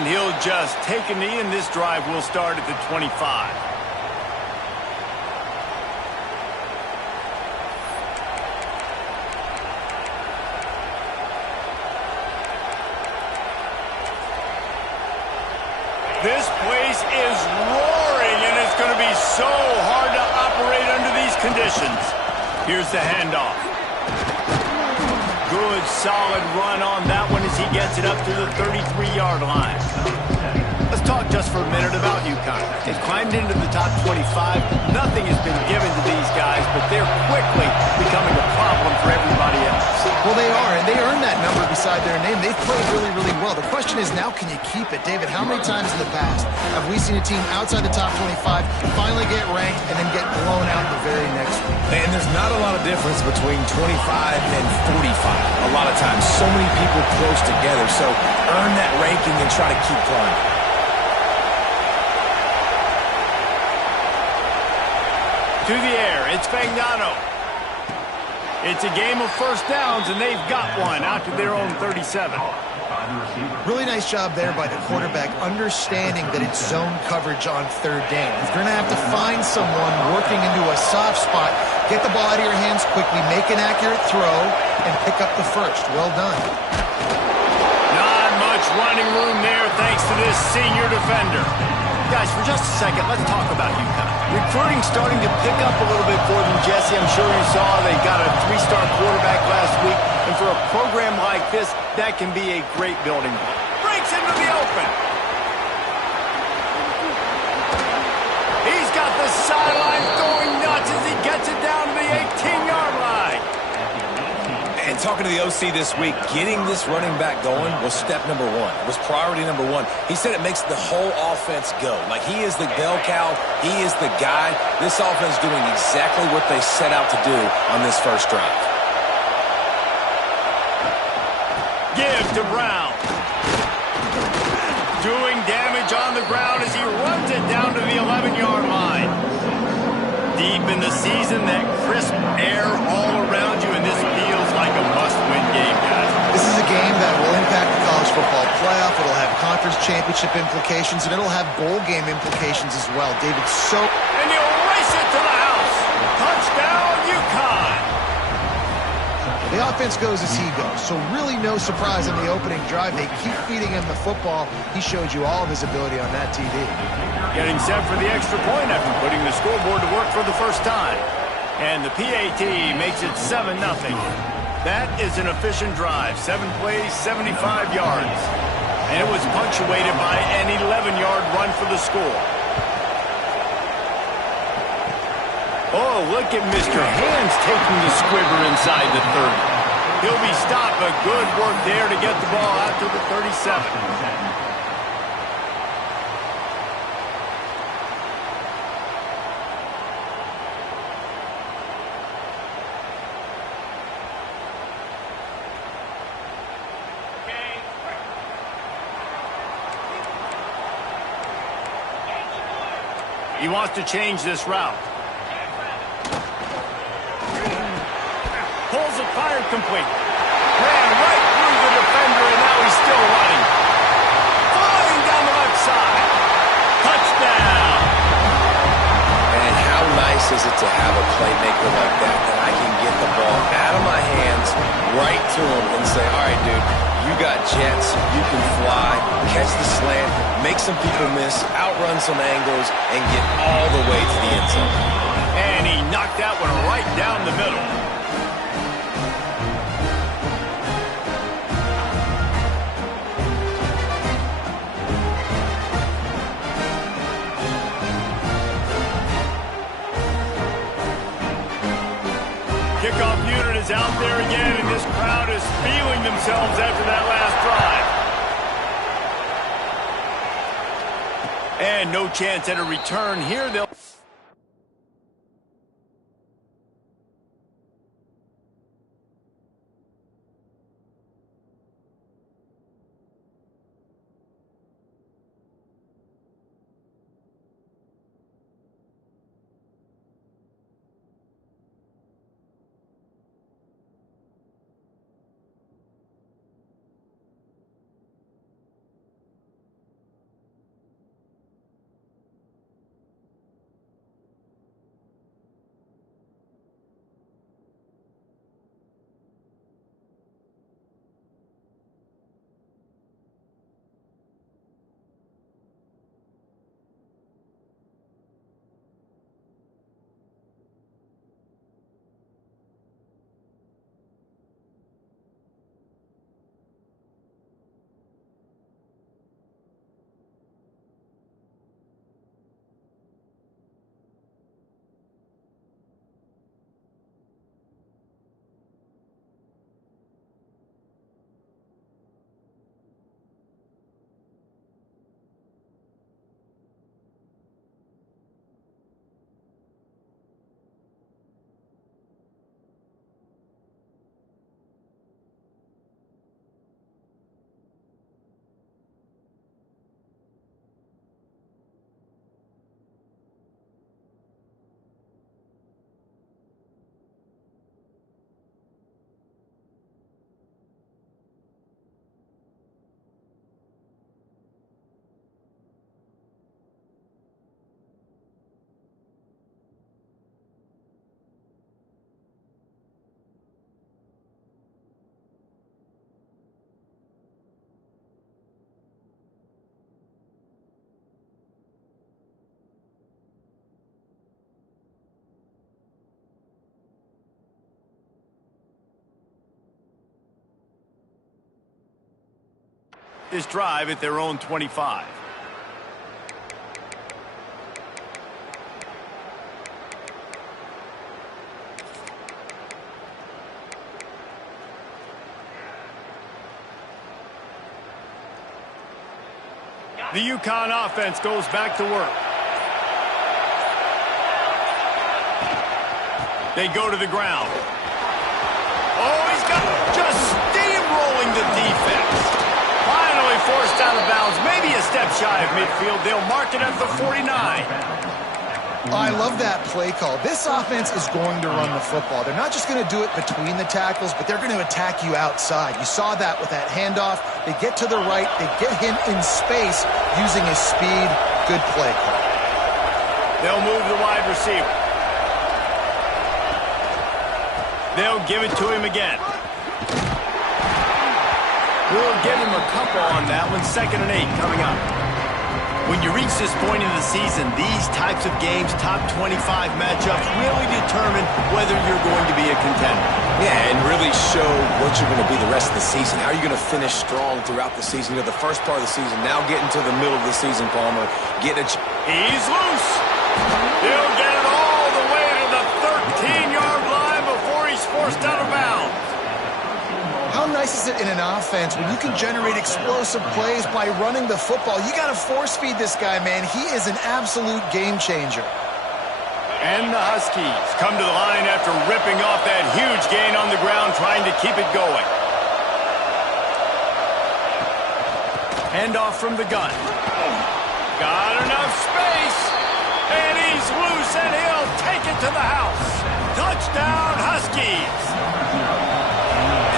And he'll just take a knee, and this drive will start at the 25. This place is roaring, and it's going to be so hard to operate under these conditions. Here's the handoff. Good, solid run on that one as he gets it up to the 33-yard line. Let's talk just for a minute about UConn. They've climbed into the top 25. Nothing has been given to these guys, but they're quickly becoming a problem for everybody else. Well, they are, and they earned that number beside their name. They've played really, really well. The question is, now can you keep it? David, how many times in the past have we seen a team outside the top 25 finally get ranked and then get blown out the very next week? And there's not a lot of difference between 25 and 45. A lot of times, so many people close together. So earn that ranking and try to keep climbing. To the air, it's Fagnano. It's a game of first downs, and they've got one out to their own 37. Really nice job there by the quarterback, understanding that it's zone coverage on third down. If you're going to have to find someone working into a soft spot, get the ball out of your hands quickly, make an accurate throw, and pick up the first. Well done. Not much running room there thanks to this senior defender. Guys, for just a second, let's talk about UConn. Recruiting starting to pick up a little bit for them, Jesse. I'm sure you saw they got a 3-star quarterback last week. And for a program like this, that can be a great building block. Breaks into the open. He's got the sidelines going nuts as he gets it down to the 18-yard line. And talking to the OC this week, getting this running back going was step number one. It was priority number one. He said it makes the whole offense go. Like, he is the bell cow. He is the guy. This offense doing exactly what they set out to do on this first drive. Give to Brown. Doing damage on the ground as he runs it down to the 11-yard line. Deep in the season, that crisp air all around you, and this feels like a must-win game, guys. This is a game that will impact the college football playoff. It'll have conference championship implications, and it'll have bowl game implications as well. David, so... And he'll race it to the house. Touchdown, UConn. The offense goes as he goes, so really no surprise in the opening drive. They keep feeding him the football. He showed you all of his ability on that TD. Getting set for the extra point after putting the scoreboard to work for the first time. And the PAT makes it 7-0. That is an efficient drive. 7 plays, 75 yards. And it was punctuated by an 11-yard run for the score. Oh, look at Mr. Hands taking the squibber inside the 30. He'll be stopped, but good work there to get the ball out to the 37. He wants to change this route. Pulls it, fired complete. Ran right through the defender, and now he's still running. Flying down the left side. Touchdown. And how nice is it to have a playmaker like that I can get the ball out of my hands right to him and say, all right, dude, you got jets, you can fly, catch the slant, make some people miss, outrun some angles, and get all the way to the end zone. And he knocked that one right down the middle. Kickoff unit is out there again, and this crowd is feeling themselves after that last drive. And no chance at a return here. They'll... this drive at their own 25. The UConn offense goes back to work. They go to the ground. Oh, he's got just steamrolling the defense. Finally forced out of bounds, maybe a step shy of midfield. They'll mark it at the 49. I love that play call. This offense is going to run the football. They're not just going to do it between the tackles, but they're going to attack you outside. You saw that with that handoff. They get to the right. They get him in space using his speed. Good play call. They'll move the wide receiver. They'll give it to him again. We'll give him a couple on that one. 2nd and 8 coming up. When you reach this point in the season, these types of games, top 25 matchups, really determine whether you're going to be a contender. Yeah, and really show what you're going to be the rest of the season. How are you going to finish strong throughout the season? You know, the first part of the season, now getting to the middle of the season, Palmer. He's loose. He'll get it all the way to the 13-yard line before he's forced out of bounds. How nice is it in an offense when you can generate explosive plays by running the football? You got to force feed this guy, man. He is an absolute game changer. And the Huskies come to the line after ripping off that huge gain on the ground, trying to keep it going. Handoff from the gun. Got enough space. And he's loose, and he'll take it to the house. Touchdown, Huskies.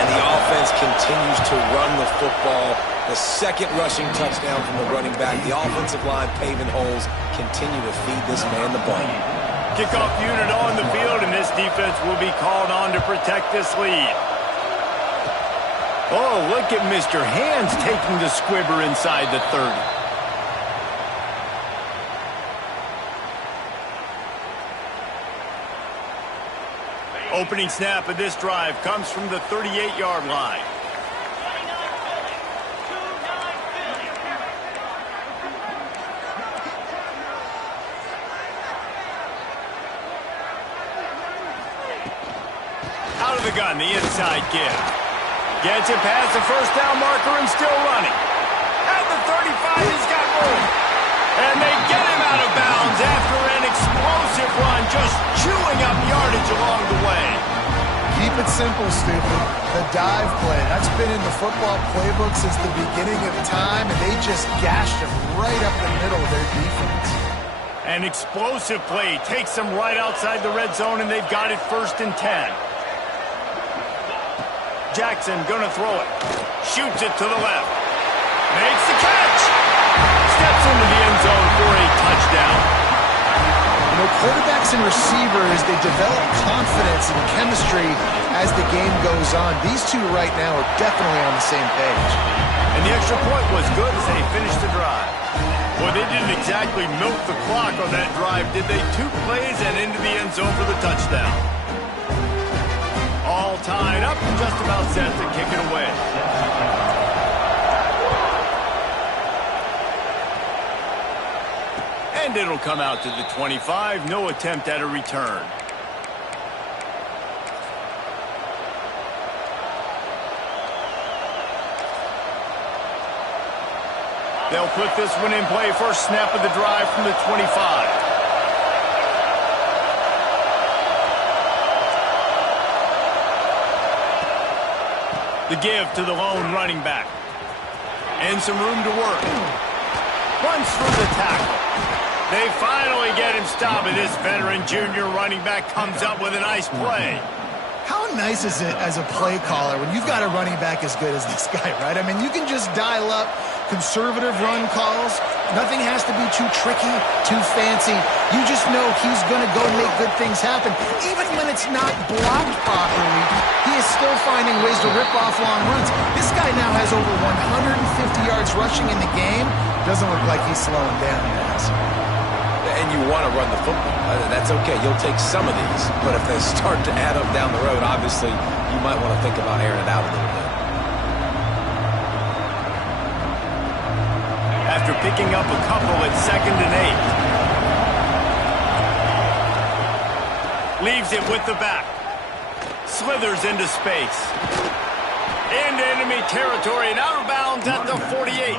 And the offense continues to run the football. The second rushing touchdown from the running back. The offensive line paving holes. Continue to feed this man the ball. Kickoff unit on the field, and this defense will be called on to protect this lead. Oh, look at Mr. Hands taking the squibber inside the 30. Opening snap of this drive comes from the 38-yard line. Out of the gun, the inside give. Gets it past the first down marker and still running. At the 35, he's got room. And they get him out of bounds after an explosive run, just chewing up yardage along the way. Keep it simple, stupid. The dive play. That's been in the football playbook since the beginning of time, and they just gashed him right up the middle of their defense. An explosive play takes them right outside the red zone, and they've got it 1st and 10. Jackson gonna throw it. Shoots it to the left. Makes the catch. Steps into the end zone for a touchdown. You know, quarterbacks and receivers, they develop confidence and chemistry as the game goes on. These two right now are definitely on the same page. And the extra point was good as they finished the drive. Well, they didn't exactly milk the clock on that drive, did they? 2 plays and into the end zone for the touchdown. All tied up, just about set to kick it away. And it'll come out to the 25. No attempt at a return. They'll put this one in play. First snap of the drive from the 25. The give to the lone running back. And some room to work. Runs through the tackle. They finally get him stopped, and this veteran junior running back comes up with a nice play. How nice is it as a play caller when you've got a running back as good as this guy, right? I mean, you can just dial up conservative run calls. Nothing has to be too tricky, too fancy. You just know he's going to go make good things happen. Even when it's not blocked properly, he is still finding ways to rip off long runs. This guy now has over 150 yards rushing in the game. Doesn't look like he's slowing down, guys. And you want to run the football. That's okay. You'll take some of these. But if they start to add up down the road, obviously, you might want to think about airing it out a little bit. after picking up a couple at 2nd and 8. Leaves it with the back. Slithers into space. Into enemy territory and out of bounds at the 48.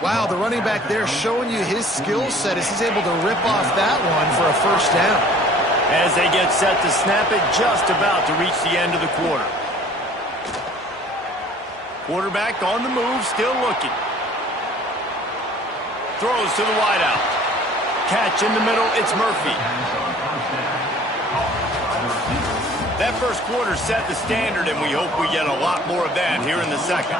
Wow, the running back there showing you his skill set as he's able to rip off that one for a first down. As they get set to snap it, just about to reach the end of the quarter. Quarterback on the move, still looking. Throws to the wideout. Catch in the middle, it's Murphy. That first quarter set the standard, and we hope we get a lot more of that here in the second.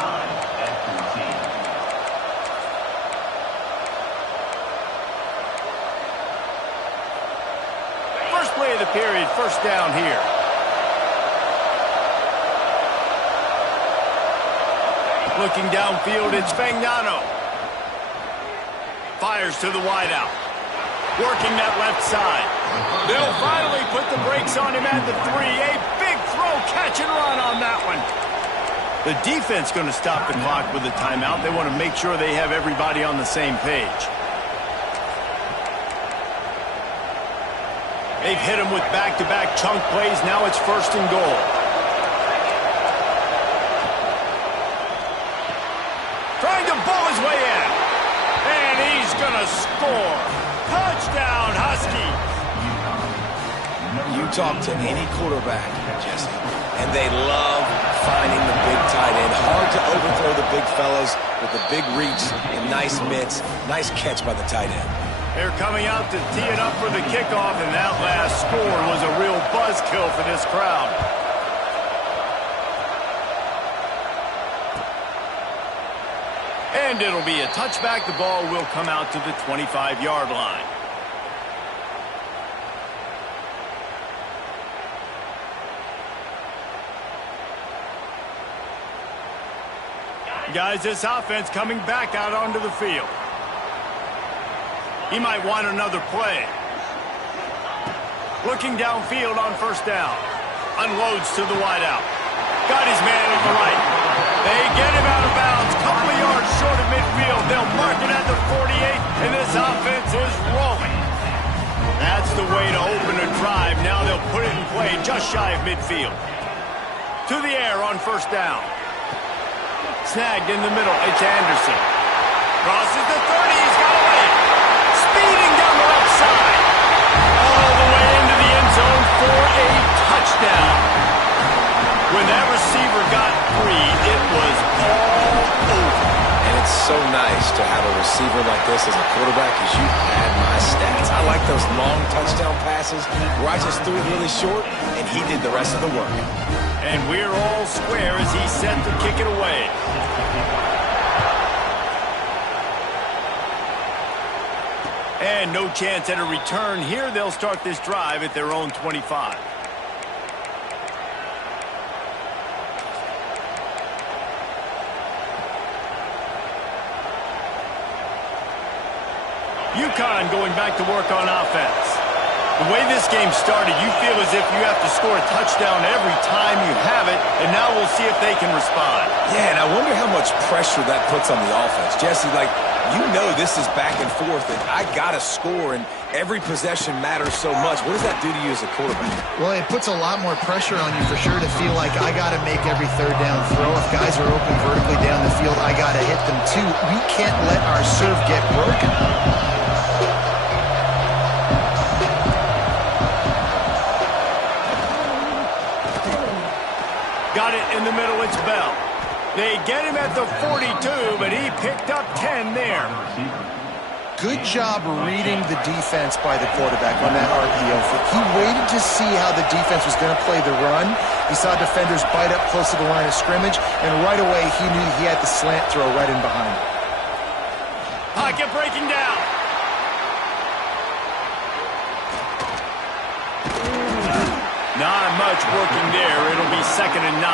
First play of the period, first down here. Looking downfield, it's Fagnano. Fires to the wideout. Working that left side. They'll finally put the brakes on him at the 3. A big throw, catch and run on that one. The defense going to stop the clock with a timeout. They want to make sure they have everybody on the same page. They've hit him with back-to-back chunk plays. Now it's 1st and goal. Trying to bull his way in. And he's going to score. Touchdown, Huskies. You talk to any quarterback, Jesse, and they love finding the big tight end. Hard to overthrow the big fellas with the big reach and nice mitts. Nice catch by the tight end. They're coming out to tee it up for the kickoff, and that last score was a real buzzkill for this crowd. And it'll be a touchback. The ball will come out to the 25-yard line. Guys, this offense coming back out onto the field. He might want another play. Looking downfield on 1st down. Unloads to the wideout. Got his man on the right. They get him out of bounds. Couple of yards short of midfield. They'll mark it at the 48, and this offense is rolling. That's the way to open a drive. Now they'll put it in play just shy of midfield. To the air on 1st down. Snagged in the middle. It's Anderson. Crosses the 30. He's got away. Speeding down the left side. All the way into the end zone for a touchdown. When that receiver got free, it was all over. And it's so nice to have a receiver like this as a quarterback because you had my stats. I like those long touchdown passes where I just threw it really short and he did the rest of the work. And we're all square as he's set to kick it away. And no chance at a return here. They'll start this drive at their own 25. UConn going back to work on offense. The way this game started, you feel as if you have to score a touchdown every time you have it, and now we'll see if they can respond. Yeah, and I wonder how much pressure that puts on the offense. Jesse, like, you know this is back and forth, and I got to score, and every possession matters so much. What does that do to you as a quarterback? Well, it puts a lot more pressure on you for sure to feel like I got to make every 3rd down throw. If guys are open vertically down the field, I got to hit them too. We can't let our serve get broken. Got it in the middle, it's Bell. They get him at the 42, but he picked up 10 there. Good job reading the defense by the quarterback on that RPO. He waited to see how the defense was going to play the run. He saw defenders bite up close to the line of scrimmage, and right away he knew he had the slant throw right in behind him. Pocket breaking down. Not much working there. It'll be 2nd and 9.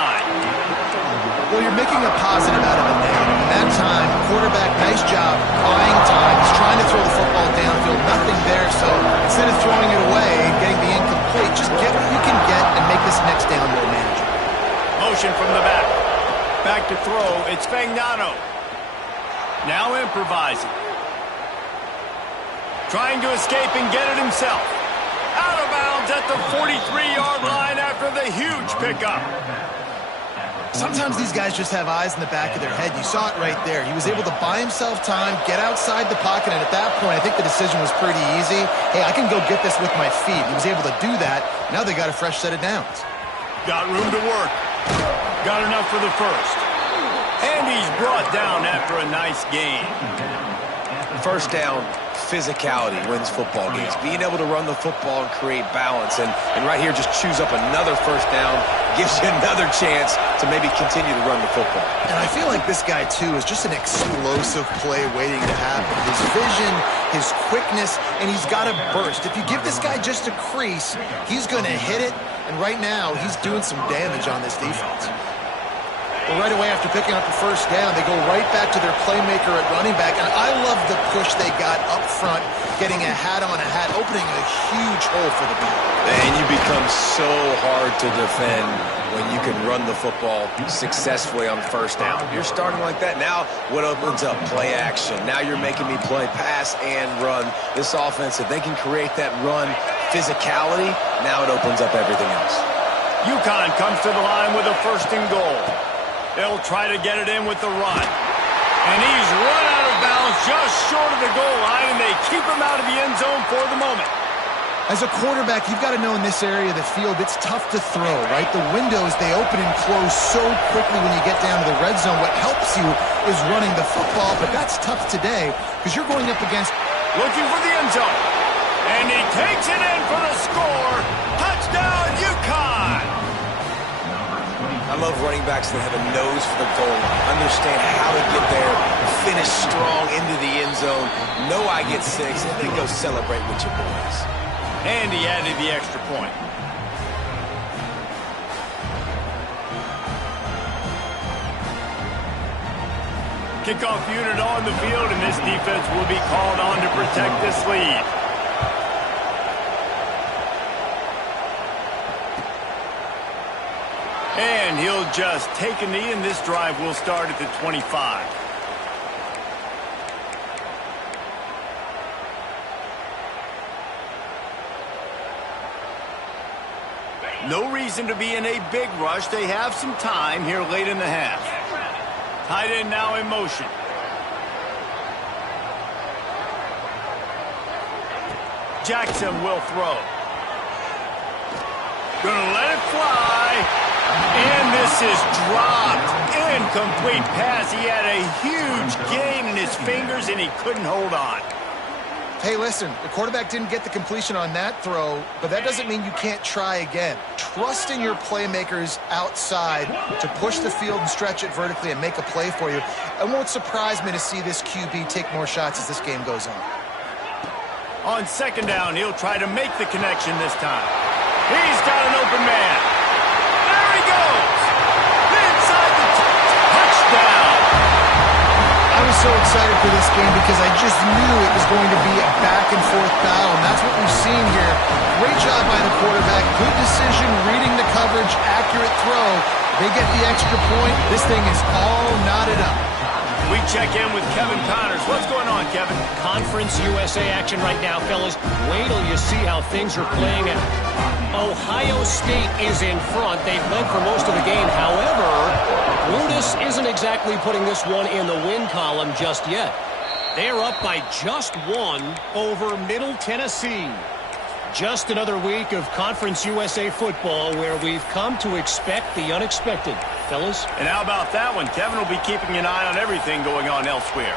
Well, you're making a positive out of a negative. In that time, quarterback, nice job, buying time. He's trying to throw the football downfield. Nothing there, so instead of throwing it away and getting the incomplete, just get what you can get and make this next down more manageable. Motion from the back. Back to throw. It's Fagnano. Now improvising. Trying to escape and get it himself. Out of bounds at the 43-yard line after the huge pickup. Sometimes these guys just have eyes in the back of their head. You saw it right there. He was able to buy himself time, get outside the pocket, and at that point, I think the decision was pretty easy. Hey, I can go get this with my feet. He was able to do that. Now they got a fresh set of downs. Got room to work. Got enough for the first. And he's brought down after a nice gain. First down, physicality wins football games. Being able to run the football and create balance. And right here, just choose up another first down. Gives you another chance to maybe continue to run the football. And I feel like this guy, too, is just an explosive play waiting to happen. His vision, his quickness, and he's got a burst. If you give this guy just a crease, he's going to hit it. And right now, he's doing some damage on this defense. Well, right away after picking up the first down, they go right back to their playmaker at running back. And I love the push they got up front, getting a hat on a hat, opening a huge hole for the ball. And you become so hard to defend when you can run the football successfully on first down. You're starting like that. Now what opens up? Play action. Now you're making me play pass and run. This offense, if they can create that run physicality, now it opens up everything else. UConn comes to the line with a 1st and goal. They'll try to get it in with the run. And he's run out of bounds just short of the goal line, and they keep him out of the end zone for the moment. As a quarterback, you've got to know in this area of the field, it's tough to throw, right? The windows, they open and close so quickly when you get down to the red zone. What helps you is running the football, but that's tough today because you're going up against... Looking for the end zone. And he takes it in for the score. Touchdown, UConn! I love running backs that have a nose for the goal line, understand how to get there, finish strong into the end zone, know I get 6, and then go celebrate with your boys. And he added the extra point. Kickoff unit on the field, and this defense will be called on to protect this lead. And he'll just take a knee, and this drive will start at the 25. No reason to be in a big rush. They have some time here late in the half. Tight end now in motion. Jackson will throw. Gonna let it fly. And this is dropped. Incomplete pass. He had a huge gain in his fingers, and he couldn't hold on. Hey, listen, the quarterback didn't get the completion on that throw, but that doesn't mean you can't try again. Trust in your playmakers outside to push the field and stretch it vertically and make a play for you. It won't surprise me to see this QB take more shots as this game goes on. On 2nd down, he'll try to make the connection this time. He's got an open man. There he goes. Inside the touchdown. I was so excited for this game because I just knew it was going to be a back-and-forth battle, and that's what we've seen here. Great job by the quarterback. Good decision, reading the coverage, accurate throw. They get the extra point. This thing is all knotted up. We check in with Kevin Connors. What's going on, Kevin? Conference USA action right now, fellas. Wait till you see how things are playing out. Ohio State is in front. They've led for most of the game. However, Ludus isn't exactly putting this one in the win column just yet. They're up by just 1 over Middle Tennessee. Just another week of Conference USA football where we've come to expect the unexpected. Fellas? And how about that one? Kevin will be keeping an eye on everything going on elsewhere.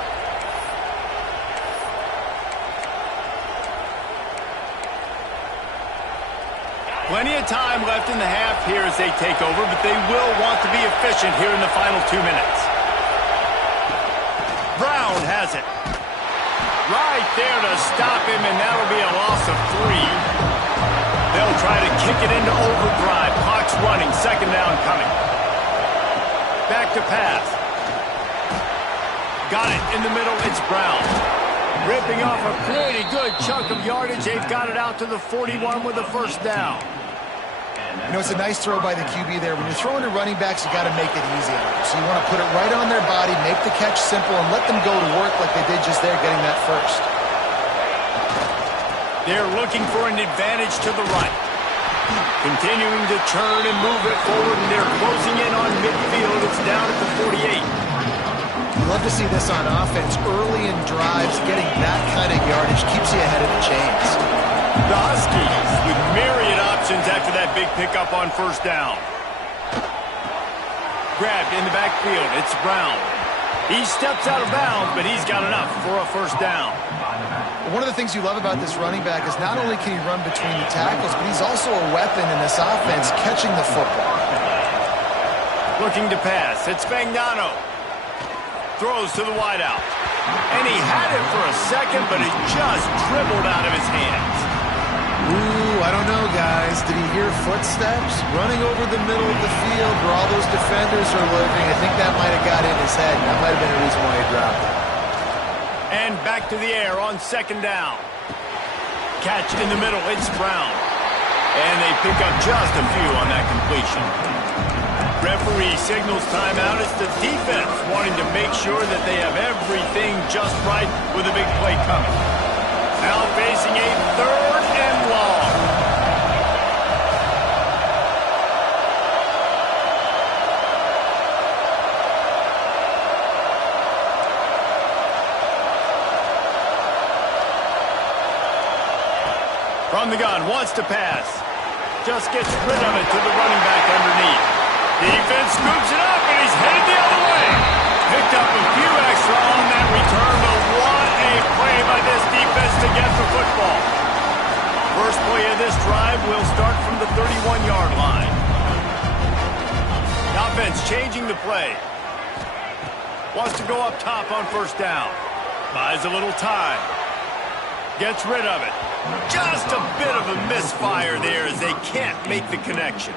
Plenty of time left in the half here as they take over, but they will want to be efficient here in the final 2 minutes. Brown has it. Right there to stop him, and that'll be a loss of 3. They'll try to kick it into overdrive. Clock's running. 2nd down coming. Back to pass. Got it in the middle. It's Brown. Ripping off a pretty good chunk of yardage. They've got it out to the 41 with a 1st down. You know, it's a nice throw by the QB there. When you're throwing to running backs, you got to make it easy on them. So you want to put it right on their body, make the catch simple, and let them go to work like they did just there, getting that first. They're looking for an advantage to the right. Continuing to turn and move it forward, and they're closing in on midfield. It's down at the 48. You love to see this on offense. Early in drives, getting that kind of yardage keeps you ahead of the chains. The Huskies with myriad options after that big pickup on first down. Grabbed in the backfield. It's Brown. He steps out of bounds, but he's got enough for a first down. One of the things you love about this running back is not only can he run between the tackles, but he's also a weapon in this offense catching the football. Looking to pass. It's Fagnano. Throws to the wideout. And he had it for a second, but it just dribbled out of his hands. Ooh, I don't know, guys. Did he hear footsteps? Running over the middle of the field where all those defenders are looking. I think that might have got in his head. That might have been a reason why he dropped it. And back to the air on second down. Catch in the middle. It's Brown. And they pick up just a few on that completion. Referee signals timeout. It's the defense wanting to make sure that they have everything just right with a big play coming. Now facing a third and long. From the gun, wants to pass. Just gets rid of it to the running back underneath. Defense scoops it up, and he's headed the other way. Picked up a few extra on that return, but what a play by this defense to get the football. First play of this drive will start from the 31-yard line. Offense changing the play. Wants to go up top on first down. Buys a little time. Gets rid of it. Just a bit of a misfire there as they can't make the connection.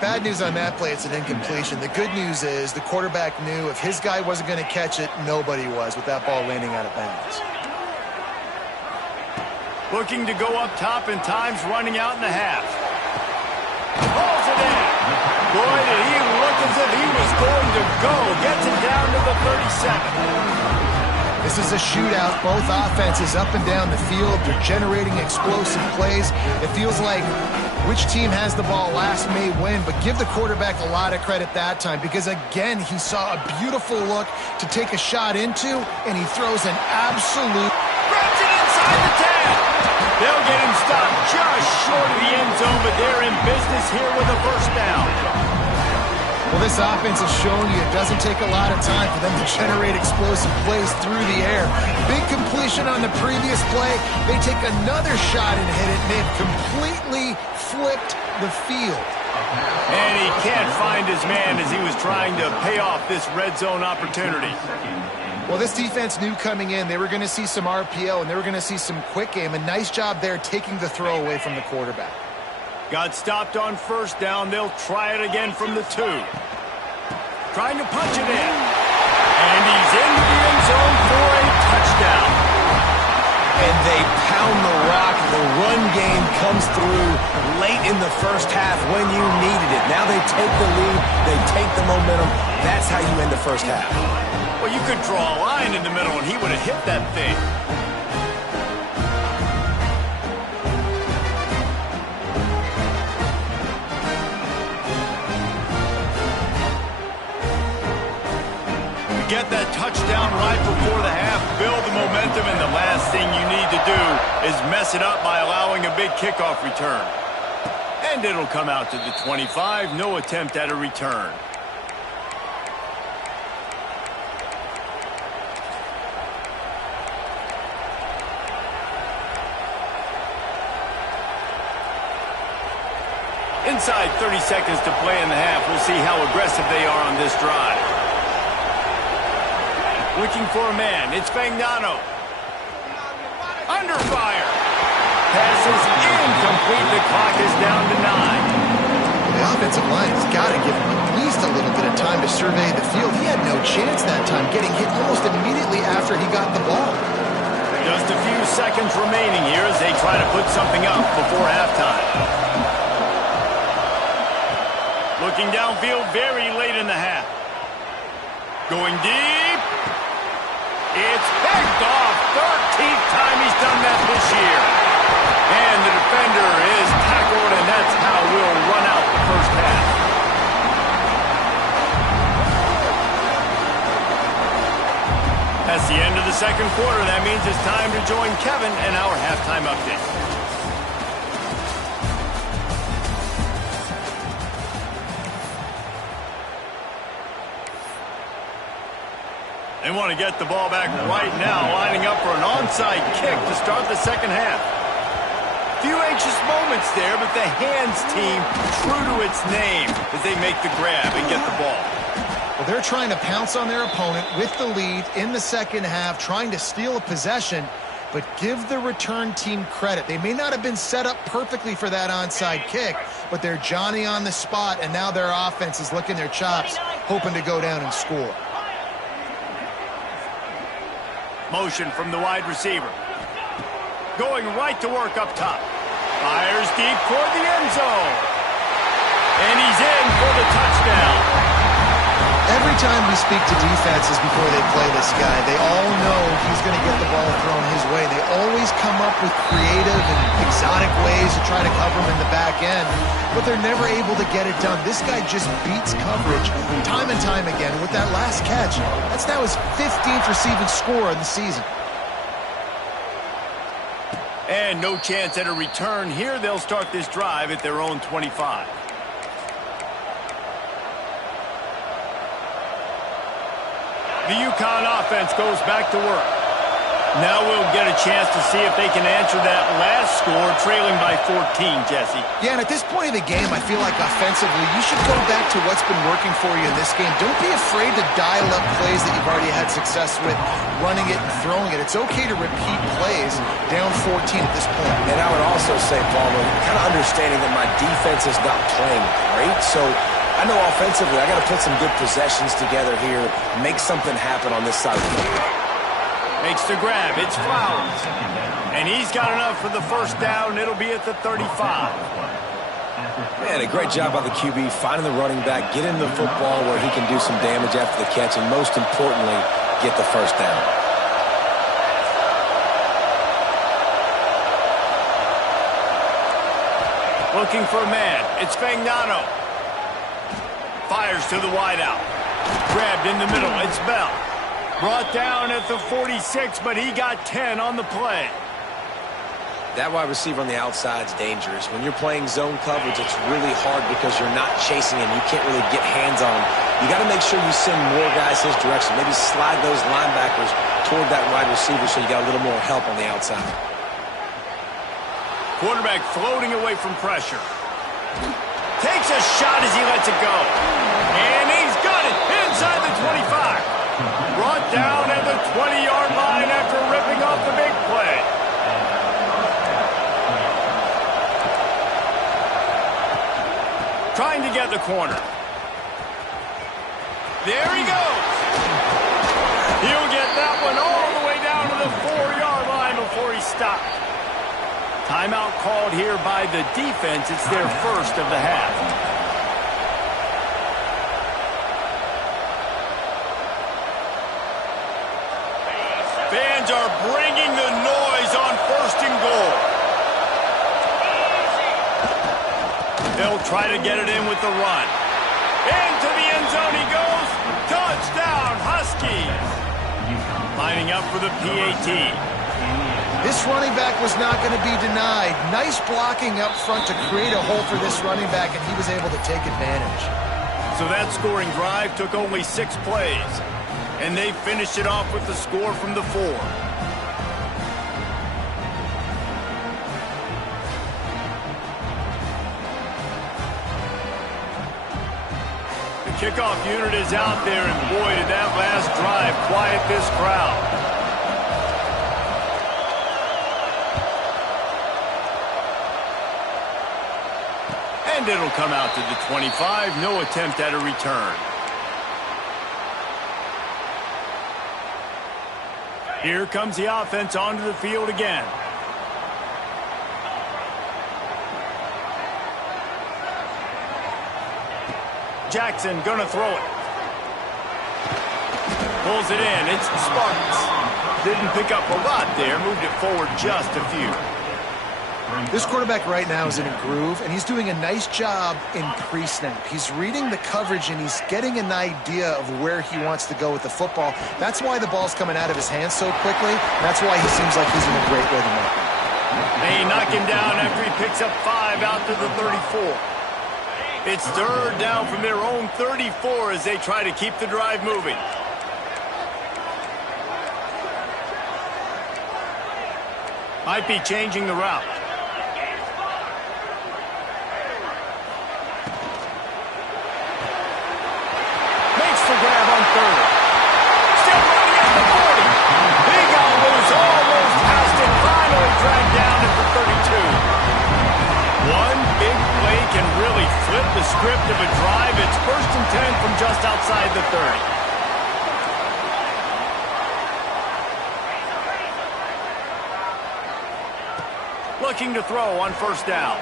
Bad news on that play, it's an incompletion. The good news is the quarterback knew if his guy wasn't going to catch it, nobody was with that ball landing out of bounds. Looking to go up top and time's running out in the half. Pulls it in. Boy, did he look as if he was going to go. Gets it down to the 37. This is a shootout. Both offenses up and down the field. They're generating explosive plays. It feels like which team has the ball last may win, but give the quarterback a lot of credit that time because, again, he saw a beautiful look to take a shot into, and he throws an absolute... Grabs it inside the 10. They'll get him stopped just short of the end zone, but they're in business here with a first down. Well, this offense is showing you it doesn't take a lot of time for them to generate explosive plays through the air. Big completion on the previous play. They take another shot and hit it, and they've completely flipped the field. And he can't find his man as he was trying to pay off this red zone opportunity. Well, this defense knew coming in they were going to see some RPO, and they were going to see some quick game. A nice job there taking the throw away from the quarterback. Got stopped on first down. They'll try it again from the 2. Trying to punch it in. And he's into the end zone for a touchdown. And they pound the rock. The run game comes through late in the first half when you needed it. Now they take the lead. They take the momentum. That's how you end the first half. Well, you could draw a line in the middle, and he would have hit that thing. Get that touchdown right before the half, build the momentum, and the last thing you need to do is mess it up by allowing a big kickoff return. And it'll come out to the 25, no attempt at a return. Inside 30 seconds to play in the half. We'll see how aggressive they are on this drive. Looking for a man. It's Fagnano. Under fire. Passes incomplete. The clock is down to 9. The offensive line has got to give him at least a little bit of time to survey the field. He had no chance that time, getting hit almost immediately after he got the ball. Just a few seconds remaining here as they try to put something up before halftime. Looking downfield very late in the half. Going deep. It's picked off. 13th time he's done that this year. And the defender is tackled, and that's how we'll run out the first half. That's the end of the second quarter. That means it's time to join Kevin and our halftime update. They want to get the ball back right now, lining up for an onside kick to start the second half. Few anxious moments there, but the hands team true to its name as they make the grab and get the ball. Well, they're trying to pounce on their opponent with the lead in the second half, trying to steal a possession, but give the return team credit. They may not have been set up perfectly for that onside kick, but they're Johnny on the spot, and now their offense is licking their chops, hoping to go down and score. Motion from the wide receiver. Going right to work up top. Fires deep toward the end zone. And he's in for the touchdown. Every time we speak to defenses before they play this guy, they all know he's going to get the ball thrown his way. They always come up with creative and exotic ways to try to cover him in the back end, but they're never able to get it done. This guy just beats coverage time and time again. With that last catch, that's now his 15th receiving score in the season. And no chance at a return here. They'll start this drive at their own 25. The UConn offense goes back to work. Now we'll get a chance to see if they can answer that last score, trailing by 14, Jesse. Yeah, and at this point in the game, I feel like offensively, you should go back to what's been working for you in this game. Don't be afraid to dial up plays that you've already had success with, running it and throwing it. It's okay to repeat plays down 14 at this point. And I would also say, Palmer, kind of understanding that my defense is not playing great, so I know offensively I got to put some good possessions together here, make something happen on this side of the field. Makes the grab. It's Flowers. And he's got enough for the first down. It'll be at the 35. Man, a great job by the QB, finding the running back, get him the football where he can do some damage after the catch, and most importantly, get the first down. Looking for a man. It's Fagnano. Fires to the wideout. Grabbed in the middle. It's Bell. Brought down at the 46, but he got 10 on the play. That wide receiver on the outside is dangerous. When you're playing zone coverage, it's really hard because you're not chasing him. You can't really get hands on him. You got to make sure you send more guys his direction. Maybe slide those linebackers toward that wide receiver so you got a little more help on the outside. Quarterback floating away from pressure. Takes a shot as he lets it go. And he's got it inside the 25. Brought down at the 20-yard line after ripping off the big play. Trying to get the corner. There he goes. He'll get that one all the way down to the 4-yard line before he stopped. Timeout called here by the defense. It's their first of the half. Fans are bringing the noise on first and goal. They'll try to get it in with the run. Into the end zone he goes. Touchdown, Huskies. Lining up for the PAT. This running back was not going to be denied. Nice blocking up front to create a hole for this running back, and he was able to take advantage. So that scoring drive took only 6 plays, and they finished it off with the score from the 4. The kickoff unit is out there, and boy, did that last drive quiet this crowd. And it'll come out to the 25. No attempt at a return. Here comes the offense onto the field again. Jackson gonna throw it. Pulls it in. It's the Spartans. Didn't pick up a lot there. Moved it forward just a few. This quarterback right now is in a groove, and he's doing a nice job in pre-snap. He's reading the coverage, and he's getting an idea of where he wants to go with the football. That's why the ball's coming out of his hands so quickly. That's why he seems like he's in a great rhythm right now. They knock him down after he picks up 5 out to the 34. It's third down from their own 34 as they try to keep the drive moving. Might be changing the route. Makes the grab on third. Still running at the 40. Big almost passed it. Finally dragged down at the 32. One big play can really flip the script of a drive. It's 1st and 10 from just outside the 30. Looking to throw on 1st down.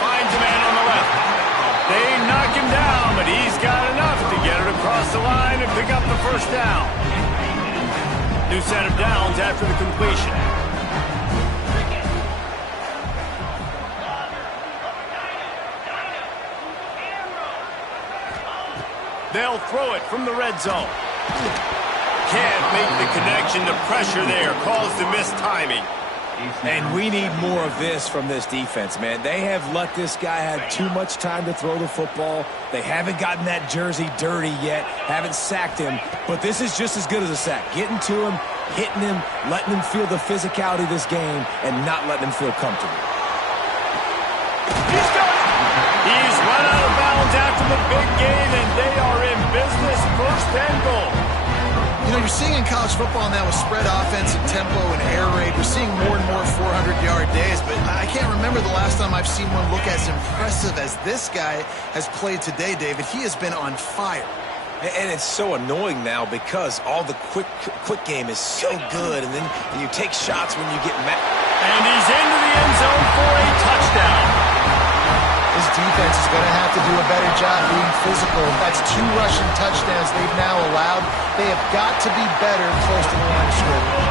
Finds a man on the left. They knock him down, but he's got enough to get it across the line and pick up the 1st down. New set of downs after the completion. They'll throw it from the red zone. Can't make the connection. The pressure there caused the missed timing. And we need more of this from this defense, man. They have let this guy have too much time to throw the football. They haven't gotten that jersey dirty yet, haven't sacked him. But this is just as good as a sack. Getting to him, hitting him, letting him feel the physicality of this game, and not letting him feel comfortable. He's got it. He's run out of bounds after the big gain, and they are in business. 1st and goal. You know, you're seeing in college football now with spread offense and tempo and air raid, we're seeing more and more 400-yard days, but I can't remember the last time I've seen one look as impressive as this guy has played today, David. He has been on fire. And it's so annoying now because all the quick game is so good, and then you take shots when you get mad. And he's into the end zone for a touchdown. His defense is going to have to do a better job being physical. That's 2 rushing touchdowns they've now allowed. They have got to be better close to the line of scrimmage.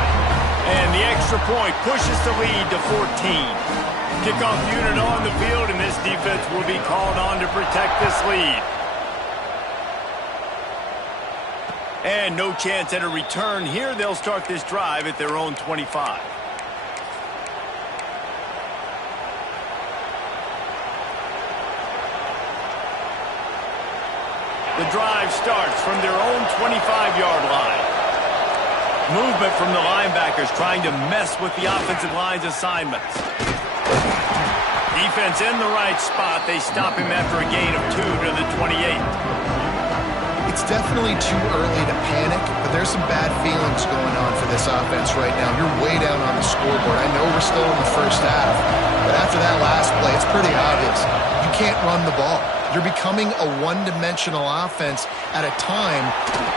And the extra point pushes the lead to 14. Kickoff unit on the field, and this defense will be called on to protect this lead. And no chance at a return here. They'll start this drive at their own 25. The drive starts from their own 25-yard line. Movement from the linebackers trying to mess with the offensive line's assignments. Defense in the right spot. They stop him after a gain of 2 to the 28. It's definitely too early to panic, but there's some bad feelings going on for this offense right now. You're way down on the scoreboard. I know we're still in the 1st half, but after that last play, it's pretty obvious. You can't run the ball. You're becoming a one-dimensional offense at a time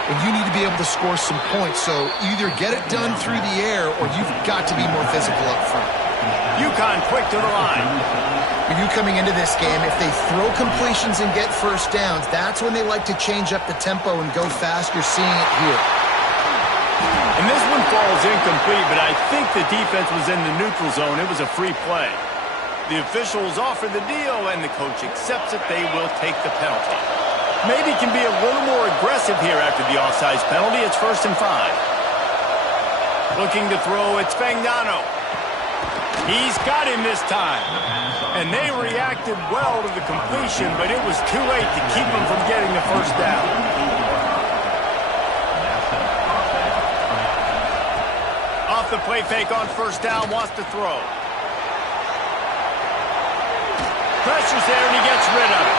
when you need to be able to score some points. So either get it done through the air or you've got to be more physical up front. UConn quick to the line. When you coming into this game, if they throw completions and get 1st downs, that's when they like to change up the tempo and go fast. You're seeing it here. And this one falls incomplete, but I think the defense was in the neutral zone. It was a free play. The officials offer the deal, and the coach accepts it. They will take the penalty. Maybe can be a little more aggressive here after the offsides penalty. It's 1st and 5. Looking to throw, it's Fagnano. He's got him this time. And they reacted well to the completion, but it was too late to keep him from getting the 1st down. Off the play fake on 1st down, wants to throw. Pressure's there, and he gets rid of it.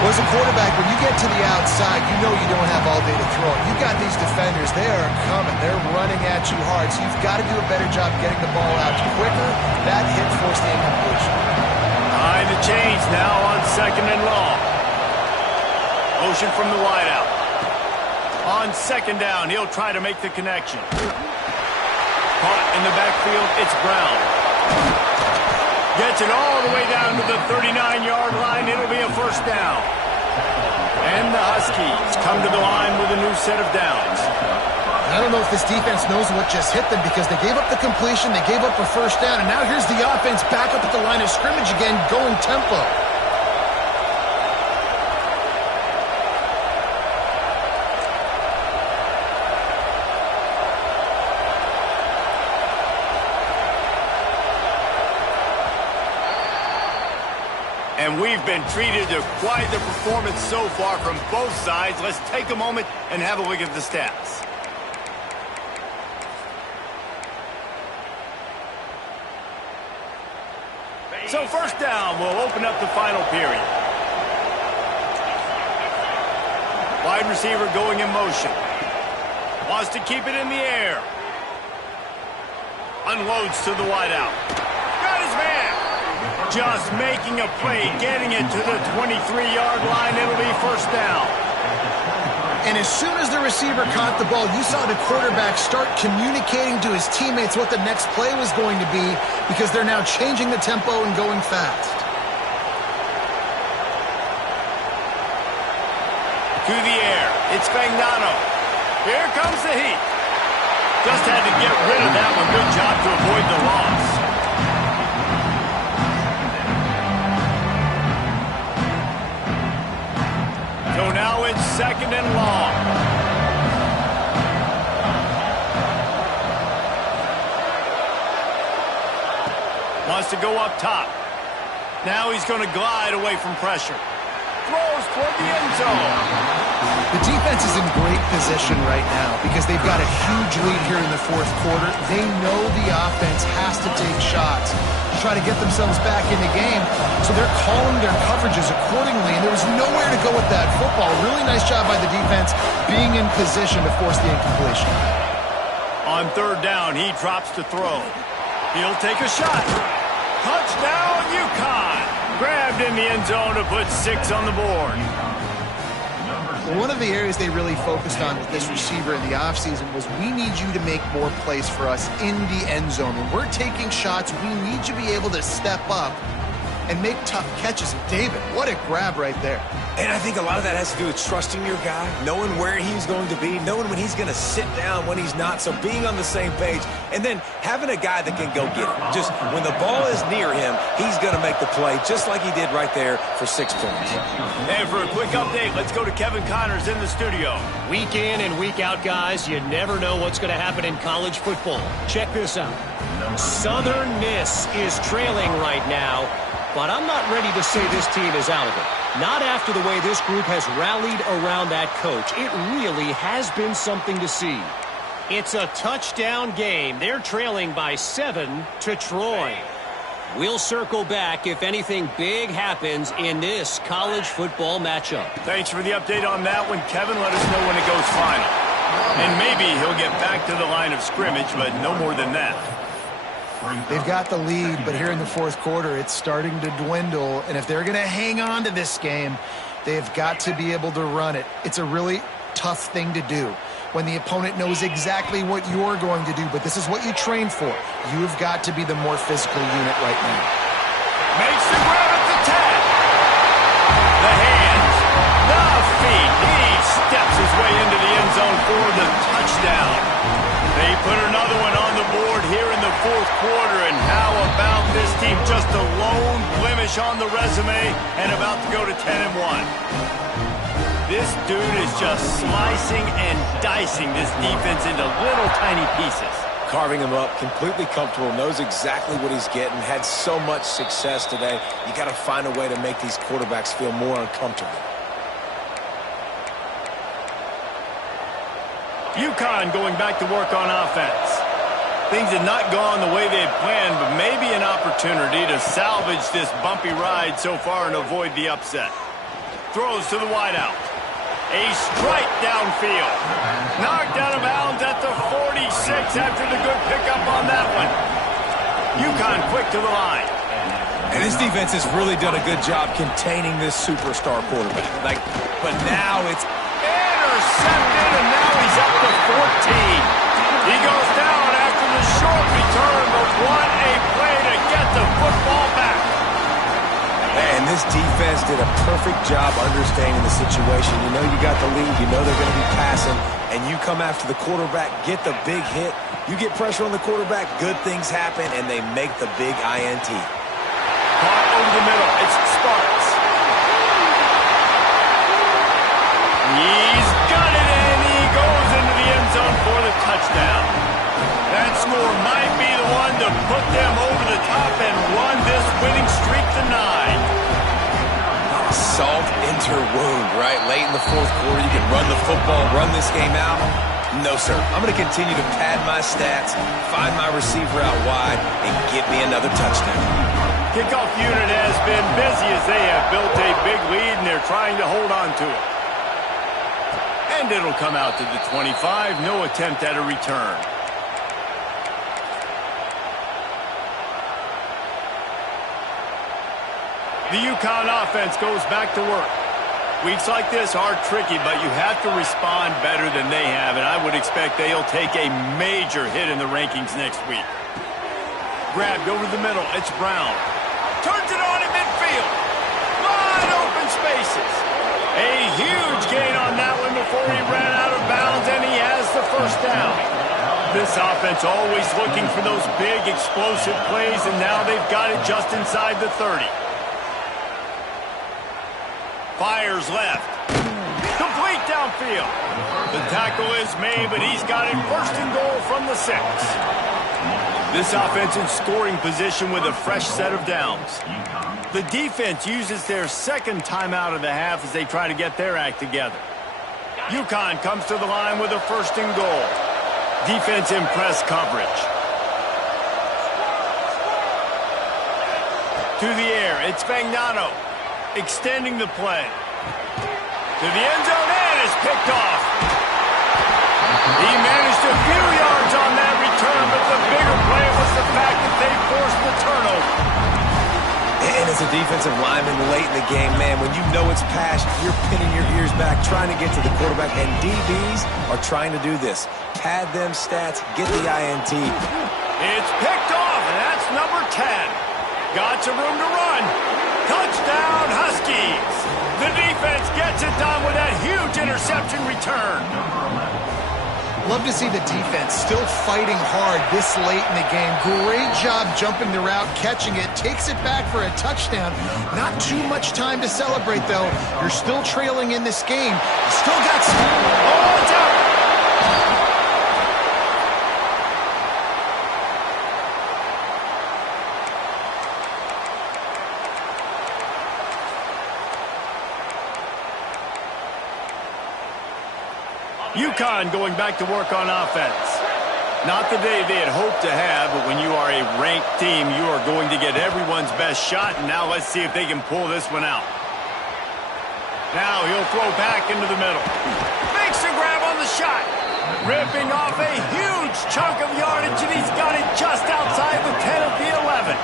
Well, as a quarterback, when you get to the outside, you know you don't have all day to throw it. You've got these defenders. They are coming. They're running at you hard, so you've got to do a better job getting the ball out quicker. That hit forced the incompletion. Behind the chains now on 2nd and long. Motion from the wideout. On 2nd down, he'll try to make the connection. Caught in the backfield, it's Brown. Gets it all the way down to the 39-yard line. It'll be a 1st down. Aggies come to the line with a new set of downs. I don't know if this defense knows what just hit them because they gave up the completion, they gave up a first down, and now here's the offense back up at the line of scrimmage again, going tempo. And we've been treated to quite the performance so far from both sides. Let's take a moment and have a look at the stats. So first down will open up the final period. Wide receiver going in motion. Wants to keep it in the air. Unloads to the wideout. Got his man. Just making a play, getting it to the 23-yard line. It'll be first down. And as soon as the receiver caught the ball, you saw the quarterback start communicating to his teammates what the next play was going to be because they're now changing the tempo and going fast. To the air. It's Fagnano. Here comes the heat. Just had to get rid of that one. Good job to avoid the loss. So now it's second and long. Wants to go up top. Now he's going to glide away from pressure. Throws toward the end zone. The defense is in great position right now because they've got a huge lead here in the fourth quarter. They know the offense has to take shots to try to get themselves back in the game, so they're calling their coverages accordingly, and there was nowhere to go with that football. Really nice job by the defense being in position to force the incompletion. On third down, he drops to throw. He'll take a shot. Touchdown, UConn! Grabbed in the end zone to put 6 on the board. One of the areas they really focused on with this receiver in the offseason was we need you to make more plays for us in the end zone. When we're taking shots, we need you to be able to step up and make tough catches. And David, what a grab right there. And I think a lot of that has to do with trusting your guy, knowing where he's going to be, knowing when he's going to sit down, when he's not, so being on the same page, and then having a guy that can go get it. Just when the ball is near him, he's going to make the play, just like he did right there for 6 points. And for a quick update, let's go to Kevin Connors in the studio. Week in and week out, guys, you never know what's going to happen in college football. Check this out. Southern Miss is trailing right now, but I'm not ready to say this team is out of it. Not after the way this group has rallied around that coach. It really has been something to see. It's a touchdown game. They're trailing by 7 to Troy. We'll circle back if anything big happens in this college football matchup. Thanks for the update on that one, Kevin. Let us know when it goes final. And maybe he'll get back to the line of scrimmage, but no more than that. They've got the lead, but here in the fourth quarter, it's starting to dwindle. And if they're going to hang on to this game, they've got to be able to run it. It's a really tough thing to do when the opponent knows exactly what you're going to do, but this is what you train for. You've got to be the more physical unit right now. Makes the grab at the 10. The hands, the feet. He steps his way into the end zone for the touchdown. They put another one on the board here in the fourth quarter, and how about this team? Just a lone blemish on the resume and about to go to 10-1. This dude is just slicing and dicing this defense into little tiny pieces. Carving him up, completely comfortable, knows exactly what he's getting, had so much success today. You got to find a way to make these quarterbacks feel more uncomfortable. UConn going back to work on offense. Things had not gone the way they had planned, but maybe an opportunity to salvage this bumpy ride so far and avoid the upset. Throws to the wideout. A strike downfield. Knocked out of bounds at the 46 after the good pickup on that one. UConn quick to the line. And this defense has really done a good job containing this superstar quarterback. But now it's intercepted, and now he's up to 14. He goes down after the short return, but what a play to get the football back. And this defense did a perfect job understanding the situation. You know you got the lead. You know they're going to be passing. And you come after the quarterback, get the big hit. You get pressure on the quarterback, good things happen, and they make the big INT. Caught over the middle. It's Sparks. He's got it, and he goes into the end zone for the touchdown. That score might be the one to put them over the top and run this winning streak to 9. Salt into her wound, right? Late in the fourth quarter, you can run the football, run this game out. No, sir. I'm going to continue to pad my stats, find my receiver out wide, and get me another touchdown. Kickoff unit has been busy as they have built a big lead, and they're trying to hold on to it. And it'll come out to the 25. No attempt at a return. The UConn offense goes back to work. Weeks like this are tricky, but you have to respond better than they have, and I would expect they'll take a major hit in the rankings next week. Grabbed over the middle. It's Brown. Turns it on in midfield. Wide open spaces. A huge gain on that one before he ran out of bounds, and he has the first down. This offense always looking for those big, explosive plays, and now they've got it just inside the 30. Fires left. Complete downfield. The tackle is made, but he's got it first and goal from the 6. This offense in scoring position with a fresh set of downs. The defense uses their second timeout of the half as they try to get their act together. UConn comes to the line with a first and goal. Defense in press coverage. To the air, it's Fagnano. Extending the play. To the end zone, and it's picked off. He managed a few yards on that return, but the bigger play was the fact that they forced the turnover. And as a defensive lineman late in the game, man, when you know it's passed, you're pinning your ears back, trying to get to the quarterback, and DBs are trying to do this. Pad them stats, get the INT. It's picked off, and that's number 10. Got some room to run. Touchdown, Huskies! The defense gets it done with that huge interception return. Love to see the defense still fighting hard this late in the game. Great job jumping the route, catching it, takes it back for a touchdown. Not too much time to celebrate, though. You're still trailing in this game. You still got some... Oh, it's out! UConn going back to work on offense. Not the day they had hoped to have, but when you are a ranked team, you are going to get everyone's best shot, and now let's see if they can pull this one out. Now he'll throw back into the middle. Makes a grab on the shot. Ripping off a huge chunk of yardage, and he's got it just outside the 10 of the 11.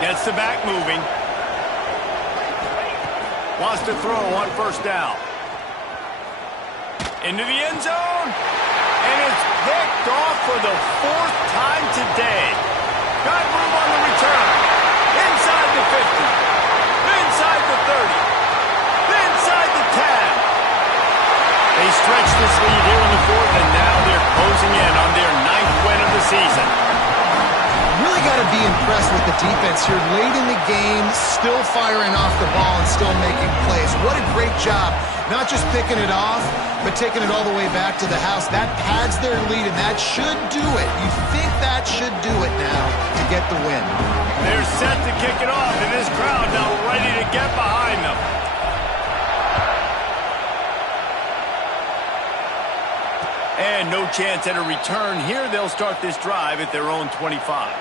Gets the back moving. Wants to throw on first down. Into the end zone. And it's picked off for the 4th time today. Got room on the return. Inside the 50. Inside the 30. Inside the 10. They stretch this lead here in the 4th, and now they're closing in on their 9th win of the season. Really got to be impressed with the defense here late in the game, still firing off the ball and still making plays. What a great job, not just picking it off, but taking it all the way back to the house. That pads their lead, and that should do it. You think that should do it now to get the win. They're set to kick it off, and this crowd now ready to get behind them. And no chance at a return here. They'll start this drive at their own 25.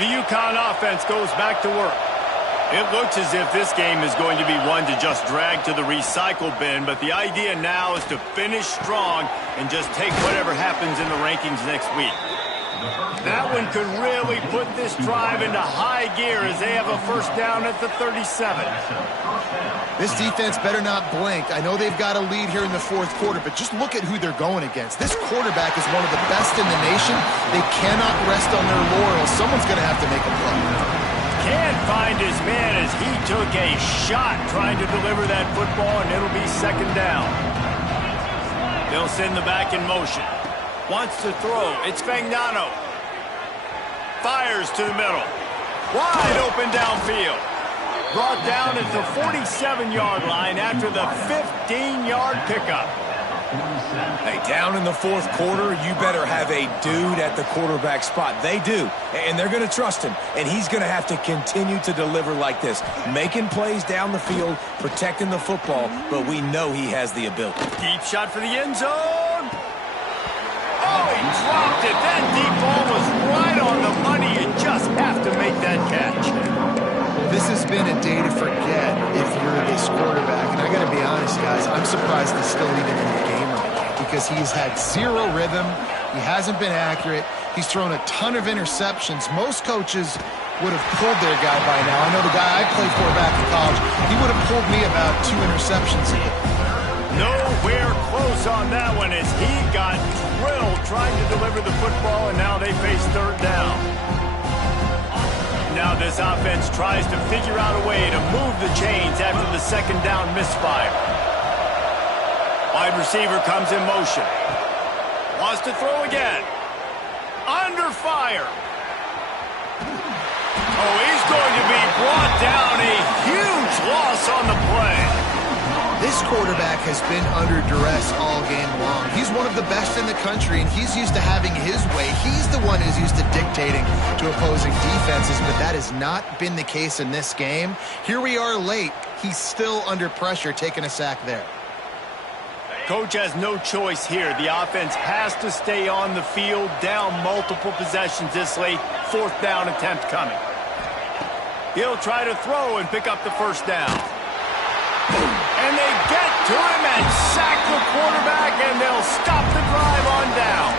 The UConn offense goes back to work. It looks as if this game is going to be one to just drag to the recycle bin, but the idea now is to finish strong and just take whatever happens in the rankings next week. That one could really put this drive into high gear as they have a first down at the 37. This defense better not blink. I know they've got a lead here in the fourth quarter, but just look at who they're going against. This quarterback is one of the best in the nation. They cannot rest on their laurels. Someone's going to have to make a play. Can't find his man as he took a shot trying to deliver that football, and it'll be second down. They'll send the back in motion. Wants to throw. It's Fagnano. Fires to the middle. Wide open downfield. Brought down at the 47-yard line after the 15-yard pickup. Hey, down in the fourth quarter, you better have a dude at the quarterback spot. They do, and they're going to trust him, and he's going to have to continue to deliver like this, making plays down the field, protecting the football, but we know he has the ability. Deep shot for the end zone. Oh, he dropped it. That deep ball was right on the money. You just have to make that catch. This has been a day to forget if you're this quarterback. And I got to be honest, guys, I'm surprised he's still even in the game right now because he's had zero rhythm. He hasn't been accurate. He's thrown a ton of interceptions. Most coaches would have pulled their guy by now. I know the guy I played for back in college, he would have pulled me about 2 interceptions a game. Nowhere close on that one as he got drilled trying to deliver the football, and now they face third down. Now this offense tries to figure out a way to move the chains after the second down misfire. Wide receiver comes in motion. Wants to throw again. Under fire. Oh, he's going to be brought down. A huge loss on the play. This quarterback has been under duress all game long. He's one of the best in the country, and he's used to having his way. He's the one who's used to dictating to opposing defenses, but that has not been the case in this game. Here we are late. He's still under pressure, taking a sack there. Coach has no choice here. The offense has to stay on the field, down multiple possessions this late. Fourth down attempt coming. He'll try to throw and pick up the first down. And they get to him and sack the quarterback, and they'll stop the drive on down.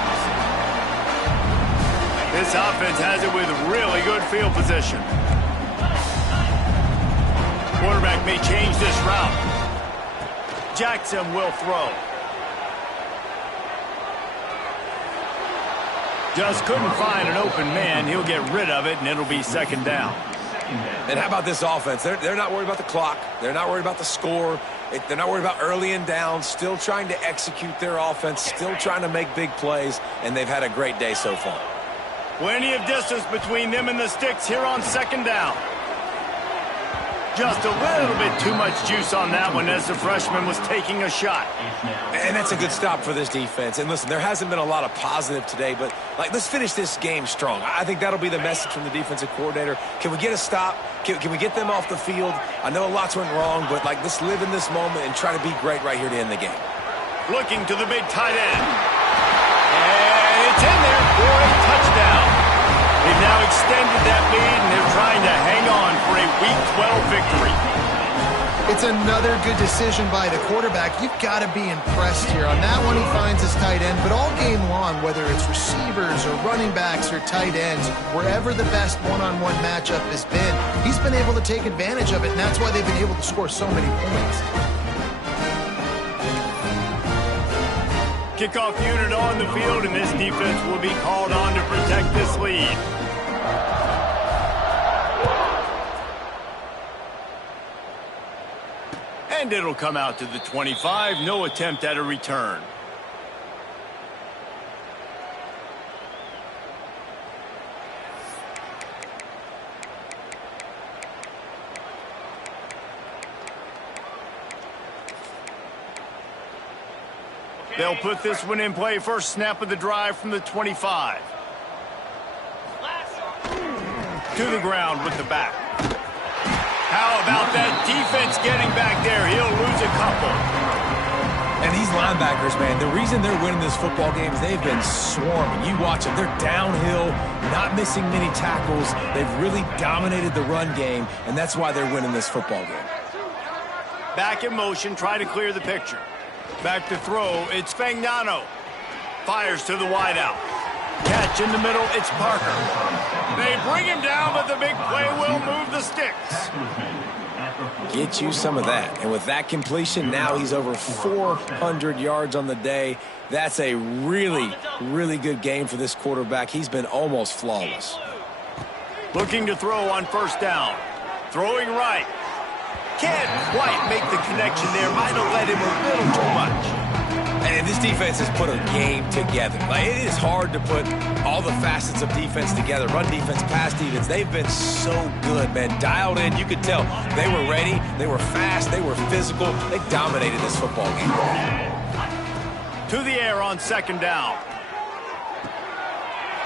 This offense has it with really good field position. Quarterback may change this route. Jackson will throw. Just couldn't find an open man. He'll get rid of it, and it'll be second down. And how about this offense? They're not worried about the clock. They're not worried about the score. They're not worried about early and down. Still trying to execute their offense. Still trying to make big plays. And they've had a great day so far. Plenty of distance between them and the sticks here on second down. Just a little bit too much juice on that one as the freshman was taking a shot. And that's a good stop for this defense. And listen, there hasn't been a lot of positive today, but let's finish this game strong. I think that'll be the message from the defensive coordinator. Can we get a stop? Can we get them off the field? I know lots went wrong, but let's live in this moment and try to be great right here to end the game. Looking to the big tight end. And it's in there for a touchdown. They've now extended that lead, and they're trying to hang on for a Week 12 victory. It's another good decision by the quarterback. You've got to be impressed here. On that one, he finds his tight end, but all game long, whether it's receivers or running backs or tight ends, wherever the best one-on-one matchup has been, he's been able to take advantage of it, and that's why they've been able to score so many points. Kickoff unit on the field, and this defense will be called on to protect this lead. And it'll come out to the 25. No attempt at a return. They'll put this one in play. First snap of the drive from the 25. To the ground with the back. How about that defense getting back there? He'll lose a couple. And these linebackers, man, the reason they're winning this football game is they've been swarming. You watch them. They're downhill, not missing many tackles. They've really dominated the run game, and that's why they're winning this football game. Back in motion, try to clear the picture. Back to throw, it's Fagnano. Fires to the wideout. catch in the middle. It's Parker. They bring him down, but the big play will move the sticks. Get you some of that. And with that completion, now he's over 400 yards on the day. That's a really, really good game for this quarterback. He's been almost flawless. Looking to throw on first down. Throwing right. Can't quite make the connection there. Might have led him a little too much. And this defense has put a game together. Like, it is hard to put all the facets of defense together. Run defense, pass defense. They've been so good, man. Dialed in. You could tell they were ready. They were fast. They were physical. They dominated this football game. To the air on second down.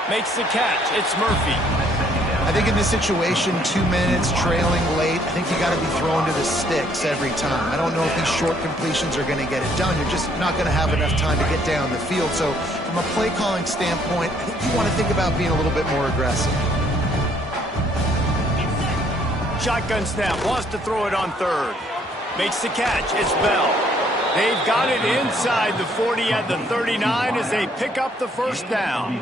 Makes the catch. It's Murphy. I think in this situation, 2 minutes, trailing late, I think you got to be thrown to the sticks every time. I don't know if these short completions are going to get it done. You're just not going to have enough time to get down the field. So from a play calling standpoint, I think you want to think about being a little bit more aggressive. Shotgun snap. Wants to throw it on third. Makes the catch. It's Bell. They've got it inside the 40 at the 39 as they pick up the first down.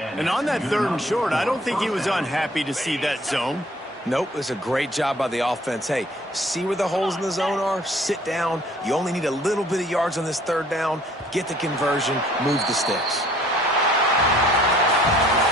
And on that third and short, I don't think he was unhappy to see that zone. Nope, it's a great job by the offense. Hey, see where the holes in the zone are? Sit down. You only need a little bit of yards on this third down. Get the conversion. Move the sticks.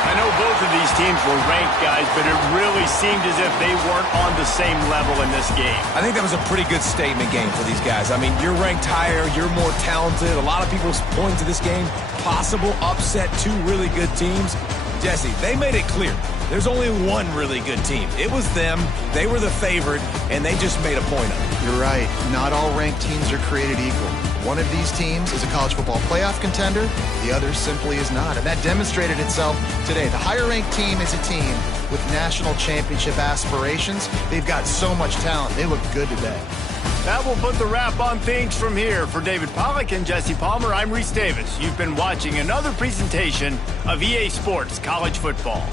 I know both of these teams were ranked, guys, but it really seemed as if they weren't on the same level in this game. I think that was a pretty good statement game for these guys. I mean, you're ranked higher, you're more talented. A lot of people point to this game, possible upset, two really good teams. Jesse, they made it clear. There's only one really good team. It was them. They were the favorite, and they just made a point of it. You're right. Not all ranked teams are created equal. One of these teams is a college football playoff contender. The other simply is not. And that demonstrated itself today. The higher-ranked team is a team with national championship aspirations. They've got so much talent. They look good today. That will put the wrap on things from here. For David Pollack and Jesse Palmer, I'm Reese Davis. You've been watching another presentation of EA Sports College Football.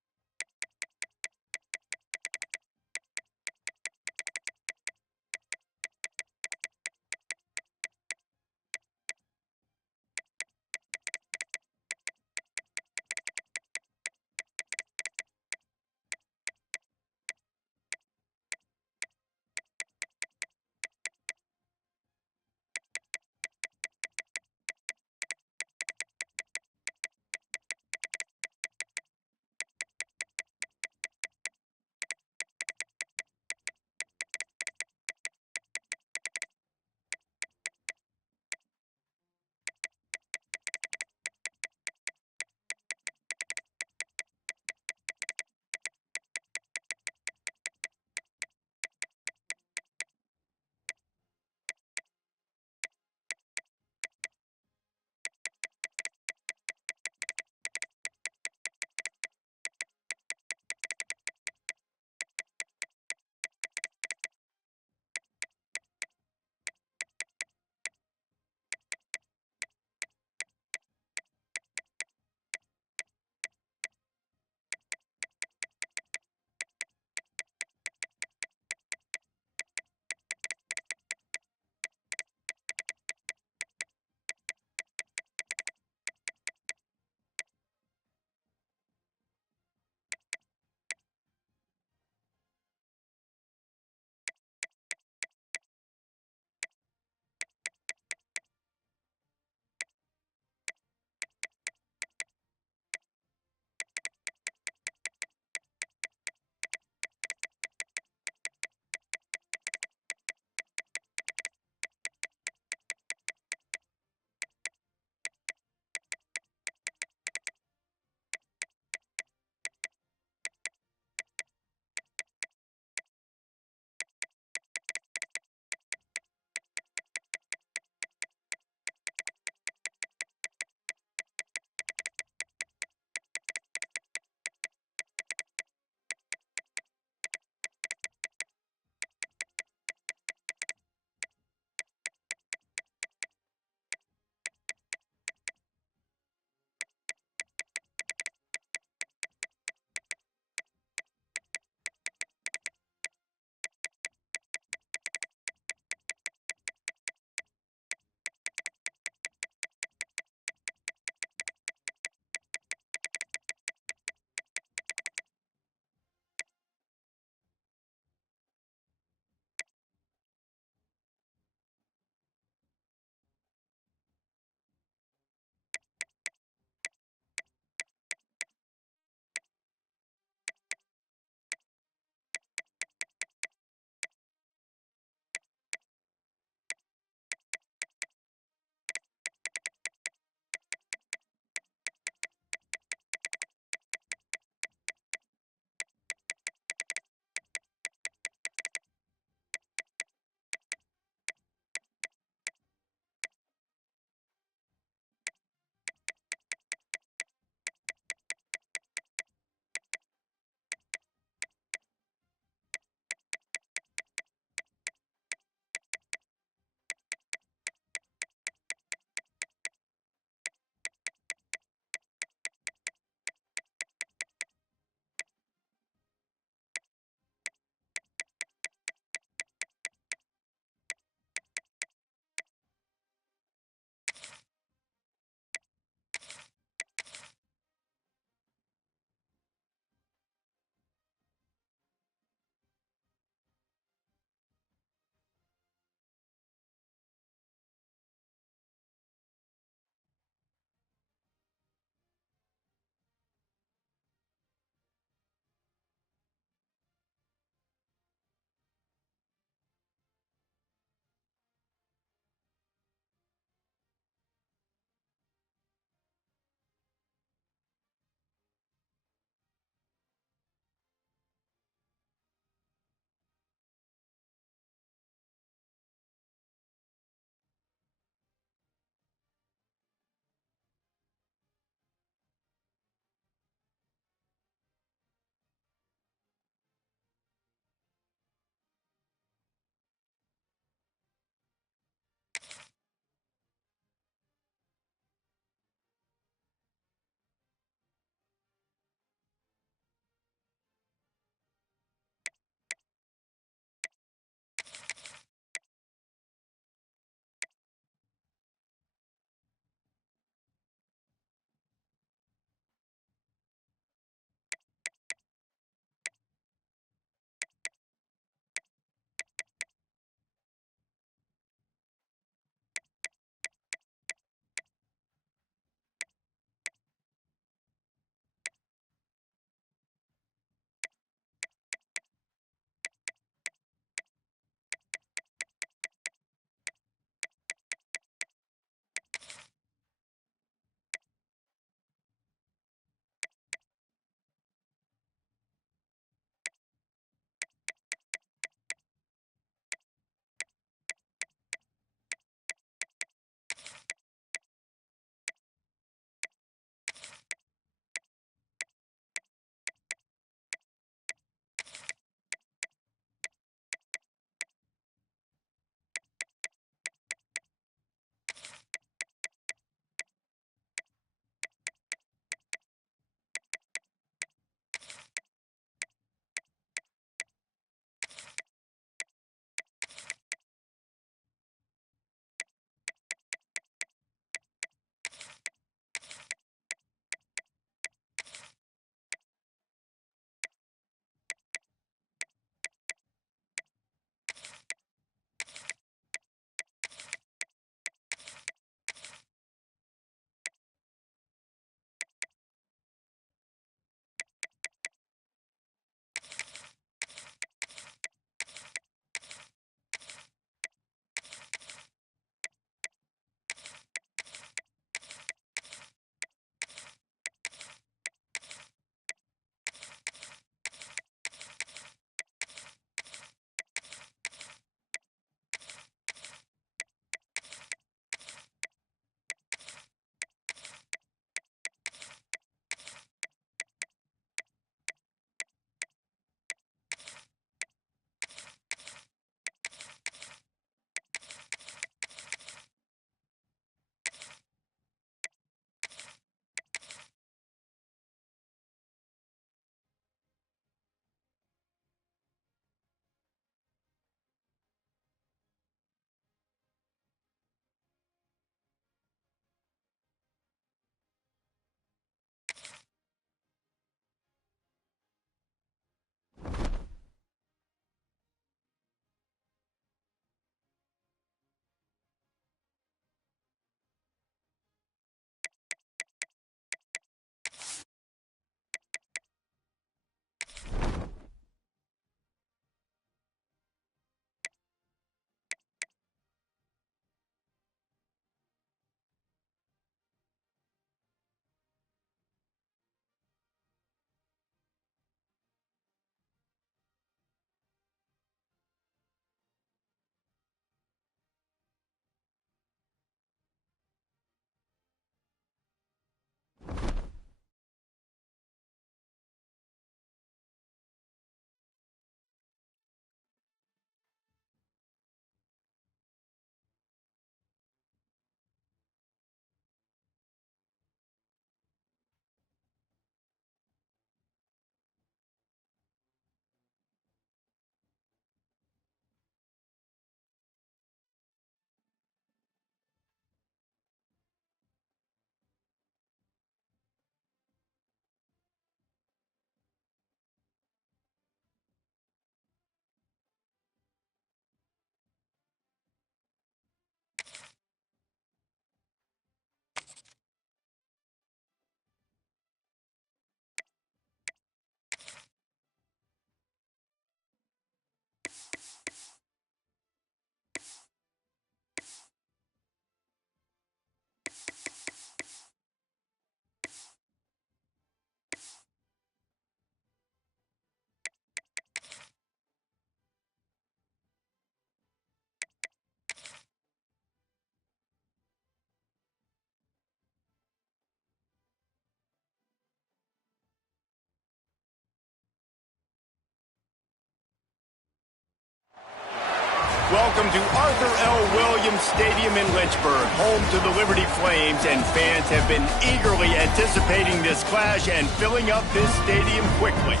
welcome to Arthur L. Williams Stadium in Lynchburg, home to the Liberty Flames, and fans have been eagerly anticipating this clash and filling up this stadium quickly.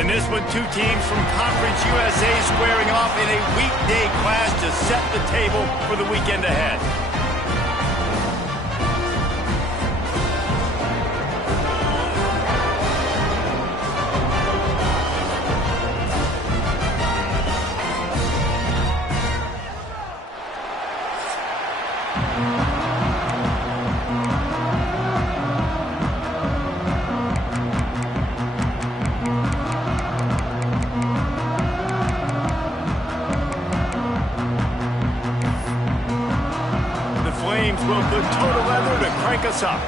In this one, two teams from Conference USA squaring off in a weekday clash to set the table for the weekend ahead. Will put total leather to crank us up.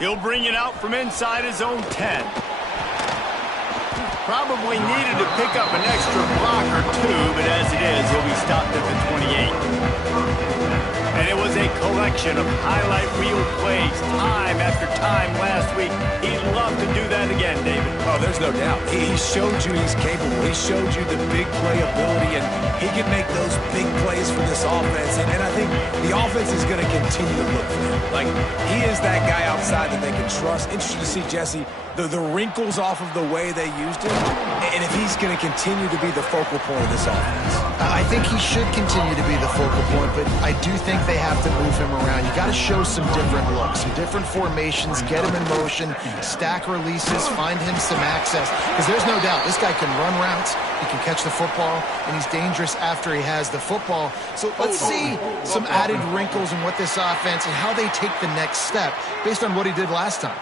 He'll bring it out from inside his own 10. Probably needed to pick up an extra block or two, but as it is, he'll be stopped at the 28. And it was a collection of highlight reel plays time after time last week. He'd love to do that again, David. Oh, there's no doubt. He showed you he's capable. He showed you the big play ability, and he can make those big plays for this offense. And I think the offense is going to continue to look for him. Like, he is that guy outside that they can trust. Interesting to see, Jesse, the wrinkles off of the way they used him, and if he's going to continue to be the focal point of this offense. I think he should continue to be the focal point, but I do think they have to move him around. You got to show some different looks, some different formations, get him in motion, stack releases, find him some access, because there's no doubt this guy can run routes, he can catch the football, and he's dangerous after he has the football. So let's see some added wrinkles in what this offense and how they take the next step based on what he did last time.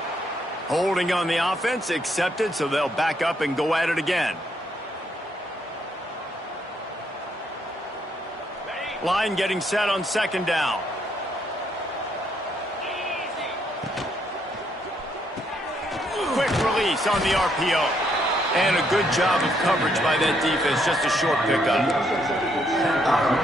Holding on the offense, accepted, so they'll back up and go at it again. Line getting set on second down. Quick release on the RPO. And a good job of coverage by that defense, just a short pickup.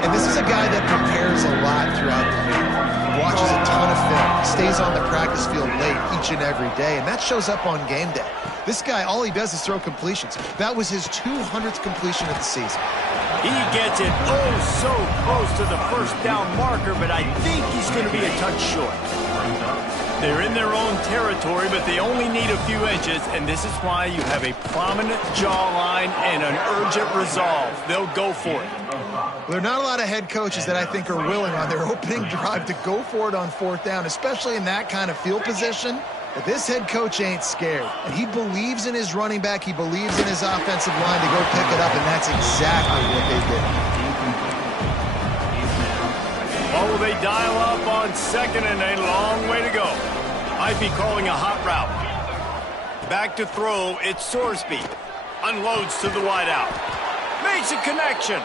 And this is a guy that prepares a lot throughout the week. Watches a ton of film, stays on the practice field late each and every day, and that shows up on game day. This guy, all he does is throw completions. That was his 200th completion of the season. He gets it oh so close to the first down marker, but I think he's going to be a touch short. They're in their own territory, but they only need a few inches, and this is why you have a prominent jawline and an urgent resolve. They'll go for it. Well, there are not a lot of head coaches that I think are willing on their opening drive to go for it on fourth down, especially in that kind of field position. But this head coach ain't scared, and he believes in his running back. He believes in his offensive line to go pick it up, and that's exactly what they did. Oh, they dial up on second and a long way to go. Might be calling a hot route. Back to throw, it's Sorsby. Unloads to the wideout. Makes a connection.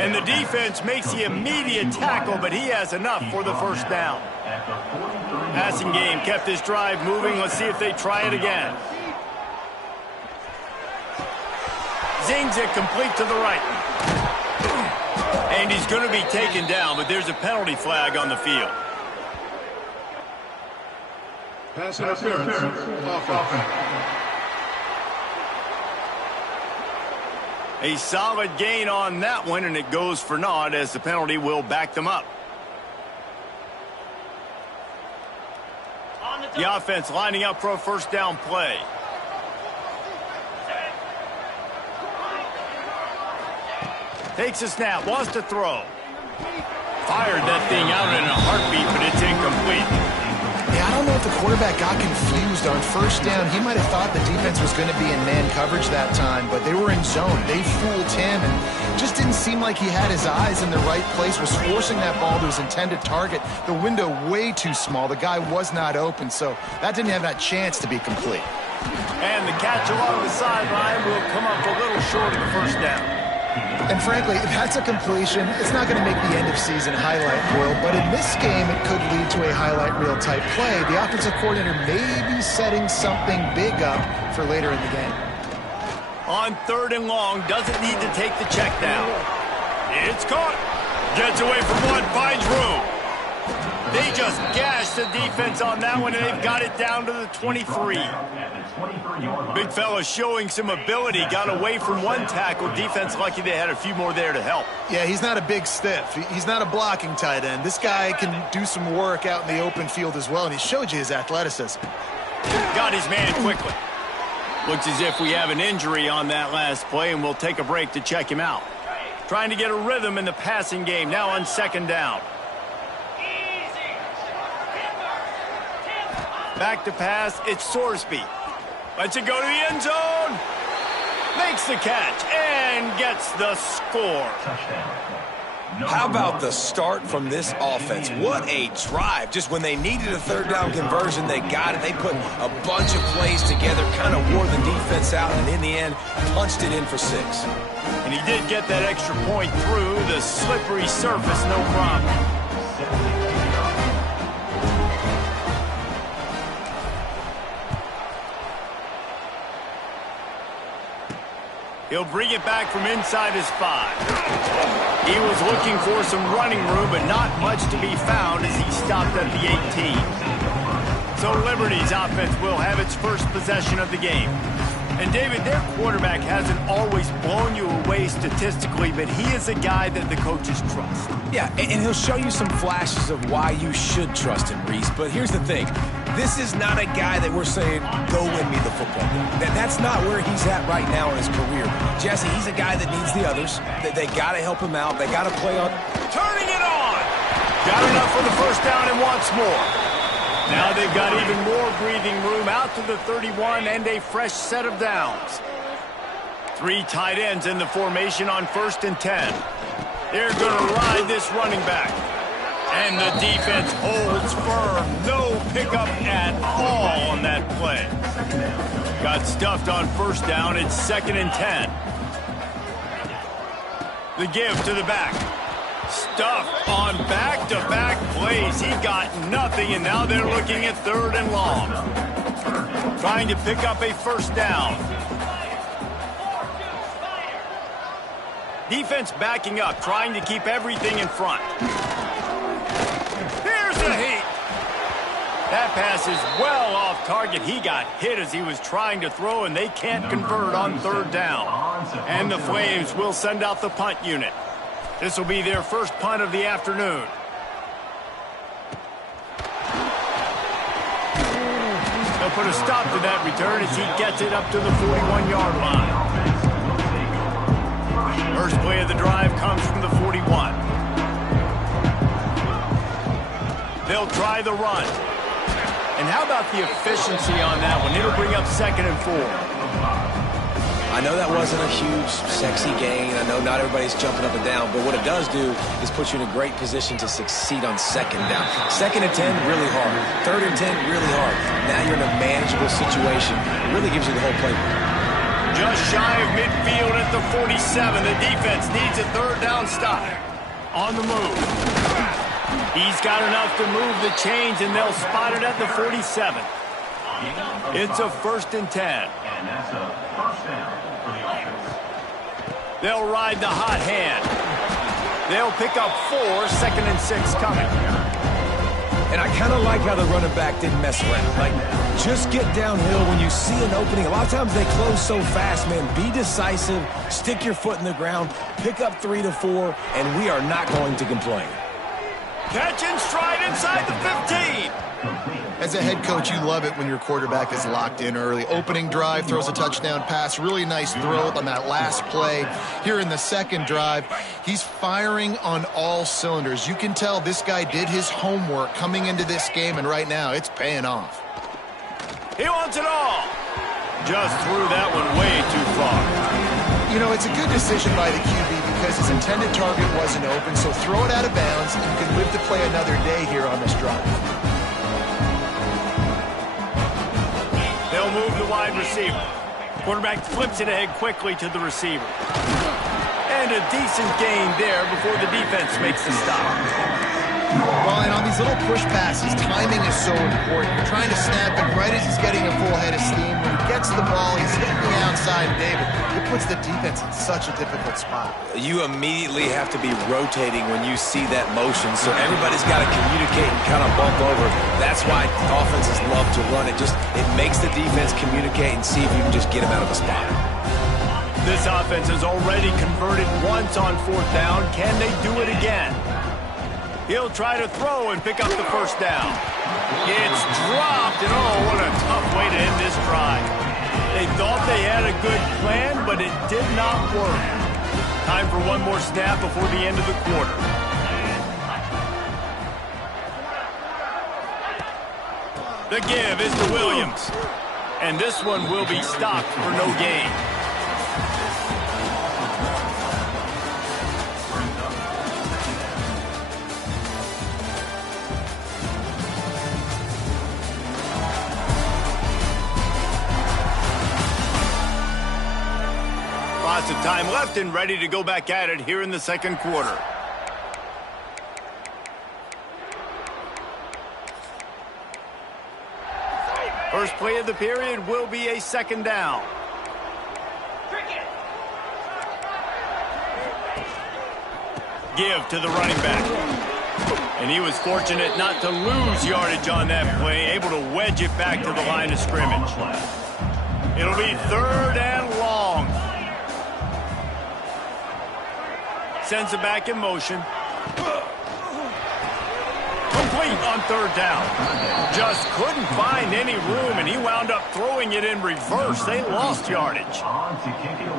And the defense makes the immediate tackle, but he has enough for the first down. Passing game kept this drive moving. Let's see if they try it again. Zings it complete to the right. And he's going to be taken down, but there's a penalty flag on the field. Pass interference. Offense. A solid gain on that one, and it goes for naught as the penalty will back them up. The offense lining up for a first down play. Takes a snap, wants to throw. Fired that thing out in a heartbeat, but it's incomplete. Yeah, I don't know if the quarterback got confused on first down. He might have thought the defense was going to be in man coverage that time, but they were in zone. They fooled him, and just didn't seem like he had his eyes in the right place, was forcing that ball to his intended target. The window way too small. The guy was not open, so that didn't have that chance to be complete. And the catch along the sideline will come up a little short of the first down. And frankly, if that's a completion, it's not going to make the end-of-season highlight reel, but in this game, it could lead to a highlight reel type play. The offensive coordinator may be setting something big up for later in the game. On third and long, doesn't need to take the check down. It's caught. Gets away from one, finds room. They just gashed the defense on that one, and they've got it down to the 23. Big fella showing some ability. Got away from one tackle. Defense lucky they had a few more there to help. Yeah, he's not a big stiff. He's not a blocking tight end. This guy can do some work out in the open field as well, and he showed you his athleticism. Got his man quickly. Looks as if we have an injury on that last play, and we'll take a break to check him out. Trying to get a rhythm in the passing game, now on second down. Back to pass, it's Sorsby. Lets it go to the end zone. Makes the catch and gets the score. How about the start from this offense? What a drive. Just when they needed a third down conversion, they got it. They put a bunch of plays together, kind of wore the defense out, and in the end, punched it in for 6. And he did get that extra point through the slippery surface, no problem. He'll bring it back from inside his 5. He was looking for some running room, but not much to be found as he stopped at the 18. So Liberty's offense will have its first possession of the game. And David, their quarterback hasn't always blown you away statistically, but he is a guy that the coaches trust. Yeah, and he'll show you some flashes of why you should trust him, Reese. But here's the thing. This is not a guy that we're saying, go win me the football game. That's not where he's at right now in his career. Jesse, he's a guy that needs the others. They got to help him out. They got to play on. Turning it on! Got enough for the first down and wants more. Now they've got even more breathing room out to the 31 and a fresh set of downs. 3 tight ends in the formation on 1st and 10. They're going to ride this running back. And the defense holds firm. No pickup at all on that play. Got stuffed on 1st down. It's 2nd and 10. The give to the back. Stuffed on back-to-back plays. He got nothing, and now they're looking at 3rd and long. Trying to pick up a 1st down. Defense backing up, trying to keep everything in front. Here's a heat. That pass is well off target. He got hit as he was trying to throw, and they can't convert on 3rd down. And the Flames will send out the punt unit. This will be their first punt of the afternoon. They'll put a stop to that return as he gets it up to the 41-yard line. First play of the drive comes from the 41. They'll try the run. And how about the efficiency on that one? It'll bring up 2nd and 4. I know that wasn't a huge, sexy gain. I know not everybody's jumping up and down, but what it does do is put you in a great position to succeed on 2nd down. 2nd and 10, really hard. 3rd and 10, really hard. Now you're in a manageable situation. It really gives you the whole playbook. Just shy of midfield at the 47. The defense needs a 3rd down stop. On the move. He's got enough to move the chains, and they'll spot it at the 47. It's a 1st and 10. And that's a 1st down for the offense. They'll ride the hot hand. They'll pick up 4, 2nd and 6 coming. And I kind of like how the running back didn't mess around. Like, just get downhill when you see an opening. A lot of times they close so fast, man. Be decisive, stick your foot in the ground, pick up 3 to 4, and we are not going to complain. Catch and stride inside the 15. As a head coach, you love it when your quarterback is locked in early. Opening drive, throws a touchdown pass. Really nice throw on that last play. Here in the 2nd drive, he's firing on all cylinders. You can tell this guy did his homework coming into this game, and right now it's paying off. He wants it all. Just threw that one way too far. You know, it's a good decision by the QB because his intended target wasn't open, so throw it out of bounds, and you can live to play another day here on this drive. They'll move the wide receiver. Quarterback flips it ahead quickly to the receiver. And a decent gain there before the defense makes the stop. Well, and on these little push passes, timing is so important. You're trying to snap him right as he's getting a full head of steam. When he gets the ball, he's hitting the outside. side, David, it puts the defense in such a difficult spot. You immediately have to be rotating when you see that motion, so everybody's got to communicate and kind of bump over. That's why offenses love to run it. It makes the defense communicate and see if you can just get them out of a spot. This offense has already converted once on 4th down. Can they do it again? He'll try to throw and pick up the first down. It's dropped, and oh, what a tough way to end this drive. They thought they had a good plan, but it did not work. Time for one more snap before the end of the quarter. The give is to Williams. And this one will be stopped for no gain. Lots of time left and ready to go back at it here in the second quarter. First play of the period will be a second down. Give to the running back. And he was fortunate not to lose yardage on that play, able to wedge it back to the line of scrimmage. It'll be 3rd and long. Sends it back in motion. Complete on 3rd down. Just couldn't find any room, and he wound up throwing it in reverse. They lost yardage.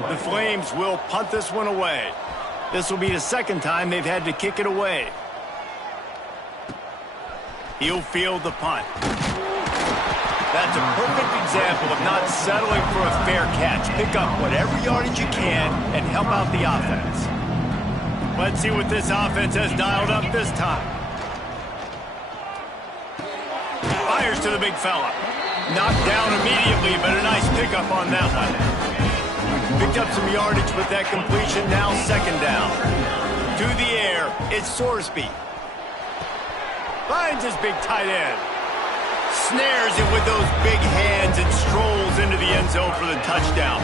The Flames will punt this one away. This will be the second time they've had to kick it away. He'll field the punt. That's a perfect example of not settling for a fair catch. Pick up whatever yardage you can and help out the offense. Let's see what this offense has dialed up this time. Fires to the big fella. Knocked down immediately, but a nice pickup on that one. Picked up some yardage with that completion, now second down. To the air, it's Sorsby. Finds his big tight end. Snares it with those big hands and strolls into the end zone for the touchdown.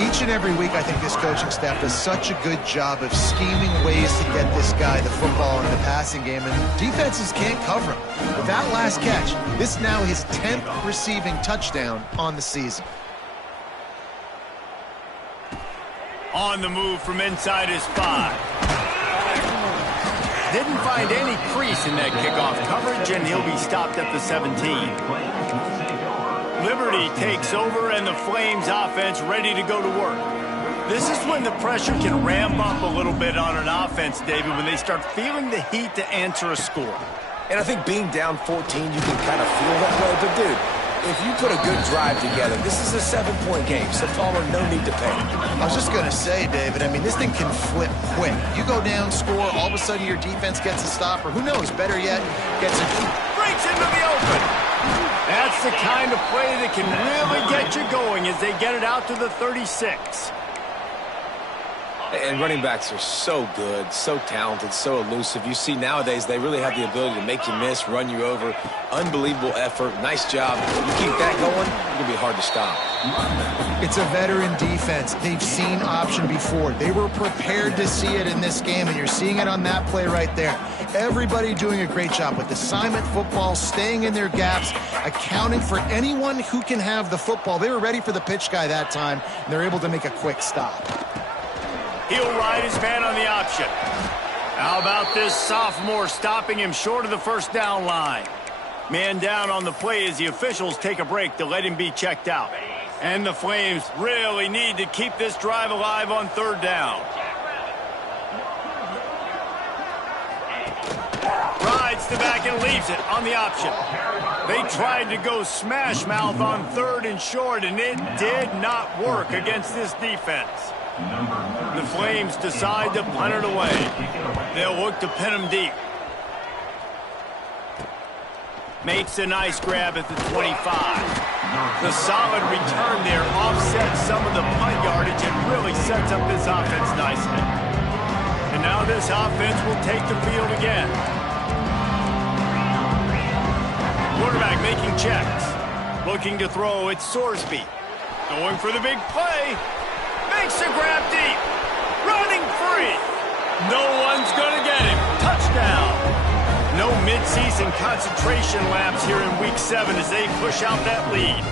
Each and every week, I think this coaching staff does such a good job of scheming ways to get this guy the football in the passing game, and defenses can't cover him. With that last catch, this is now his 10th receiving touchdown on the season. On the move from inside his 5. Didn't find any crease in that kickoff coverage, and he'll be stopped at the 17. Liberty takes over, and the Flames offense ready to go to work. This is when the pressure can ramp up a little bit on an offense, David, when they start feeling the heat to answer a score. And I think being down 14, you can kind of feel that way. But, dude, if you put a good drive together, this is a 7-point game, so Palmer, no need to panic. I was just going to say, David, I mean, this thing can flip quick. You go down, score, all of a sudden your defense gets a stop, or who knows, better yet, gets a... Breaks into the open. That's the kind of play that can really get you going as they get it out to the 36. And running backs are so good, so talented, so elusive. You see nowadays they really have the ability to make you miss, run you over. Unbelievable effort. Nice job. You keep that going, it's going to be hard to stop. It's a veteran defense. They've seen option before. They were prepared to see it in this game, and you're seeing it on that play right there. Everybody doing a great job with assignment football, staying in their gaps, accounting for anyone who can have the football. They were ready for the pitch guy that time, and they're able to make a quick stop. He'll ride his man on the option. How about this sophomore stopping him short of the first down line? Man down on the play as the officials take a break to let him be checked out. And the Flames really need to keep this drive alive on 3rd down. Rides the back and leaves it on the option. They tried to go smash mouth on 3rd and short, and it did not work against this defense. The Flames decide to punt it away. They'll look to pin him deep. Makes a nice grab at the 25. The solid return there offsets some of the punt yardage and really sets up this offense nicely. And now this offense will take the field again. Quarterback making checks. Looking to throw, it's Sorsby. Going for the big play. Makes a grab deep. Running free. No one's going to get him. Touchdown. No midseason concentration laps here in Week 7 as they push out that lead.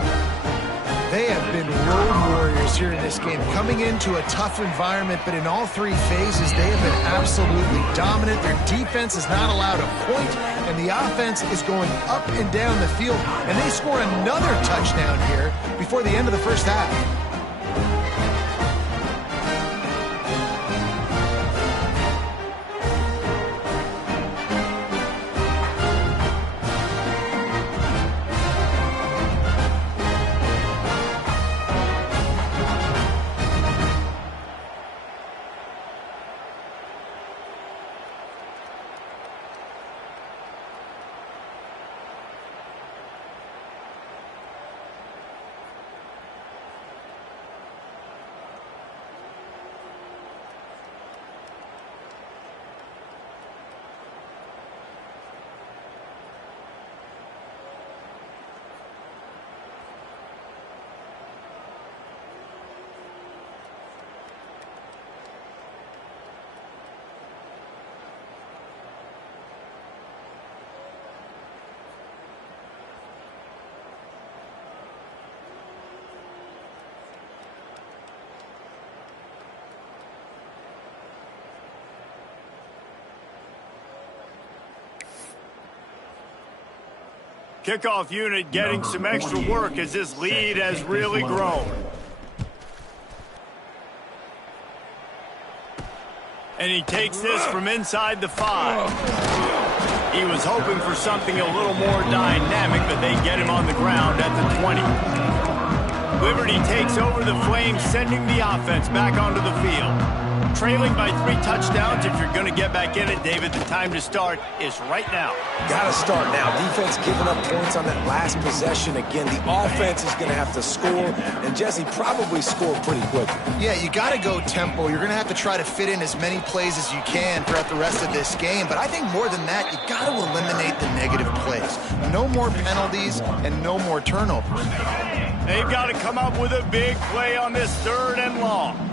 They have been road warriors here in this game, coming into a tough environment, but in all three phases, they have been absolutely dominant. Their defense is not allowed a point, and the offense is going up and down the field, and they score another touchdown here before the end of the first half. Kickoff unit getting some extra work as this lead has really grown. And he takes this from inside the 5. He was hoping for something a little more dynamic, but they get him on the ground at the 20. Liberty takes over the Flames, sending the offense back onto the field. Trailing by 3 touchdowns. If you're going to get back in it, David, the time to start is right now. Got to start now. Defense giving up points on that last possession. Again, the offense is going to have to score, and Jesse probably score pretty quickly. Yeah, you got to go tempo. You're going to have to try to fit in as many plays as you can throughout the rest of this game. But I think more than that, you got to eliminate the negative plays. No more penalties and no more turnovers. They've got to come up with a big play on this 3rd and long.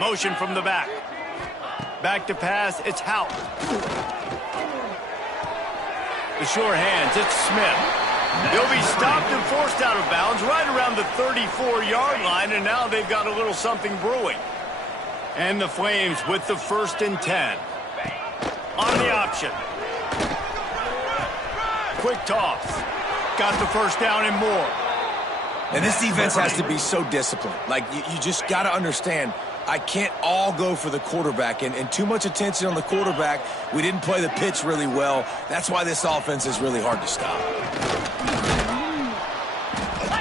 Motion from the back. Back to pass, it's Houck. The sure hands, it's Smith. He'll be stopped and forced out of bounds right around the 34-yard line, and now they've got a little something brewing. And the Flames with the 1st and 10. On the option. Quick toss. Got the first down and more. And this defense has to be so disciplined. Like, you just got to understand, I can't all go for the quarterback, and too much attention on the quarterback. We didn't play the pitch really well. That's why this offense is really hard to stop.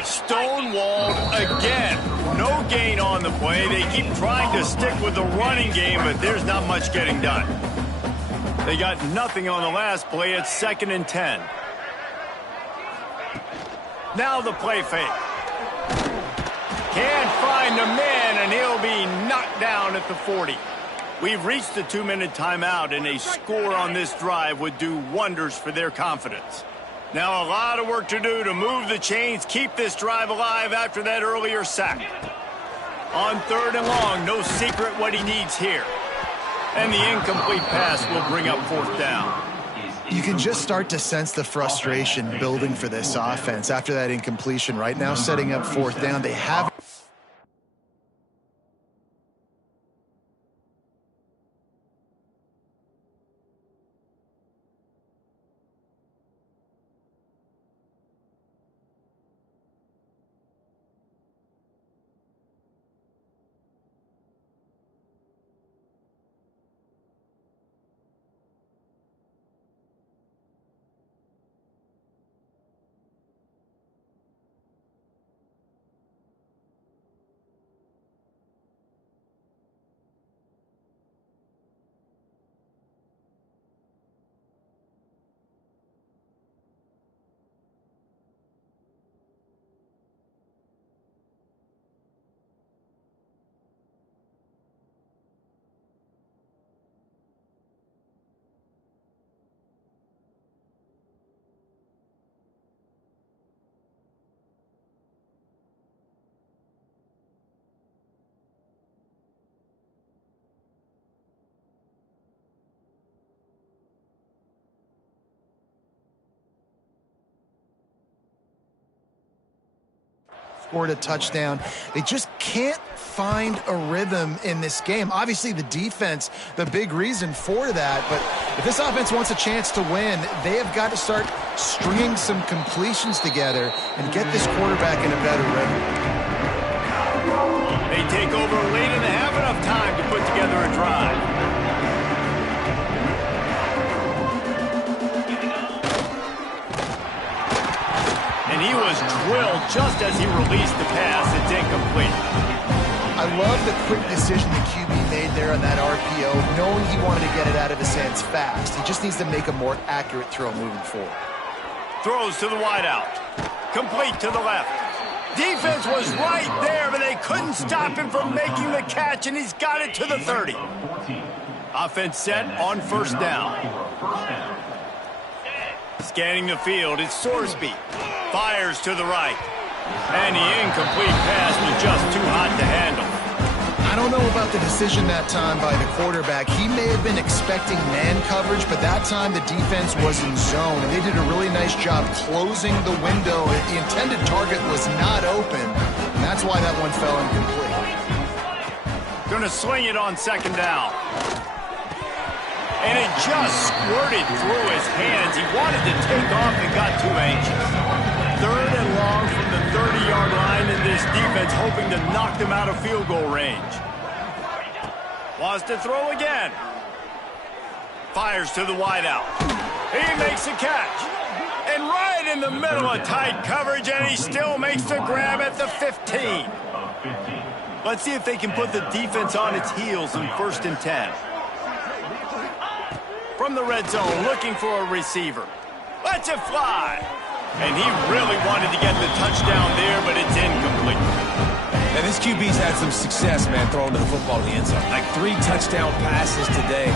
Stonewalled again. No gain on the play. They keep trying to stick with the running game, but there's not much getting done. They got nothing on the last play. It's 2nd and 10. Now the play fake. Can't find the man, and he'll be knocked down at the 40. We've reached the 2-minute timeout, and a score on this drive would do wonders for their confidence. Now a lot of work to do to move the chains, keep this drive alive after that earlier sack. On 3rd and long, no secret what he needs here. And the incomplete pass will bring up 4th down. You can just start to sense the frustration building for this offense after that incompletion. Right now, setting up 4th down. They have scored a touchdown. They just can't find a rhythm in this game. Obviously, the defense, the big reason for that. But if this offense wants a chance to win, they have got to start stringing some completions together and get this quarterback in a better rhythm. They take over late and they have enough time to put together a drive. And he was drilled just as he released the pass. It's incomplete. I love the quick decision the QB made there on that RPO, knowing he wanted to get it out of his hands fast. He just needs to make a more accurate throw moving forward. Throws to the wideout. Complete to the left. Defense was right there, but they couldn't stop him from making the catch, and he's got it to the 30. Offense set on first down. Scanning the field, it's Sorsby. Fires to the right. And the incomplete pass was just too hot to handle. I don't know about the decision that time by the quarterback. He may have been expecting man coverage, but that time the defense was in zone, and they did a really nice job closing the window. The intended target was not open, and that's why that one fell incomplete. Gonna swing it on second down. And it just squirted through his hands. He wanted to take off and got too anxious. Third and long from the 30-yard line, and this defense hoping to knock them out of field goal range. Wants to throw again. Fires to the wideout. He makes a catch. And right in the middle of tight coverage, and he still makes the grab at the 15. Let's see if they can put the defense on its heels in 1st and 10. From the red zone, looking for a receiver. Lets it fly. And he really wanted to get the touchdown there, but it's incomplete. And this QB's had some success, man, throwing the football in the end zone. Like 3 touchdown passes today.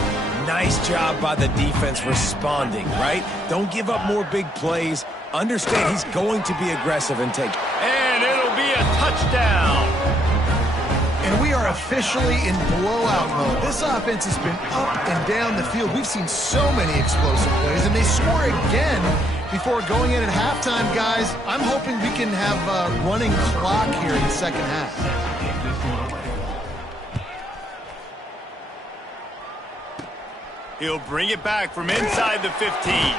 Nice job by the defense responding, right? Don't give up more big plays. Understand he's going to be aggressive and take. And it'll be a touchdown. And we are officially in blowout mode. This offense has been up and down the field. We've seen so many explosive plays, and they score again before going in at halftime, guys. I'm hoping we can have a running clock here in the second half. He'll bring it back from inside the 15.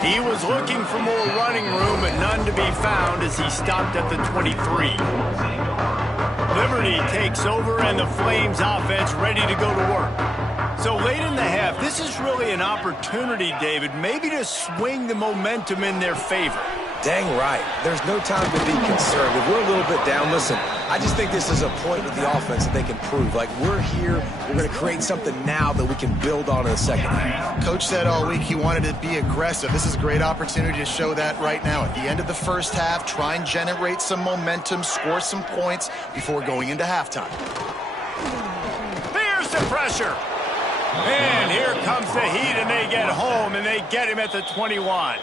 He was looking for more running room, but none to be found as he stopped at the 23. Liberty takes over, and the Flames offense ready to go to work. So late in the half, this is really an opportunity, David, maybe to swing the momentum in their favor. Dang right. There's no time to be concerned. If we're a little bit down, listen, I just think this is a point with the offense that they can prove. Like, we're here, we're going to create something now that we can build on in the second half. Coach said all week he wanted to be aggressive. This is a great opportunity to show that right now. At the end of the first half, try and generate some momentum, score some points before going into halftime. There's the pressure. And here comes the heat, and they get home, and they get him at the 21.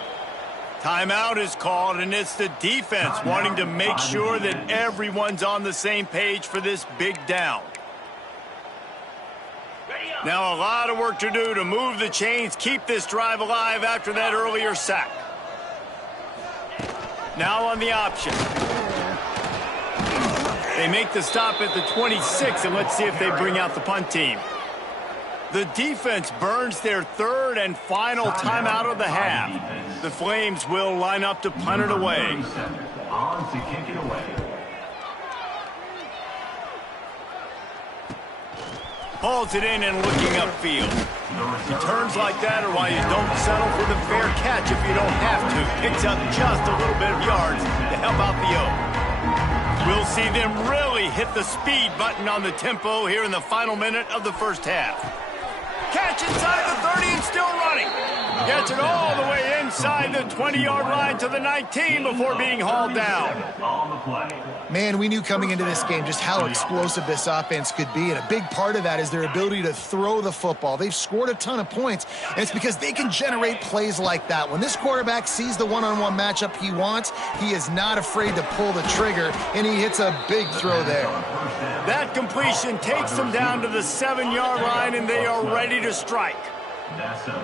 Timeout is called, and it's the defense wanting to make sure that everyone's on the same page for this big down. Now a lot of work to do to move the chains, keep this drive alive after that earlier sack. Now on the option. They make the stop at the 26, and let's see if they bring out the punt team. The defense burns their 3rd and final timeout of the half. The Flames will line up to punt it away. Hauls it in and looking upfield. Returns like that are why you don't settle for the fair catch if you don't have to. Picks up just a little bit of yards to help out the O. We'll see them really hit the speed button on the tempo here in the final minute of the first half. Catch inside the 30 and still running. Gets it all the way inside the 20-yard line to the 19 before being hauled down. Man, we knew coming into this game just how explosive this offense could be, and a big part of that is their ability to throw the football. They've scored a ton of points, and it's because they can generate plays like that. When this quarterback sees the one-on-one matchup he wants, he is not afraid to pull the trigger, and he hits a big throw there. That completion takes them down to the 7-yard line, and they are ready to strike.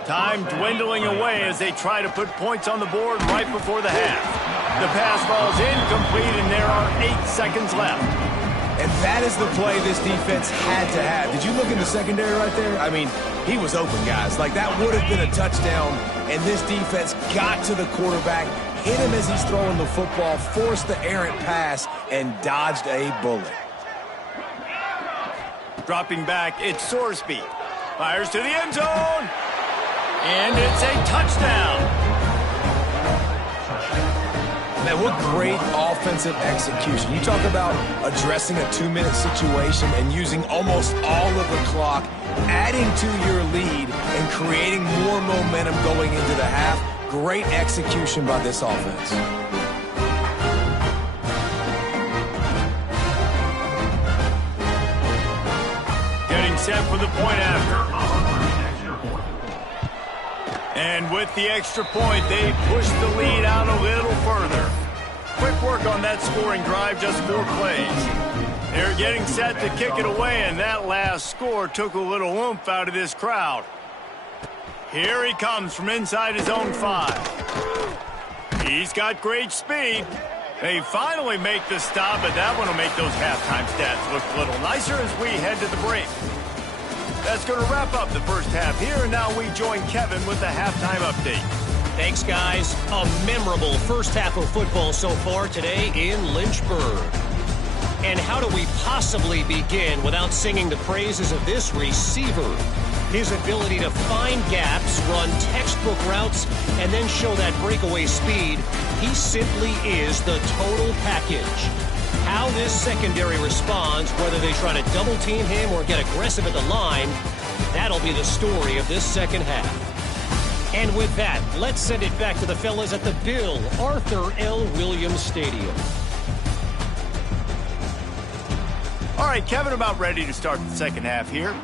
Time dwindling away as they try to put points on the board right before the half. The pass falls incomplete, and there are 8 seconds left. And that is the play this defense had to have. Did you look in the secondary right there? I mean, he was open, guys. Like, that would have been a touchdown, and this defense got to the quarterback, hit him as he's throwing the football, forced the errant pass, and dodged a bullet. Dropping back, it's Sorsby. Fires to the end zone. And it's a touchdown. Man, what great offensive execution. You talk about addressing a 2-minute situation and using almost all of the clock, adding to your lead, and creating more momentum going into the half. Great execution by this offense. Getting set for the point after. And with the extra point, they push the lead out a little further. Quick work on that scoring drive, just 4 plays. They're getting set to kick it away, and that last score took a little oomph out of this crowd. Here he comes from inside his own 5. He's got great speed. They finally make the stop, but that one will make those halftime stats look a little nicer as we head to the break. That's going to wrap up the first half here, and now we join Kevin with the halftime update. Thanks, guys. A memorable first half of football so far today in Lynchburg. And how do we possibly begin without singing the praises of this receiver? His ability to find gaps, run textbook routes, and then show that breakaway speed. He simply is the total package. How this secondary responds, whether they try to double-team him or get aggressive at the line, that'll be the story of this second half. And with that, let's send it back to the fellas at the Bill Arthur L. Williams Stadium. All right, Kevin, about ready to start the second half here.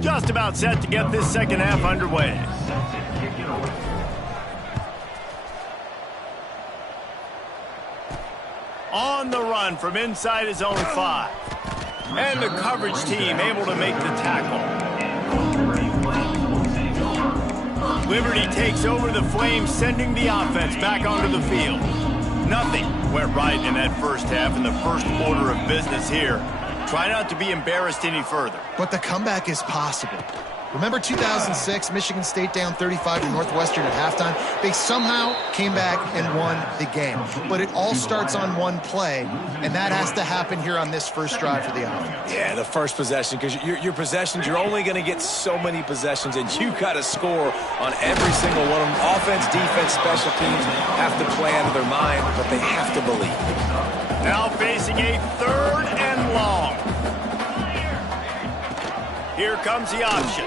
Just about set to get this second half underway. On the run from inside his own 5. And the coverage team able to make the tackle. Liberty takes over the Flames, sending the offense back onto the field. Nothing went right in that first half in the first order of business here. Try not to be embarrassed any further. But the comeback is possible. Remember 2006, Michigan State down 35 to Northwestern at halftime? They somehow came back and won the game. But it all starts on one play, and that has to happen here on this first drive for the offense. Yeah, the first possession, because your possessions, you're only going to get so many possessions, and you got to score on every single one of them. Offense, defense, special teams have to play out of their mind, but they have to believe. Now facing a 3rd and long. Here comes the option.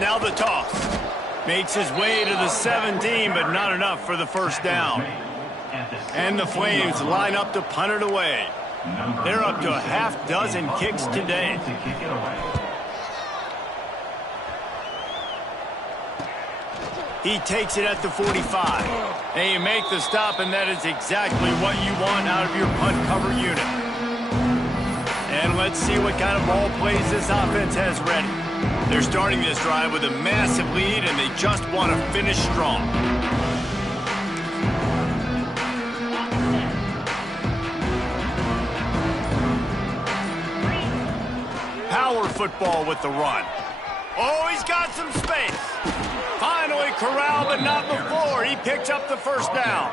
Now the toss. Makes his way to the 17, but not enough for the first down. And the Flames line up to punt it away. They're up to a half dozen kicks today. He takes it at the 45. And you make the stop, and that is exactly what you want out of your punt cover unit. And let's see what kind of ball plays this offense has ready. They're starting this drive with a massive lead, and they just want to finish strong. Power football with the run. Oh, he's got some space. Finally corralled, but not before. He picks up the first down.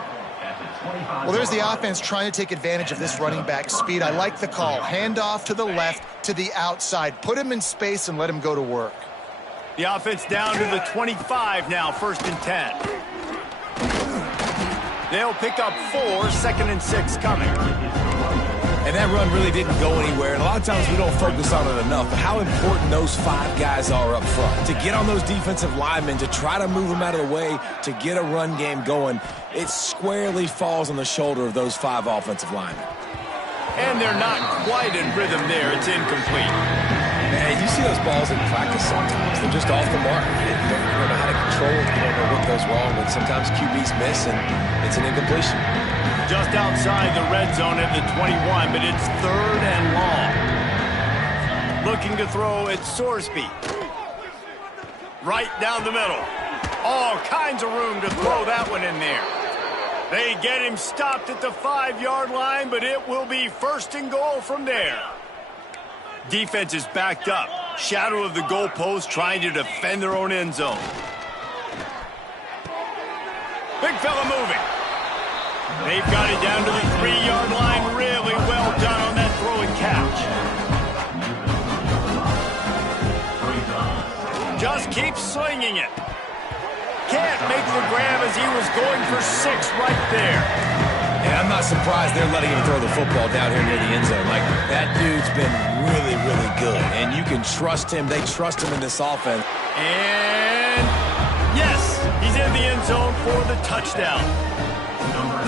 Well, there's the offense trying to take advantage of this running back speed. I like the call. Handoff to the left, to the outside. Put him in space and let him go to work. The offense down to the 25 now, 1st and 10. They'll pick up 4, 2nd and 6 coming. And that run really didn't go anywhere. And a lot of times we don't focus on it enough. But how important those 5 guys are up front. To get on those defensive linemen, to try to move them out of the way, to get a run game going, it squarely falls on the shoulder of those 5 offensive linemen. And they're not quite in rhythm there. It's incomplete. Man, you see those balls in practice sometimes. They're just off the mark. You don't know how to control it. You don't know what goes wrong. But sometimes QBs miss, and it's an incompletion. Just outside the red zone at the 21, but it's 3rd and long. Looking to throw at Sorsby. Right down the middle. All kinds of room to throw that one in there. They get him stopped at the 5-yard line, but it will be 1st and goal from there. Defense is backed up. Shadow of the goalpost trying to defend their own end zone. Big fella moving. They've got it down to the 3-yard line. Really well done on that throw and catch. Just keep slinging it. Can't make the grab as he was going for 6 right there. And I'm not surprised they're letting him throw the football down here near the end zone. Like, that dude's been really, really good. And you can trust him. They trust him in this offense. And yes, he's in the end zone for the touchdown.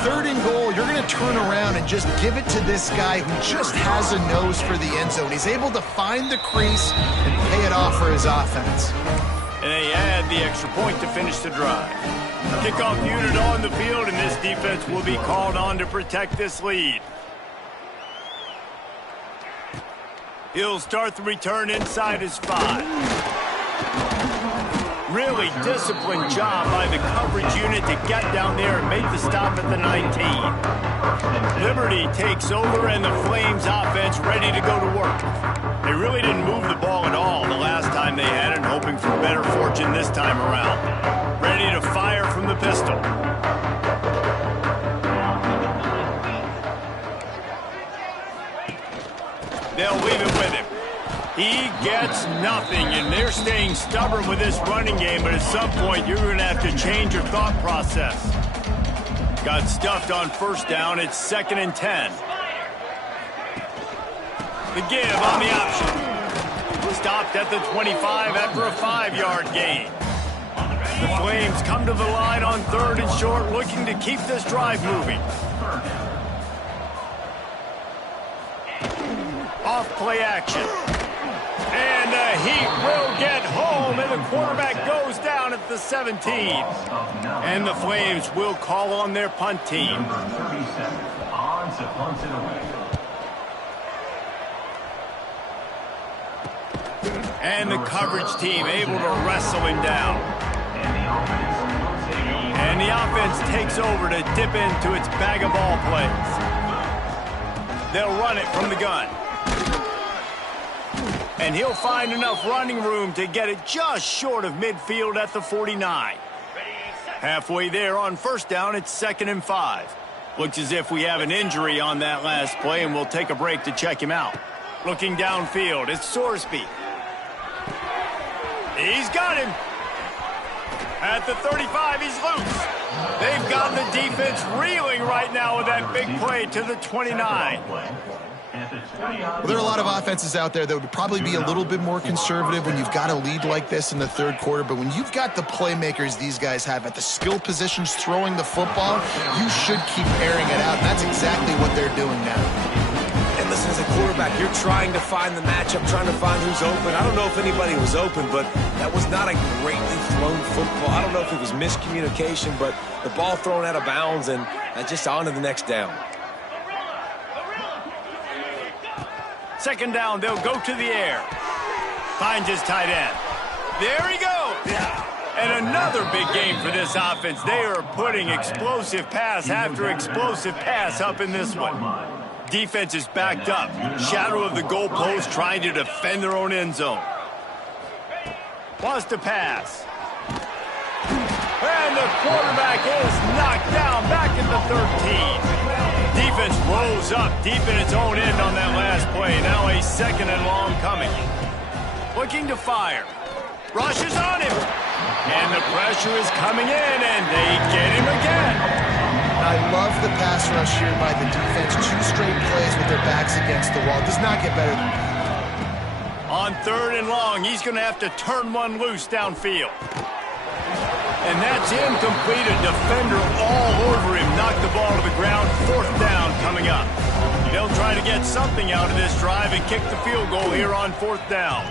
3rd and goal, you're going to turn around and just give it to this guy who just has a nose for the end zone. He's able to find the crease and pay it off for his offense. And they add the extra point to finish the drive. Kickoff unit on the field, and this defense will be called on to protect this lead. He'll start the return inside his 5. Really disciplined job by the coverage unit to get down there and make the stop at the 19. Liberty takes over, and the Flames offense ready to go to work. They really didn't move the ball at all the last time they had it, hoping for better fortune this time around. Ready to fire from the pistol. They'll leave it with him. He gets nothing, and they're staying stubborn with this running game, but at some point you're going to have to change your thought process. Got stuffed on 1st down. It's 2nd and 10. The give on the option. Stopped at the 25 after a 5-yard gain. The Flames come to the line on 3rd and short, looking to keep this drive moving. Off play action. And the Heat will get home, and the quarterback goes down at the 17. And the Flames will call on their punt team. And the coverage team able to wrestle him down. And the offense takes over to dip into its bag of ball plays. They'll run it from the gun. And he'll find enough running room to get it just short of midfield at the 49. Halfway there on 1st down, it's 2nd and 5. Looks as if we have an injury on that last play, and we'll take a break to check him out. Looking downfield, it's Sorsby. He's got him. At the 35, he's loose. They've got the defense reeling right now with that big play to the 29. Well, there are a lot of offenses out there that would probably be a little bit more conservative when you've got a lead like this in the 3rd quarter, but when you've got the playmakers these guys have at the skill positions throwing the football, you should keep airing it out, and that's exactly what they're doing now. And listen, as a quarterback, you're trying to find the matchup, trying to find who's open. I don't know if anybody was open, but that was not a greatly thrown football. I don't know if it was miscommunication, but the ball thrown out of bounds and just on to the next down. 2nd down, they'll go to the air. Finds his tight end. There he goes. And another big game for this offense. They are putting explosive pass after explosive pass up in this one. Defense is backed up. Shadow of the goalpost trying to defend their own end zone. Wants to pass. And the quarterback is knocked down back at the 13. Defense rolls up deep in its own end on that last play. Now a 2nd and long coming. Looking to fire. Rushes on him. And the pressure is coming in, and they get him again. I love the pass rush here by the defense. 2 straight plays with their backs against the wall. It does not get better than that. On 3rd and long, he's going to have to turn one loose downfield. And that's incomplete. A defender all over him. Knocked the ball to the ground. 4th down coming up. They'll try to get something out of this drive and kick the field goal here on 4th down.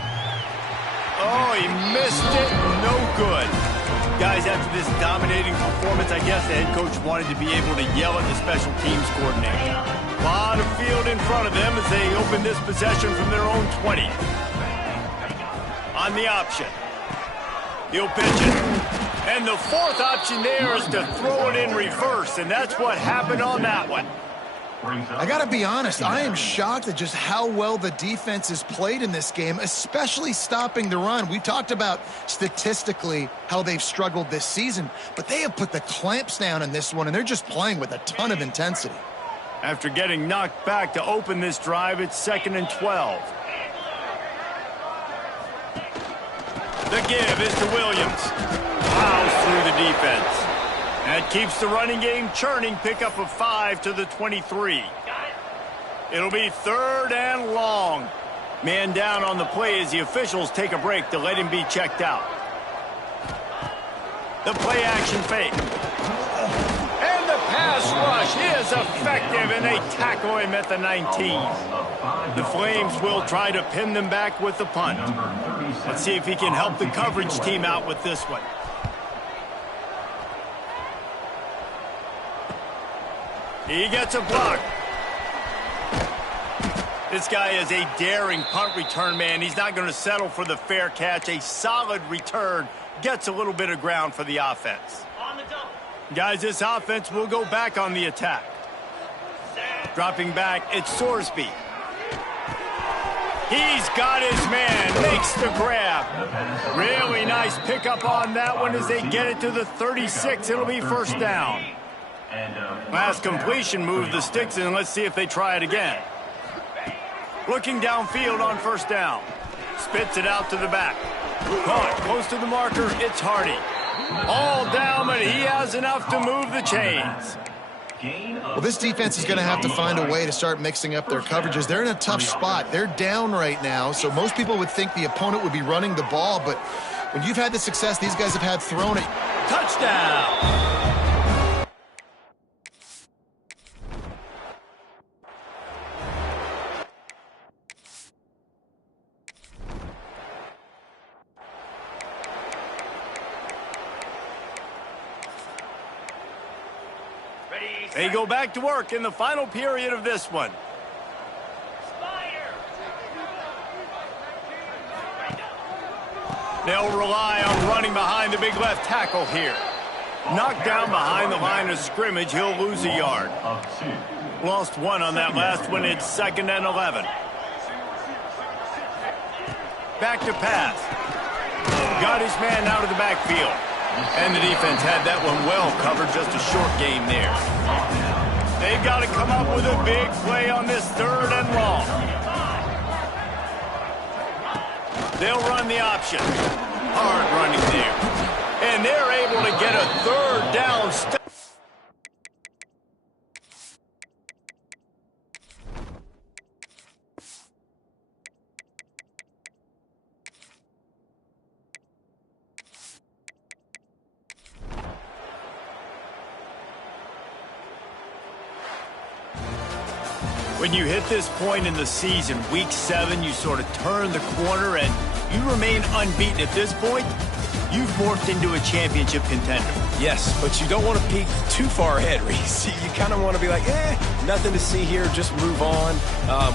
Oh, he missed it. No good. Guys, after this dominating performance, I guess the head coach wanted to be able to yell at the special teams coordinator. A lot of field in front of them as they open this possession from their own 20. On the option. He'll pitch it. And the fourth option there is to throw it in reverse, and that's what happened on that one. I got to be honest, I am shocked at just how well the defense has played in this game, especially stopping the run. We talked about statistically how they've struggled this season, but they have put the clamps down in this one, and they're just playing with a ton of intensity. After getting knocked back to open this drive, it's 2nd and 12. The give is to Williams. Plows through the defense. That keeps the running game churning. Pickup of 5 to the 23. It'll be 3rd and long. Man down on the play as the officials take a break to let him be checked out. The play action fake. And the pass rush is effective, and they tackle him at the 19. The Flames will try to pin them back with the punt. Let's see if he can help the coverage team out with this one. He gets a block. This guy is a daring punt return man. He's not going to settle for the fair catch. A solid return gets a little bit of ground for the offense. Guys, this offense will go back on the attack. Dropping back, it's Sorsby. He's got his man, makes the grab. Really nice pickup on that one as they get it to the 36. It'll be 1st down. Last completion moved the sticks in. Let's see if they try it again. Looking downfield on 1st down. Spits it out to the back. Caught close to the marker. It's Hardy. All down, but he has enough to move the chains. Well, this defense is going to have to find a way to start mixing up their coverages. They're in a tough spot. They're down right now, so most people would think the opponent would be running the ball, but when you've had the success these guys have had throwing it. Touchdown! They go back to work in the final period of this one. They'll rely on running behind the big left tackle here. Knocked down behind the line of scrimmage, he'll lose a yard. Lost 1 on that last one. It's 2nd and 11. Back to pass. Got his man out of the backfield. And the defense had that one well covered, just a short game there. They've got to come up with a big play on this 3rd and long. They'll run the option. Hard running there. And they're able to get a 3rd down stop. When you hit this point in the season, week 7, you sort of turn the corner and you remain unbeaten. At this point, you've morphed into a championship contender. Yes, but you don't want to peek too far ahead, Reese. You kind of want to be like, nothing to see here, just move on.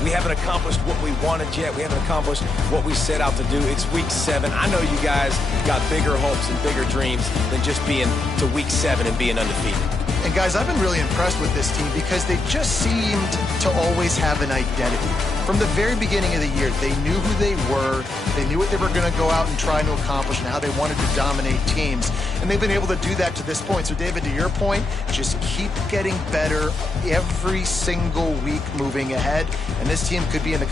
We haven't accomplished what we wanted yet. We haven't accomplished what we set out to do. It's week 7. I know you guys got bigger hopes and bigger dreams than just being to week 7 and being undefeated. And guys, I've been really impressed with this team because they just seemed to always have an identity. From the very beginning of the year, they knew who they were, they knew what they were going to go out and try to accomplish and how they wanted to dominate teams. And they've been able to do that to this point. So David, to your point, just keep getting better every single week moving ahead. And this team could be in the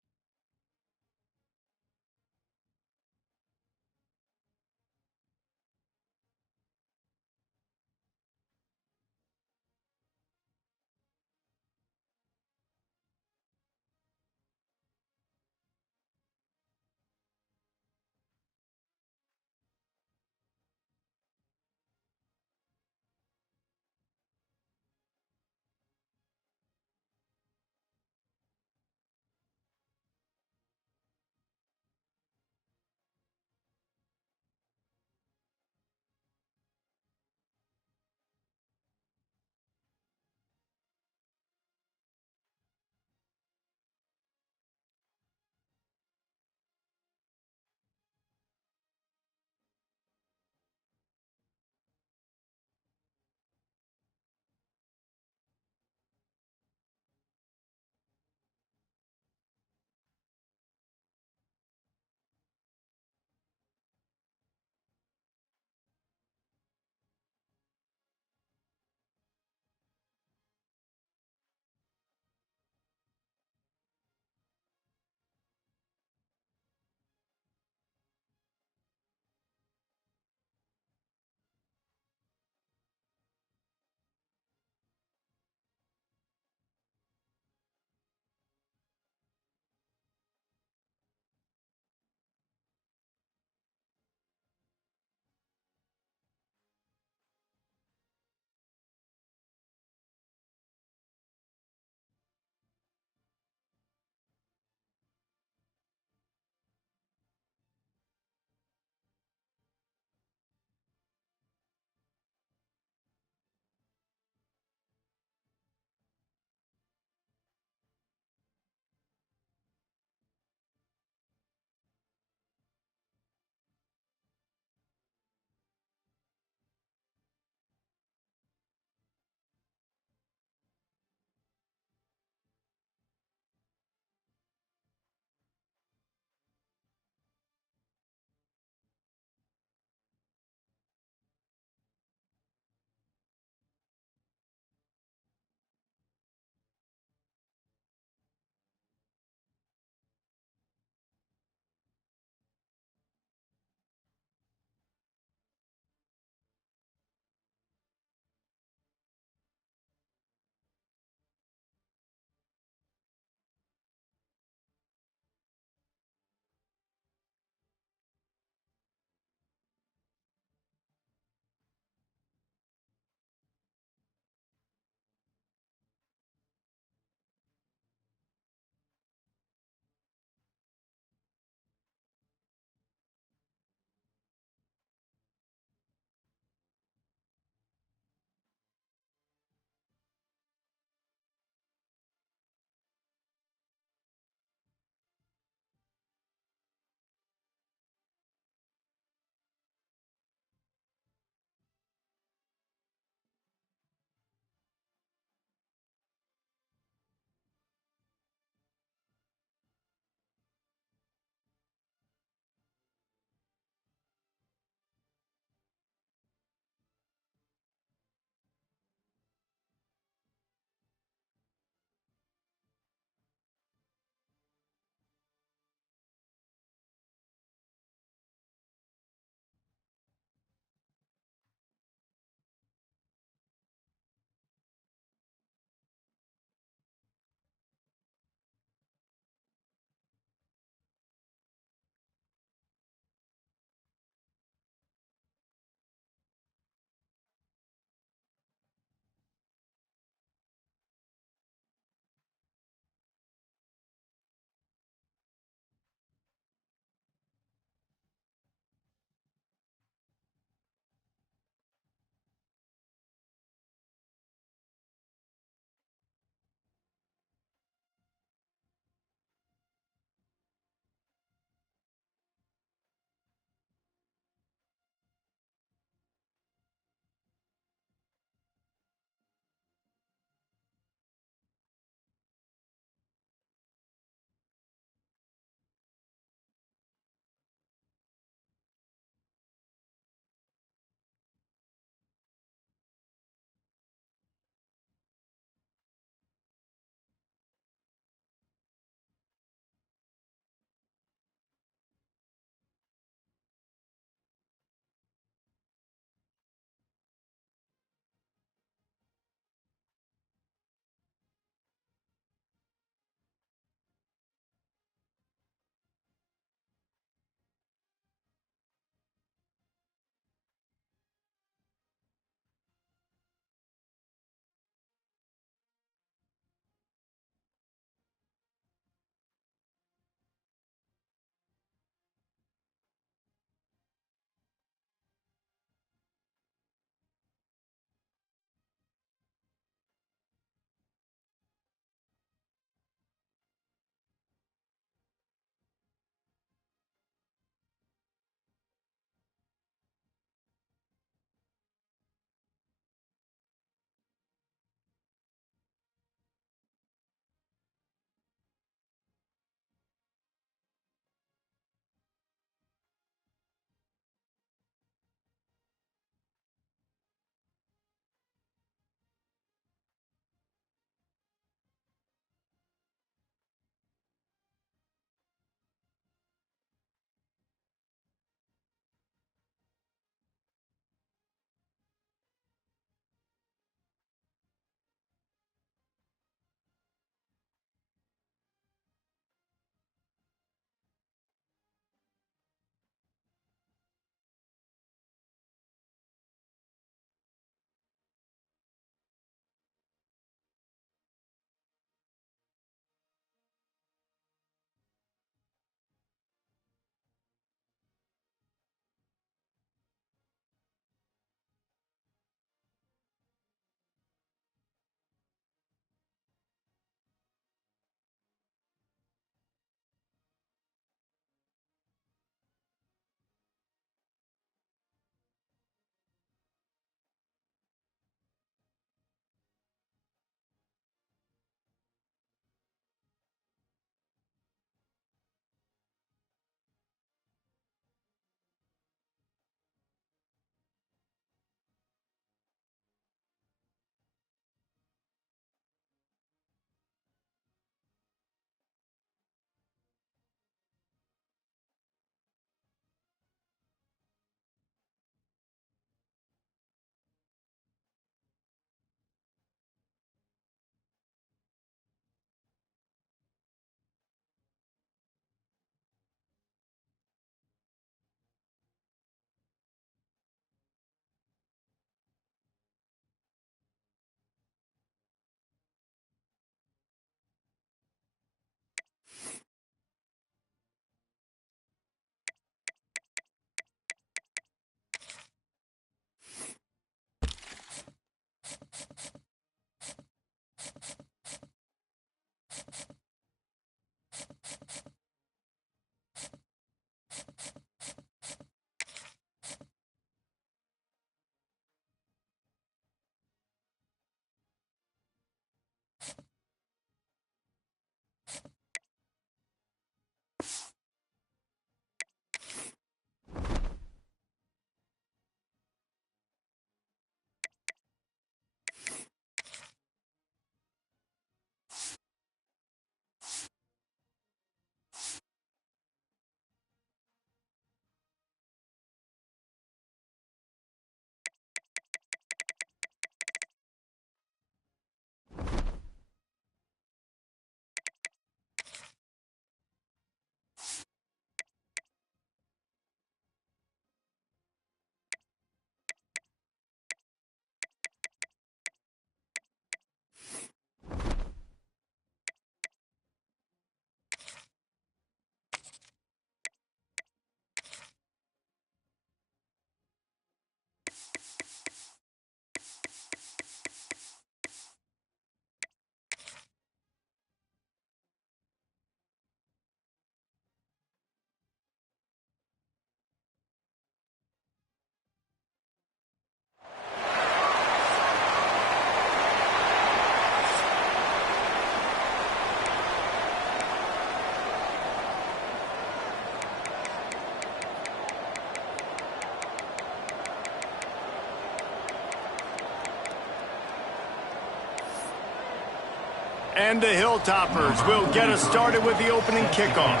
And the Hilltoppers will get us started with the opening kickoff.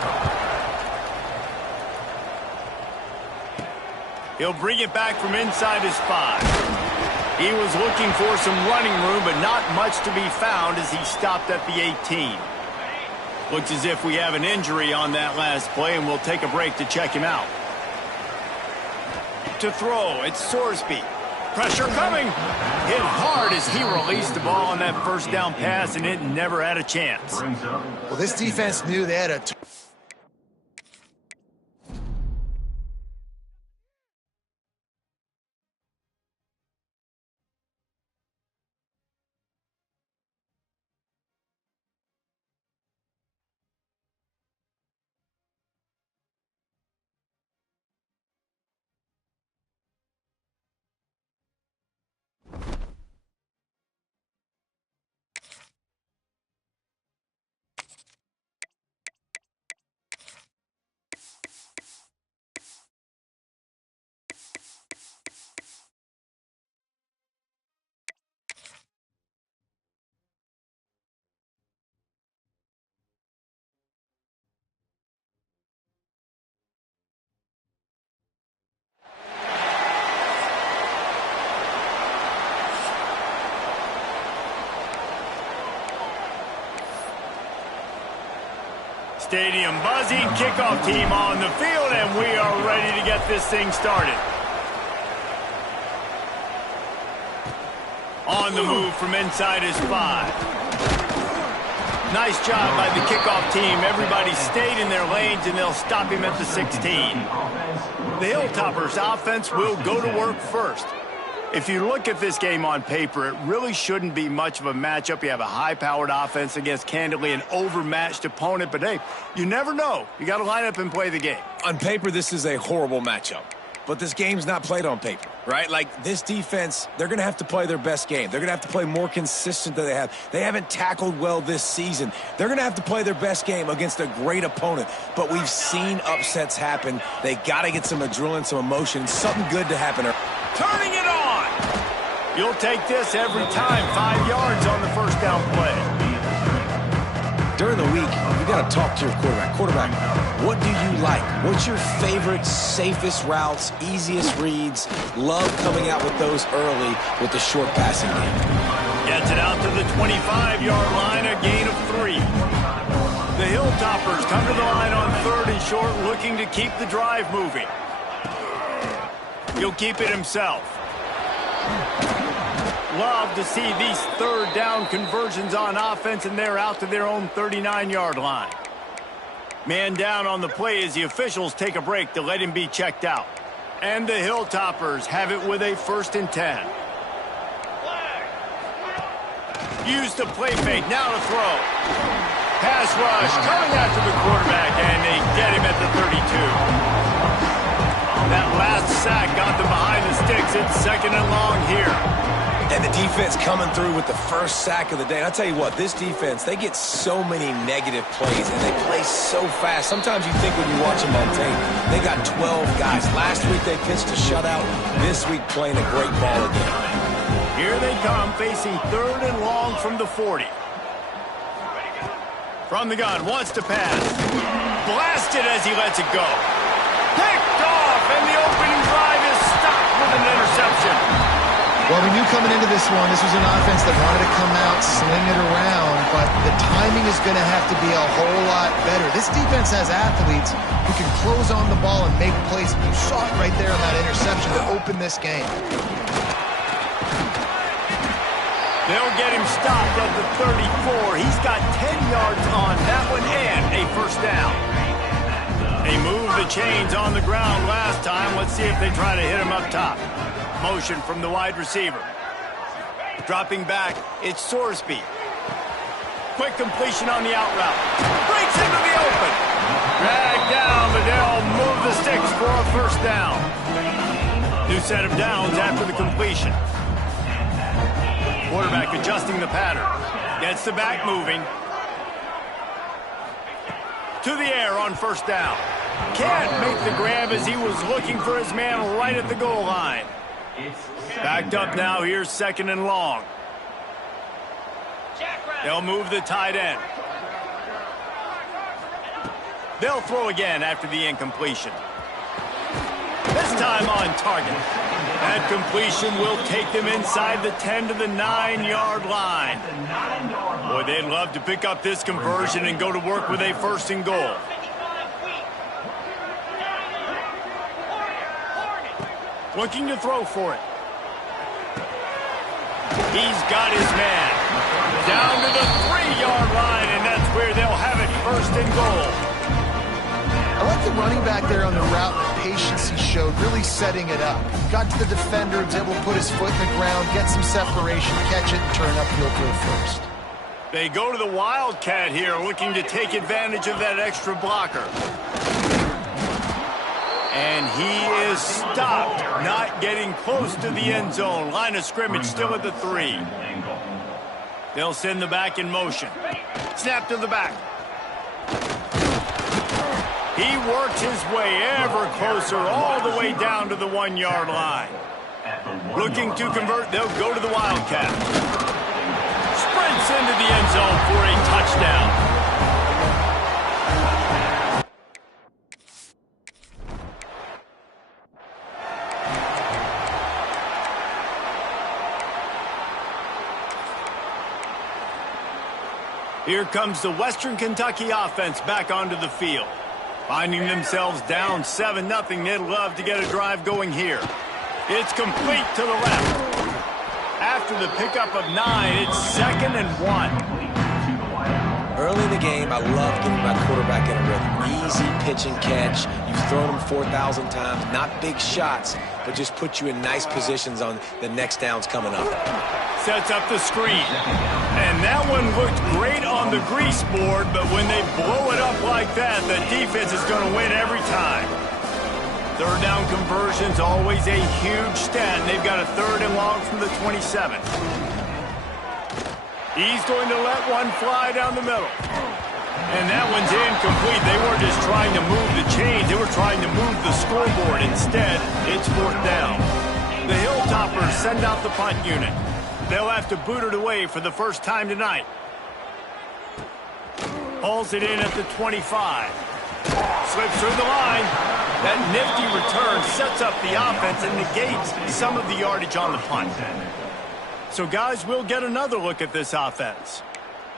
He'll bring it back from inside his 5. He was looking for some running room, but not much to be found as he stopped at the 18. Looks as if we have an injury on that last play, and we'll take a break to check him out. To throw, it's Sorsby. Pressure coming. Hit hard as he released the ball on that first down pass, and it never had a chance. Well, this defense knew they had a... Stadium buzzing, kickoff team on the field, and we are ready to get this thing started. On the move from inside his 5. Nice job by the kickoff team. Everybody stayed in their lanes, and they'll stop him at the 16. The Hilltoppers offense will go to work first. If you look at this game on paper, it really shouldn't be much of a matchup. You have a high-powered offense against, candidly, an overmatched opponent. But, hey, you never know. You got to line up and play the game. On paper, this is a horrible matchup. But this game's not played on paper, right? Like, this defense, they're going to have to play their best game. They're going to have to play more consistent than they have. They haven't tackled well this season. They're going to have to play their best game against a great opponent. But we've seen upsets happen. They got to get some adrenaline, some emotion, something good to happen. Turning it on! You'll take this every time. 5 yards on the first down play. During the week, you got to talk to your quarterback. Quarterback, what do you like? What's your favorite, safest routes, easiest reads? Love coming out with those early with the short passing game. Gets it out to the 25-yard line, a gain of 3. The Hilltoppers come to the line on 3rd and short, looking to keep the drive moving. He'll keep it himself. Love to see these 3rd down conversions on offense, and they're out to their own 39-yard line. Man down on the play as the officials take a break to let him be checked out. And the Hilltoppers have it with a 1st and 10. Use the play fake, now to throw. Pass rush coming after the quarterback, and they get him at the 32. That last sack got them behind the sticks. It's 2nd and long here. And the defense coming through with the first sack of the day. And I'll tell you what, this defense, they get so many negative plays, and they play so fast. Sometimes you think when you watch them on tape, they got 12 guys. Last week they pitched a shutout. This week playing a great ball again. Here they come, facing 3rd and long from the 40. From the gun, wants to pass. Blasted as he lets it go. Picked off, and the opening drive is stopped with an interception. Well, we knew coming into this one, this was an offense that wanted to come out, sling it around, but the timing is going to have to be a whole lot better. This defense has athletes who can close on the ball and make plays. You saw it right there on that interception to open this game. They'll get him stopped at the 34. He's got 10 yards on that one and a 1st down. They moved the chains on the ground last time. Let's see if they try to hit him up top. Motion from the wide receiver. Dropping back, it's Sorsby. Quick completion on the out route. Breaks into the open. Dragged down, but they'll move the sticks for a 1st down. New set of downs after the completion. Quarterback adjusting the pattern. Gets the back moving. To the air on 1st down. Can't make the grab as he was looking for his man right at the goal line. Backed up now, here's 2nd and long. They'll move the tight end. They'll throw again after the incompletion. This time on target. That completion will take them inside the 10 to the 9-yard line. Boy, they'd love to pick up this conversion and go to work with a 1st and goal. Looking to throw for it. He's got his man. Down to the 3-yard line, and that's where they'll have it 1st and goal. I like the running back there on the route and the patience he showed, really setting it up. Got to the defender, was able to put his foot in the ground, get some separation, catch it, and turn upfield for a 1st. They go to the Wildcat here, looking to take advantage of that extra blocker. And he is stopped, not getting close to the end zone. Line of scrimmage still at the 3. They'll send the back in motion. Snap to the back. He works his way ever closer, all the way down to the 1-yard line. Looking to convert, they'll go to the Wildcat. Sprints into the end zone for a touchdown. Here comes the Western Kentucky offense back onto the field. Finding themselves down 7-0, they'd love to get a drive going here. It's complete to the left. After the pickup of 9, it's 2nd and 1. Early in the game, I love getting my quarterback in a rhythm. Easy pitch and catch. You've thrown them 4,000 times. Not big shots, but just put you in nice positions on the next downs coming up. Sets up the screen. And that one looked great on the grease board, but when they blow it up like that, the defense is going to win every time. 3rd down conversion's always a huge stat, and they've got a 3rd and long from the 27. He's going to let one fly down the middle. And that one's incomplete. They weren't just trying to move the chains. They were trying to move the scoreboard. Instead, it's 4th down. The Hilltoppers send out the punt unit. They'll have to boot it away for the first time tonight. Hauls it in at the 25. Slips through the line. That nifty return sets up the offense and negates some of the yardage on the punt. So, guys, we'll get another look at this offense.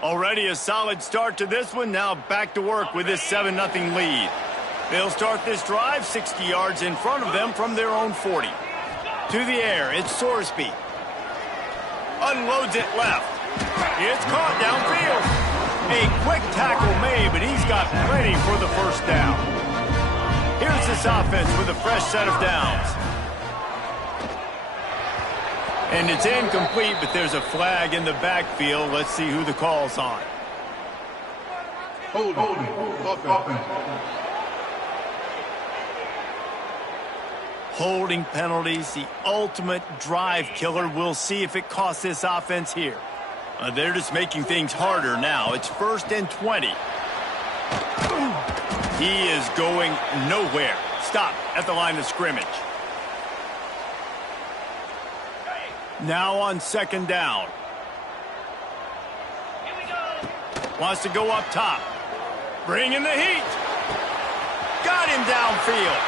Already a solid start to this one. Now back to work with this 7-0 lead. They'll start this drive 60 yards in front of them from their own 40. To the air, it's Sorsby. Unloads it left. It's caught downfield. A quick tackle made, but he's got plenty for the 1st down. Here's this offense with a fresh set of downs. And it's incomplete, but there's a flag in the backfield. Let's see who the call's on. Holding. Offense. Holding penalties, the ultimate drive killer. We'll see if it costs this offense here. They're just making things harder now. It's 1st and 20. He is going nowhere. Stop at the line of scrimmage. Now on 2nd down. Wants to go up top. Bringing the heat. Got him downfield.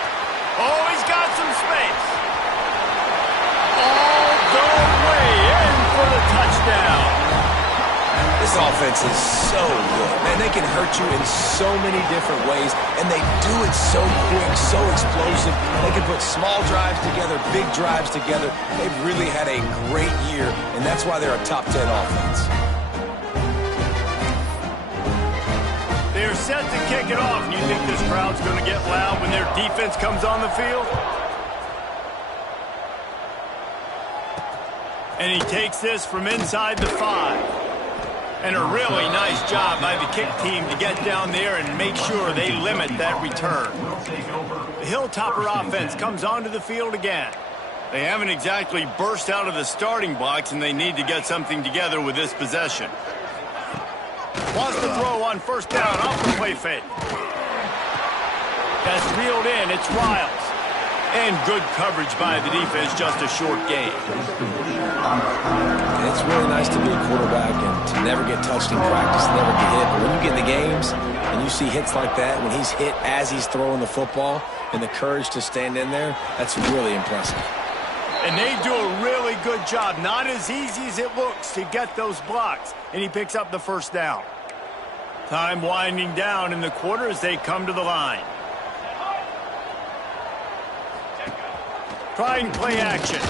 Oh, he's got some space. All the way in for the touchdown. This offense is so good. Man, they can hurt you in so many different ways, and they do it so quick, so explosive. They can put small drives together, big drives together. They've really had a great year, and that's why they're a top 10 offense. They're set to kick it off. You think this crowd's going to get loud when their defense comes on the field? And he takes this from inside the 5. And a really nice job by the kick team to get down there and make sure they limit that return. The Hilltopper offense comes onto the field again. They haven't exactly burst out of the starting blocks, and they need to get something together with this possession. Wants to throw on 1st down off the play fake. That's reeled in. It's Riles. And good coverage by the defense, just a short game. It's really nice to be a quarterback and to never get touched in practice, never get hit. But when you get in the games and you see hits like that, when he's hit as he's throwing the football and the courage to stand in there, that's really impressive. And they do a really good job. Not as easy as it looks to get those blocks. And he picks up the first down. Time winding down in the quarter as they come to the line. Trying play action.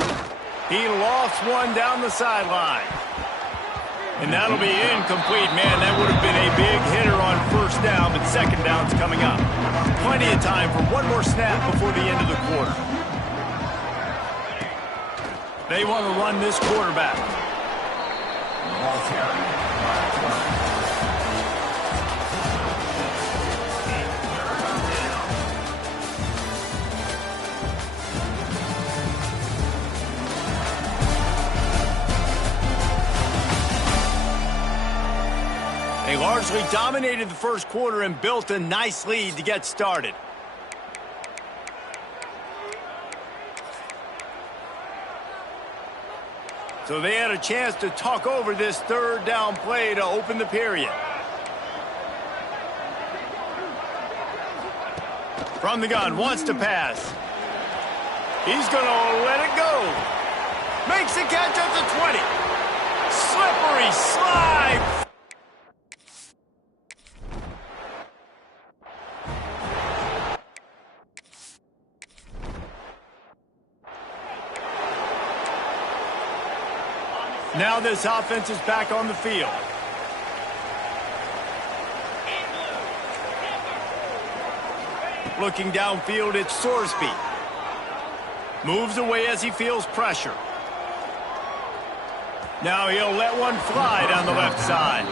He lost one down the sideline. And that'll be incomplete. Man, that would have been a big hitter on first down, but second down's coming up. Plenty of time for one more snap before the end of the quarter. They want to run this quarterback. They largely dominated the first quarter and built a nice lead to get started. So they had a chance to talk over this third down play to open the period. From the gun, wants to pass. He's going to let it go. Makes the catch at the 20. Slippery slide. Now this offense is back on the field. Looking downfield, it's Sorsby. Moves away as he feels pressure. Now he'll let one fly down the left side.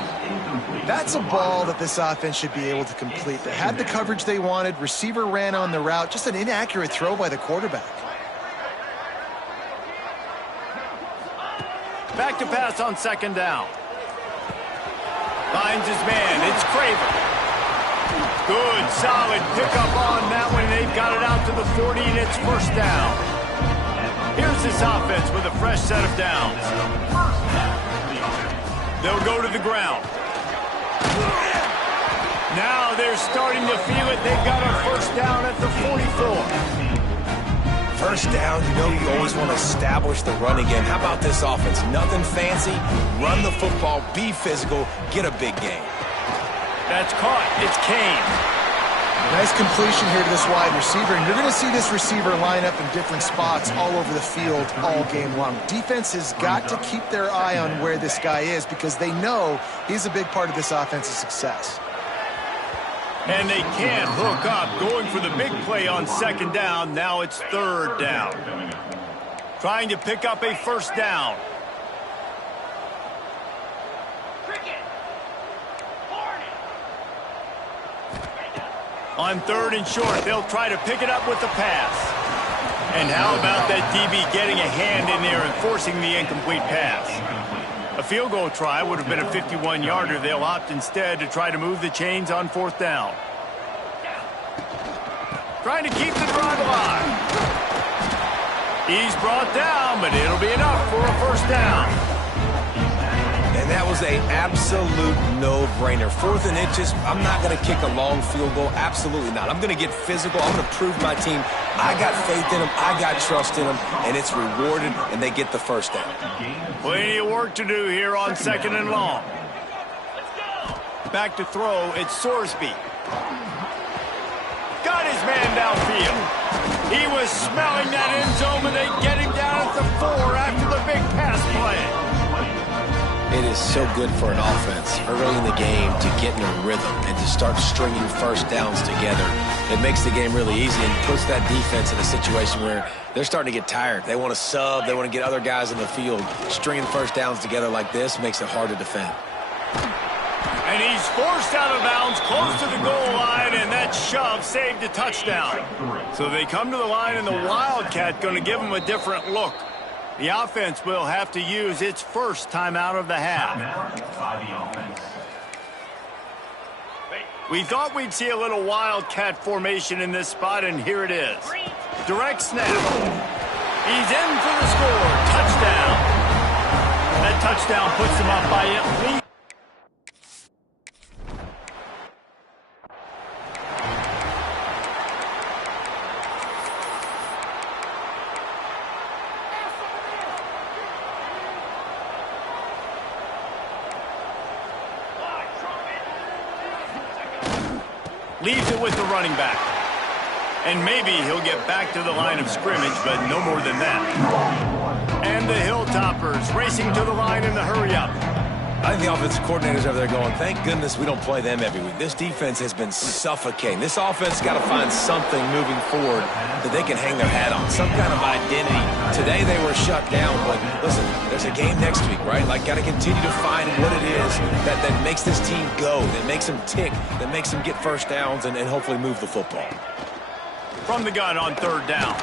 That's a ball that this offense should be able to complete. They had the coverage they wanted. Receiver ran on the route. Just an inaccurate throw by the quarterback. Back to pass on second down. Finds his man. It's Craver. Good, solid pickup on that one. They've got it out to the 40, and it's first down. Here's this offense with a fresh set of downs. They'll go to the ground. Now they're starting to feel it. They've got a first down at the 44. First down, you know you always want to establish the run again. How about this offense? Nothing fancy. Run the football, be physical, get a big gain. That's caught. It's Kane. Nice completion here to this wide receiver, and you're going to see this receiver line up in different spots all over the field all game long. Defense has got to keep their eye on where this guy is because they know he's a big part of this offense's success. And they can't hook up, going for the big play on second down. Now it's third down. Trying to pick up a first down. On third and short, they'll try to pick it up with the pass. And how about that DB getting a hand in there and forcing the incomplete pass? A field goal try would have been a 51-yarder. They'll opt instead to try to move the chains on fourth down. Trying to keep the drive alive. He's brought down, but it'll be enough for a first down. And that was an absolute no-brainer. Fourth and inches, I'm not going to kick a long field goal. Absolutely not. I'm going to get physical. I'm going to prove my team. I got faith in them. I got trust in them. And it's rewarded, and they get the first down. Plenty of work to do here on second and long. Back to throw, it's Sorsby. Got his man downfield. He was smelling that end zone, and they get him down at the 4 after the big pass play. It is so good for an offense early in the game to get in a rhythm and to start stringing first downs together. It makes the game really easy and puts that defense in a situation where they're starting to get tired. They want to sub. They want to get other guys in the field. Stringing first downs together like this makes it hard to defend. And he's forced out of bounds close to the goal line, and that shove saved a touchdown. So they come to the line, and the Wildcat going to give them a different look. The offense will have to use its first timeout of the half. We thought we'd see a little Wildcat formation in this spot, and here it is. Direct snap. He's in for the score. Touchdown. That touchdown puts them up by at least. Leaves it with the running back. And maybe he'll get back to the line of scrimmage, but no more than that. And the Hilltoppers racing to the line in the hurry-up. I think the offensive coordinators over there going, thank goodness we don't play them every week. This defense has been suffocating. This offense got to find something moving forward that they can hang their hat on, some kind of identity. Today they were shut down, but listen, there's a game next week, right? Like, got to continue to find what it is that makes this team go, that makes them tick, that makes them get first downs and hopefully move the football. From the gun on third down.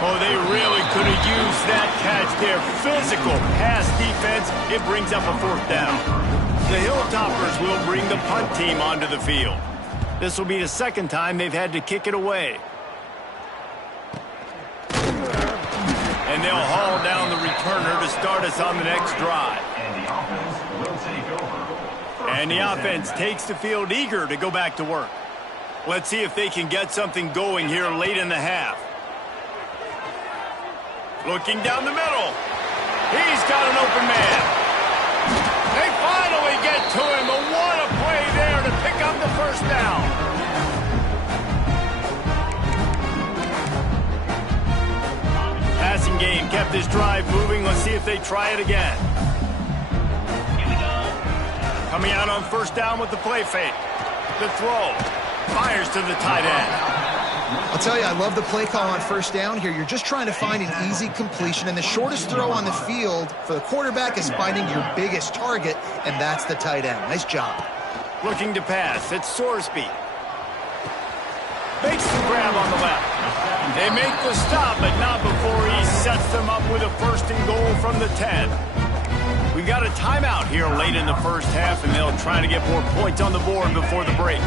Oh, they really could have used that catch there. Physical pass defense. It brings up a fourth down. The Hilltoppers will bring the punt team onto the field. This will be the second time they've had to kick it away. And they'll haul down the returner to start us on the next drive. And the offense takes the field eager to go back to work. Let's see if they can get something going here late in the half. Looking down the middle. He's got an open man. They finally get to him. But what a play there to pick up the first down. Passing game kept this drive moving. Let's see if they try it again. Coming out on first down with the play fake. The throw. Fires to the tight end. I'll tell you, I love the play call on first down here. You're just trying to find an easy completion, and the shortest throw on the field for the quarterback is finding your biggest target, and that's the tight end. Nice job. Looking to pass. It's Sorsby. Makes the grab on the left. They make the stop, but not before he sets them up with a first and goal from the 10. We've got a timeout here late in the first half, and they'll try to get more points on the board before the break.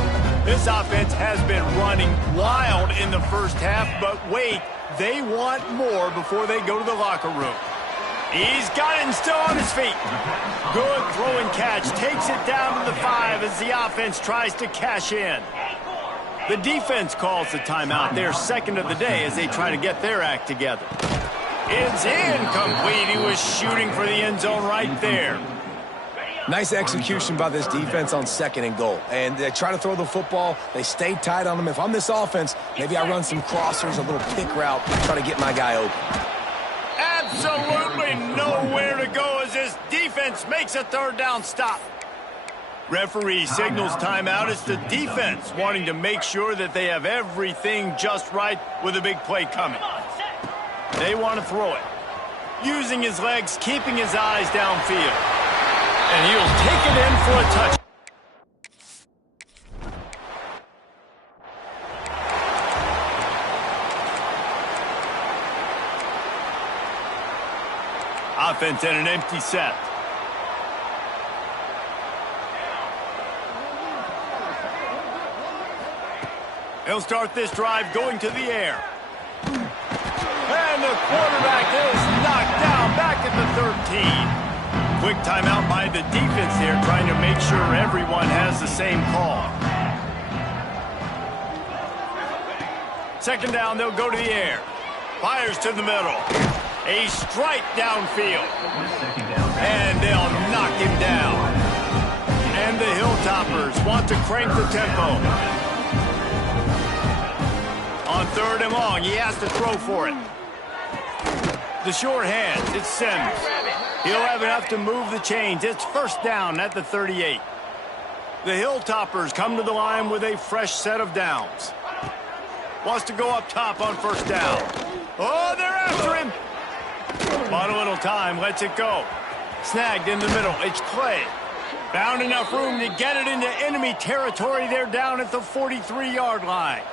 This offense has been running wild in the first half, but wait, they want more before they go to the locker room. He's got it and still on his feet. Good throw and catch. Takes it down to the 5 as the offense tries to cash in. The defense calls the timeout, their second of the day, as they try to get their act together. It's incomplete. He was shooting for the end zone right there. Nice execution by this defense on second and goal. And they try to throw the football. They stay tight on them. If I'm this offense, maybe I run some crossers, a little pick route, try to get my guy open. Absolutely nowhere to go as this defense makes a third down stop. Referee signals timeout. It's the defense wanting to make sure that they have everything just right with a big play coming. They want to throw it. Using his legs, keeping his eyes downfield. And he'll take it in for a touch. Offense at an empty set. He'll start this drive going to the air. And the quarterback is knocked down back at the 13. Quick timeout by the defense there, trying to make sure everyone has the same call. Second down, they'll go to the air. Fires to the middle. A strike downfield. And they'll knock him down. And the Hilltoppers want to crank the tempo. On third and long, he has to throw for it. The short hands, it's Sims. He'll have enough to move the chains. It's first down at the 38. The Hilltoppers come to the line with a fresh set of downs. Wants to go up top on first down. Oh, they're after him. Bought a little time, lets it go. Snagged in the middle, it's Clay. Found enough room to get it into enemy territory. They're down at the 43-yard line.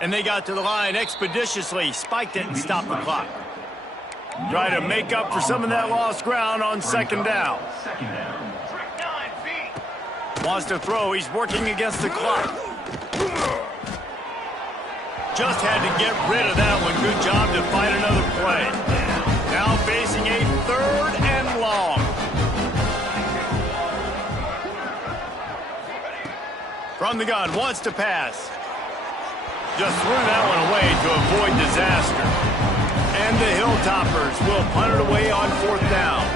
And they got to the line expeditiously, spiked it and stopped the clock. Try to make up for some of that lost ground on second down. Wants to throw. He's working against the clock. Just had to get rid of that one. Good job to fight another play. Now facing a 3rd and long. From the gun, wants to pass. Just threw that one away to avoid disaster. And the Hilltoppers will punt it away on 4th down.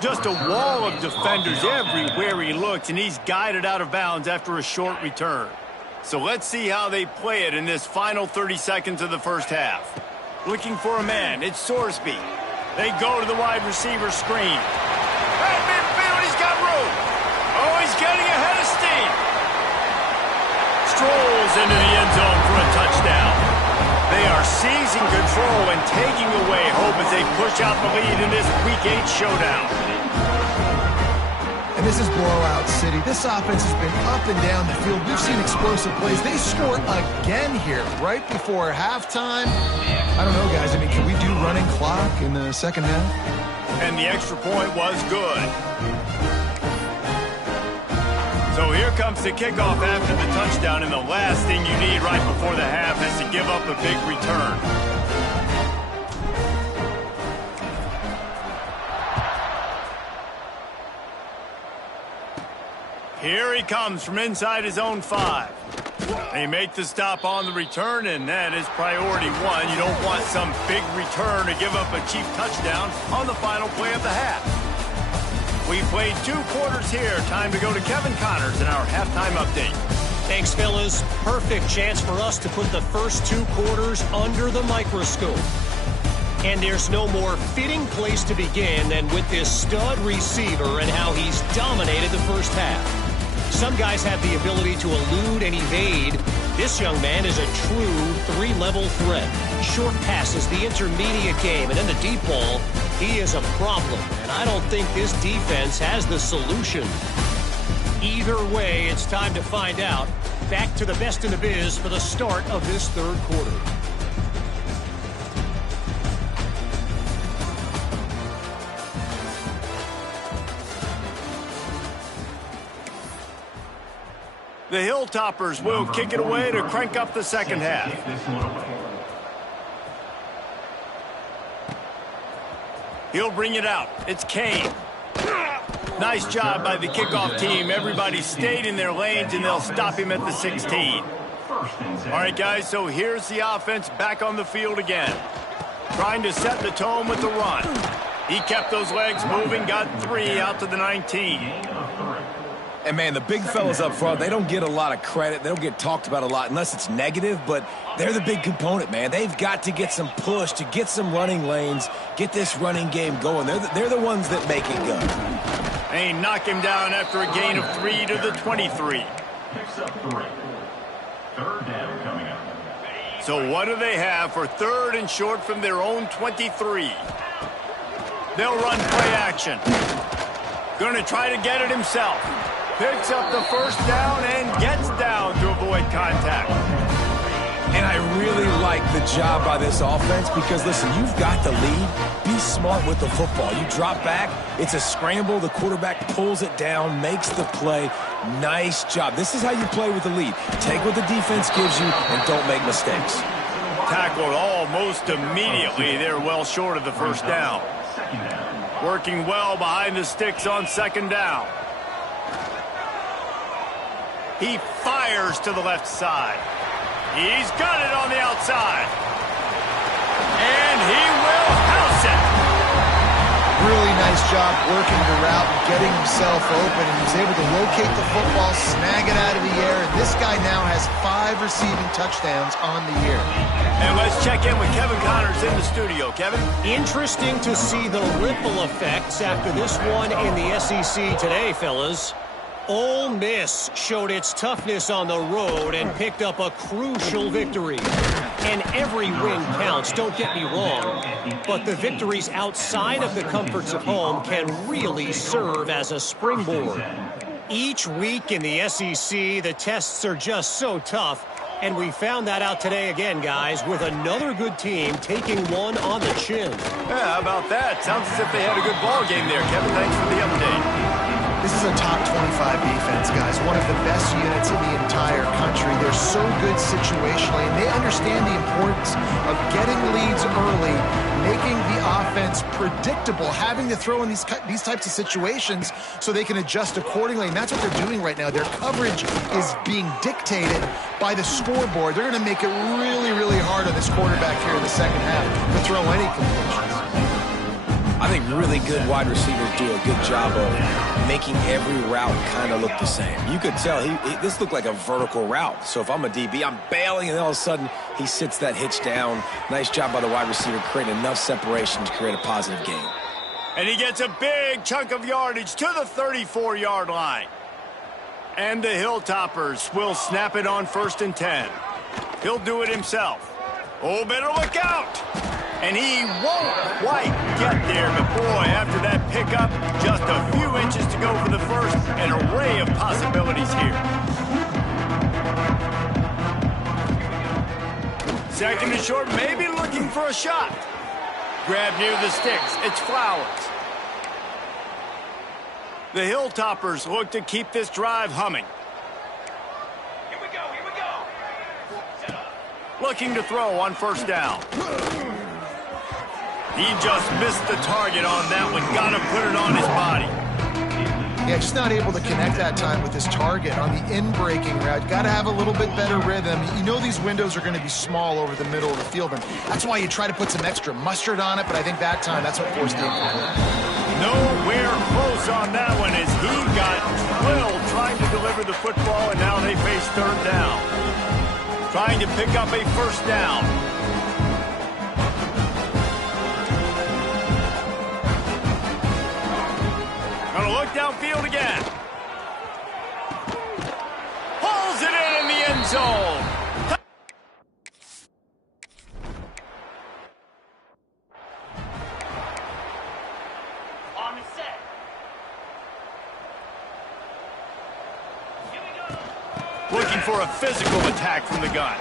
Just a wall of defenders everywhere he looks, and he's guided out of bounds after a short return. So let's see how they play it in this final 30 seconds of the first half. Looking for a man, it's Sorsby. They go to the wide receiver screen. At midfield, he's got room. Oh, he's getting ahead of steam. Strolls into the end zone for a touchdown. They are seizing control and taking away hope as they push out the lead in this Week 8 showdown. And this is blowout city. This offense has been up and down the field. We've seen explosive plays. They score again here right before halftime. I don't know, guys. I mean, can we do running clock in the second half? And the extra point was good. So here comes the kickoff after the touchdown, and the last thing you need right before the half is to give up a big return. Here he comes from inside his own 5. They make the stop on the return, and that is priority 1. You don't want some big return to give up a cheap touchdown on the final play of the half. We played 2 quarters here. Time to go to Kevin Connors in our halftime update. Thanks, fellas. Perfect chance for us to put the first 2 quarters under the microscope. And there's no more fitting place to begin than with this stud receiver and how he's dominated the first half. Some guys have the ability to elude and evade. This young man is a true 3-level threat. Short passes, the intermediate game, and then the deep ball. He is a problem, and I don't think this defense has the solution. Either way, it's time to find out. Back to the best in the biz for the start of this 3rd quarter. The Hilltoppers will kick it away to crank up the second half. He'll bring it out. It's Kane. Nice job by the kickoff team. Everybody stayed in their lanes, and they'll stop him at the 16. All right, guys, so here's the offense back on the field again. Trying to set the tone with the run. He kept those legs moving, got 3 out to the 19. And, man, the big fellas up front, they don't get a lot of credit. They don't get talked about a lot unless it's negative, but they're the big component, man. They've got to get some push, to get some running lanes, get this running game going. They're the ones that make it go. They knock him down after a gain of 3 to the 23. Picks up 3. 3rd down coming up. So what do they have for 3rd and short from their own 23? They'll run play action. Going to try to get it himself. Picks up the first down and gets down to avoid contact. And I really like the job by this offense because, listen, you've got the lead. Be smart with the football. You drop back, it's a scramble. The quarterback pulls it down, makes the play. Nice job. This is how you play with the lead. Take what the defense gives you and don't make mistakes. Tackled almost immediately. They're well short of the first down. Working well behind the sticks on 2nd down. He fires to the left side. He's got it on the outside. And he will house it. Really nice job working the route and getting himself open, and he's able to locate the football, snag it out of the air, and this guy now has 5 receiving touchdowns on the year. And let's check in with Kevin Connors in the studio. Kevin? Interesting to see the ripple effects after this one in the SEC today, fellas. Ole Miss showed its toughness on the road and picked up a crucial victory. And every win counts, don't get me wrong, but the victories outside of the comforts of home can really serve as a springboard. Each week in the SEC, the tests are just so tough, And we found that out today again, guys, with another good team taking one on the chin. Yeah, how about that? Sounds as if they had a good ball game there. Kevin, thanks for the update. This is a top 25 defense, guys. One of the best units in the entire country. They're so good situationally, and they understand the importance of getting leads early, making the offense predictable, having to throw in these types of situations so they can adjust accordingly. And that's what they're doing right now. Their coverage is being dictated by the scoreboard. They're going to make it really, really hard on this quarterback here in the second half to throw any completions. I think really good wide receivers do a good job of making every route kind of look the same. You could tell this looked like a vertical route. So if I'm a DB, I'm bailing, and all of a sudden he sits that hitch down. Nice job by the wide receiver creating enough separation to create a positive gain. And he gets a big chunk of yardage to the 34-yard line. And the Hilltoppers will snap it on 1st and 10. He'll do it himself. Oh, better look out! And he won't quite get there, but boy, after that pickup, just a few inches to go for the first. An array of possibilities here. Second and short, maybe looking for a shot. Grab near the sticks. It's Flowers. The Hilltoppers look to keep this drive humming. Here we go. Looking to throw on 1st down. He just missed the target on that one. Got to put it on his body. Yeah, just not able to connect that time with his target on the in-breaking route. Got to have a little bit better rhythm. You know these windows are going to be small over the middle of the field, and that's why you try to put some extra mustard on it, but I think that time that's what forced the incomplete. Nowhere close on that one as he got drilled trying to deliver the football, and now they face 3rd down. Trying to pick up a 1st down. Gonna look downfield again. Pulls it in the end zone. On the set. Here we go. Looking for a physical attack from the gun.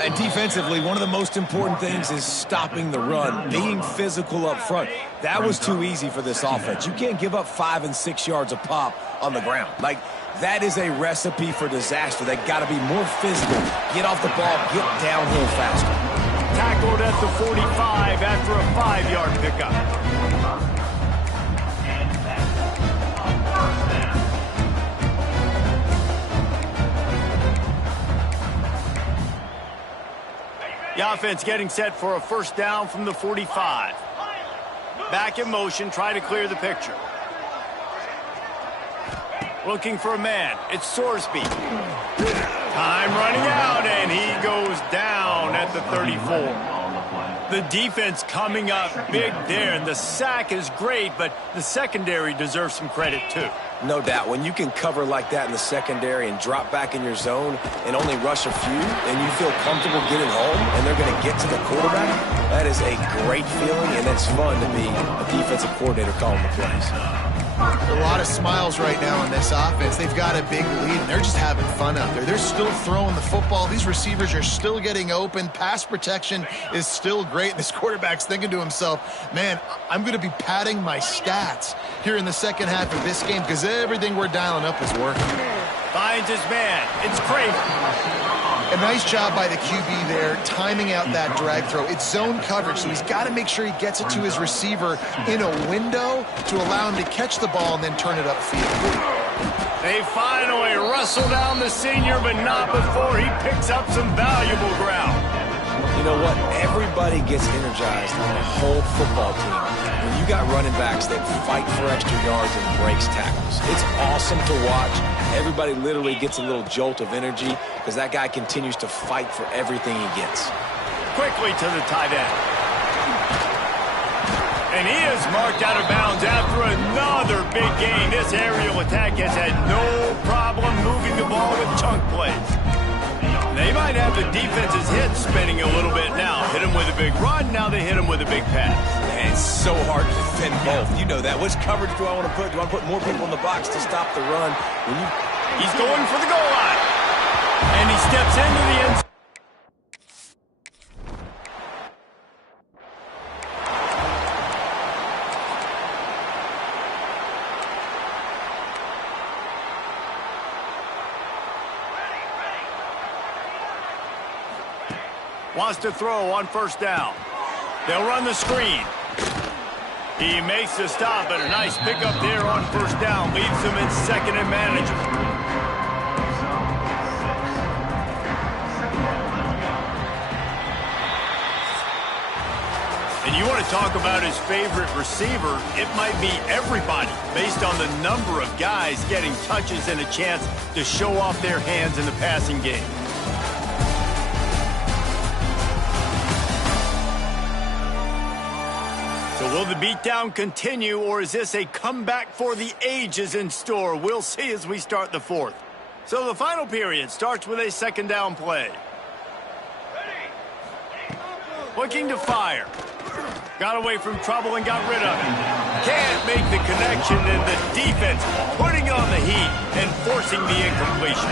And defensively, one of the most important things is stopping the run, being physical up front. That was too easy for this offense. You can't give up 5 and 6 yards a pop on the ground. Like, that is a recipe for disaster. They got to be more physical, get off the ball, get downhill faster. Tackled at the 45 after a 5-yard pickup. The offense getting set for a 1st down from the 45. Back in motion, try to clear the picture. Looking for a man. It's Sorsby. Time running out, and he goes down at the 34. The defense coming up big there, and the sack is great, but the secondary deserves some credit too. No doubt. When you can cover like that in the secondary and drop back in your zone and only rush a few, and you feel comfortable getting home and they're going to get to the quarterback, that is a great feeling, and it's fun to be a defensive coordinator calling the plays. A lot of smiles right now on this offense. They've got a big lead, and they're just having fun out there. They're still throwing the football. These receivers are still getting open. Pass protection is still great. This quarterback's thinking to himself, man, I'm going to be padding my stats here in the second half of this game because everything we're dialing up is working. Finds his man. It's Craven. A nice job by the QB there, timing out that drag throw. It's zone coverage, so he's got to make sure he gets it to his receiver in a window to allow him to catch the ball and then turn it upfield. They finally wrestle down the senior, but not before he picks up some valuable ground. You know what? Everybody gets energized on the whole football team. When you got running backs that fight for extra yards and breaks tackles, it's awesome to watch. Everybody literally gets a little jolt of energy because that guy continues to fight for everything he gets. Quickly to the tight end. And he is marked out of bounds after another big gain. This aerial attack has had no problem moving the ball with chunk plays. They might have the defense's head spinning a little bit now. Hit him with a big run, now they hit him with a big pass. Man, it's so hard to defend both. You know that. Which coverage do I want to put? Do I want to put more people in the box to stop the run? He's going for the goal line. And he steps into the end Wants to throw on first down. They'll run the screen. He makes the stop, and a nice pickup there on first down. Leaves him in second and manageable. And you want to talk about his favorite receiver, it might be everybody based on the number of guys getting touches and a chance to show off their hands in the passing game. So will the beatdown continue, or is this a comeback for the ages in store? We'll see as we start the fourth. So the final period starts with a second down play. Looking to fire. Got away from trouble and got rid of it. Can't make the connection, and the defense putting on the heat and forcing the incompletion.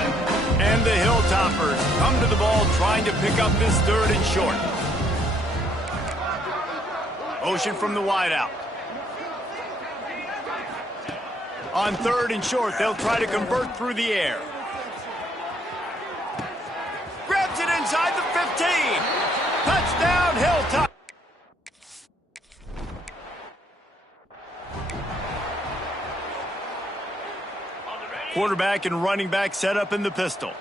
And the Hilltoppers come to the ball trying to pick up this third and short. Motion from the wideout. On third and short, they'll try to convert through the air. Grabs it inside the 15. Touchdown, Hilltop. Quarterback and running back set up in the pistol.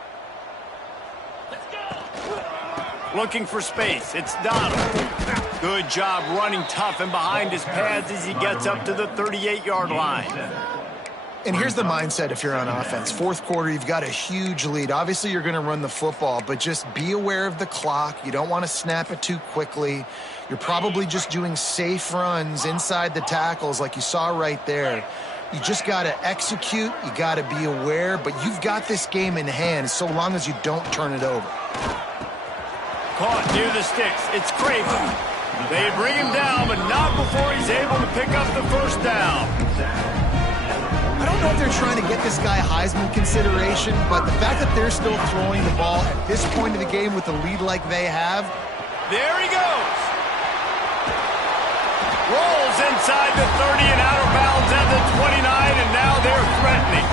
Looking for space. It's Donald. Good job running tough and behind his pads as he gets up to the 38-yard line. And here's the mindset if you're on offense. Fourth quarter, you've got a huge lead. Obviously, you're going to run the football, but just be aware of the clock. You don't want to snap it too quickly. You're probably just doing safe runs inside the tackles like you saw right there. You just got to execute. You got to be aware, but you've got this game in hand so long as you don't turn it over. Caught near the sticks. It's Craven. They bring him down, but not before he's able to pick up the first down. I don't know if they're trying to get this guy Heisman consideration, but the fact that they're still throwing the ball at this point of the game with a lead like they have. There he goes. Rolls inside the 30 and out of bounds at the 29, and now they're threatening.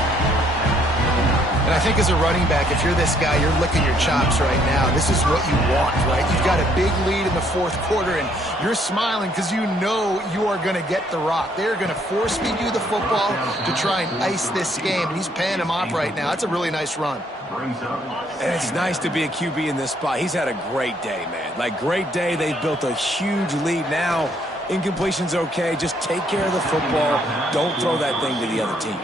And I think as a running back, if you're this guy, you're licking your chops right now. This is what you want, right? You've got a big lead in the fourth quarter, and you're smiling because you know you are going to get the rock. They're going to force-feed you the football to try and ice this game, and he's paying him off right now. That's a really nice run. And it's nice to be a QB in this spot. He's had a great day, man. Like, great day. They've built a huge lead now. Incompletion's okay. Just take care of the football. Don't throw that thing to the other team.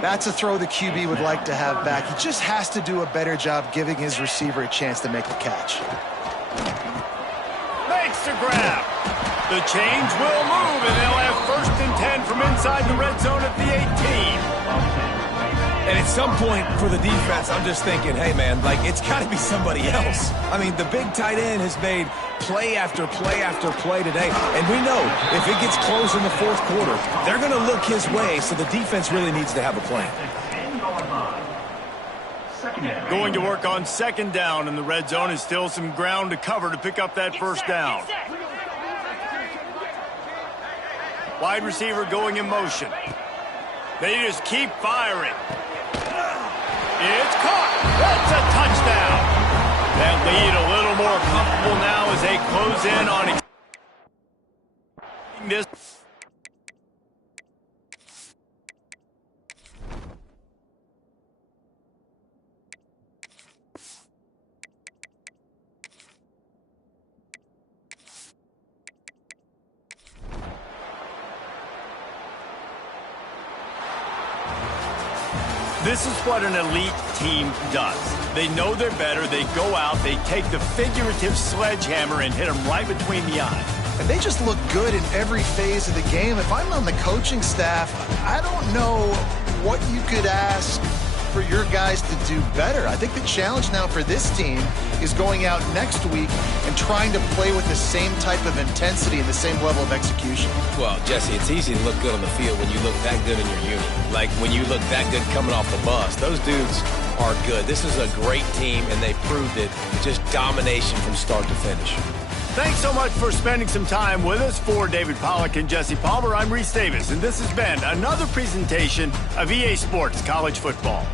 That's a throw the QB would like to have back. He just has to do a better job giving his receiver a chance to make the catch. Makes the grab. The change will move, and they'll have first and 10 from inside the red zone at the 18. And at some point for the defense, I'm just thinking, hey, man, like, it's got to be somebody else. I mean, the big tight end has made play after play after play today. And we know if it gets close in the fourth quarter, they're going to look his way, so the defense really needs to have a plan. Going to work on second down in the red zone is still some ground to cover to pick up that first down. Wide receiver going in motion. They just keep firing. It's caught. That's a touchdown. That lead a little more comfortable now as they close in on this. This is what an elite team does. They know they're better. They go out. They take the figurative sledgehammer and hit them right between the eyes. And they just look good in every phase of the game. If I'm on the coaching staff, I don't know what you could ask for your guys to do better. I think the challenge now for this team is going out next week and trying to play with the same type of intensity and the same level of execution. Well, Jesse, it's easy to look good on the field when you look that good in your unit. Like when you look that good coming off the bus. Those dudes are good. This is a great team, and they proved it. Just domination from start to finish. Thanks so much for spending some time with us. For David Pollack and Jesse Palmer, I'm Reese Davis, and this has been another presentation of EA Sports College Football.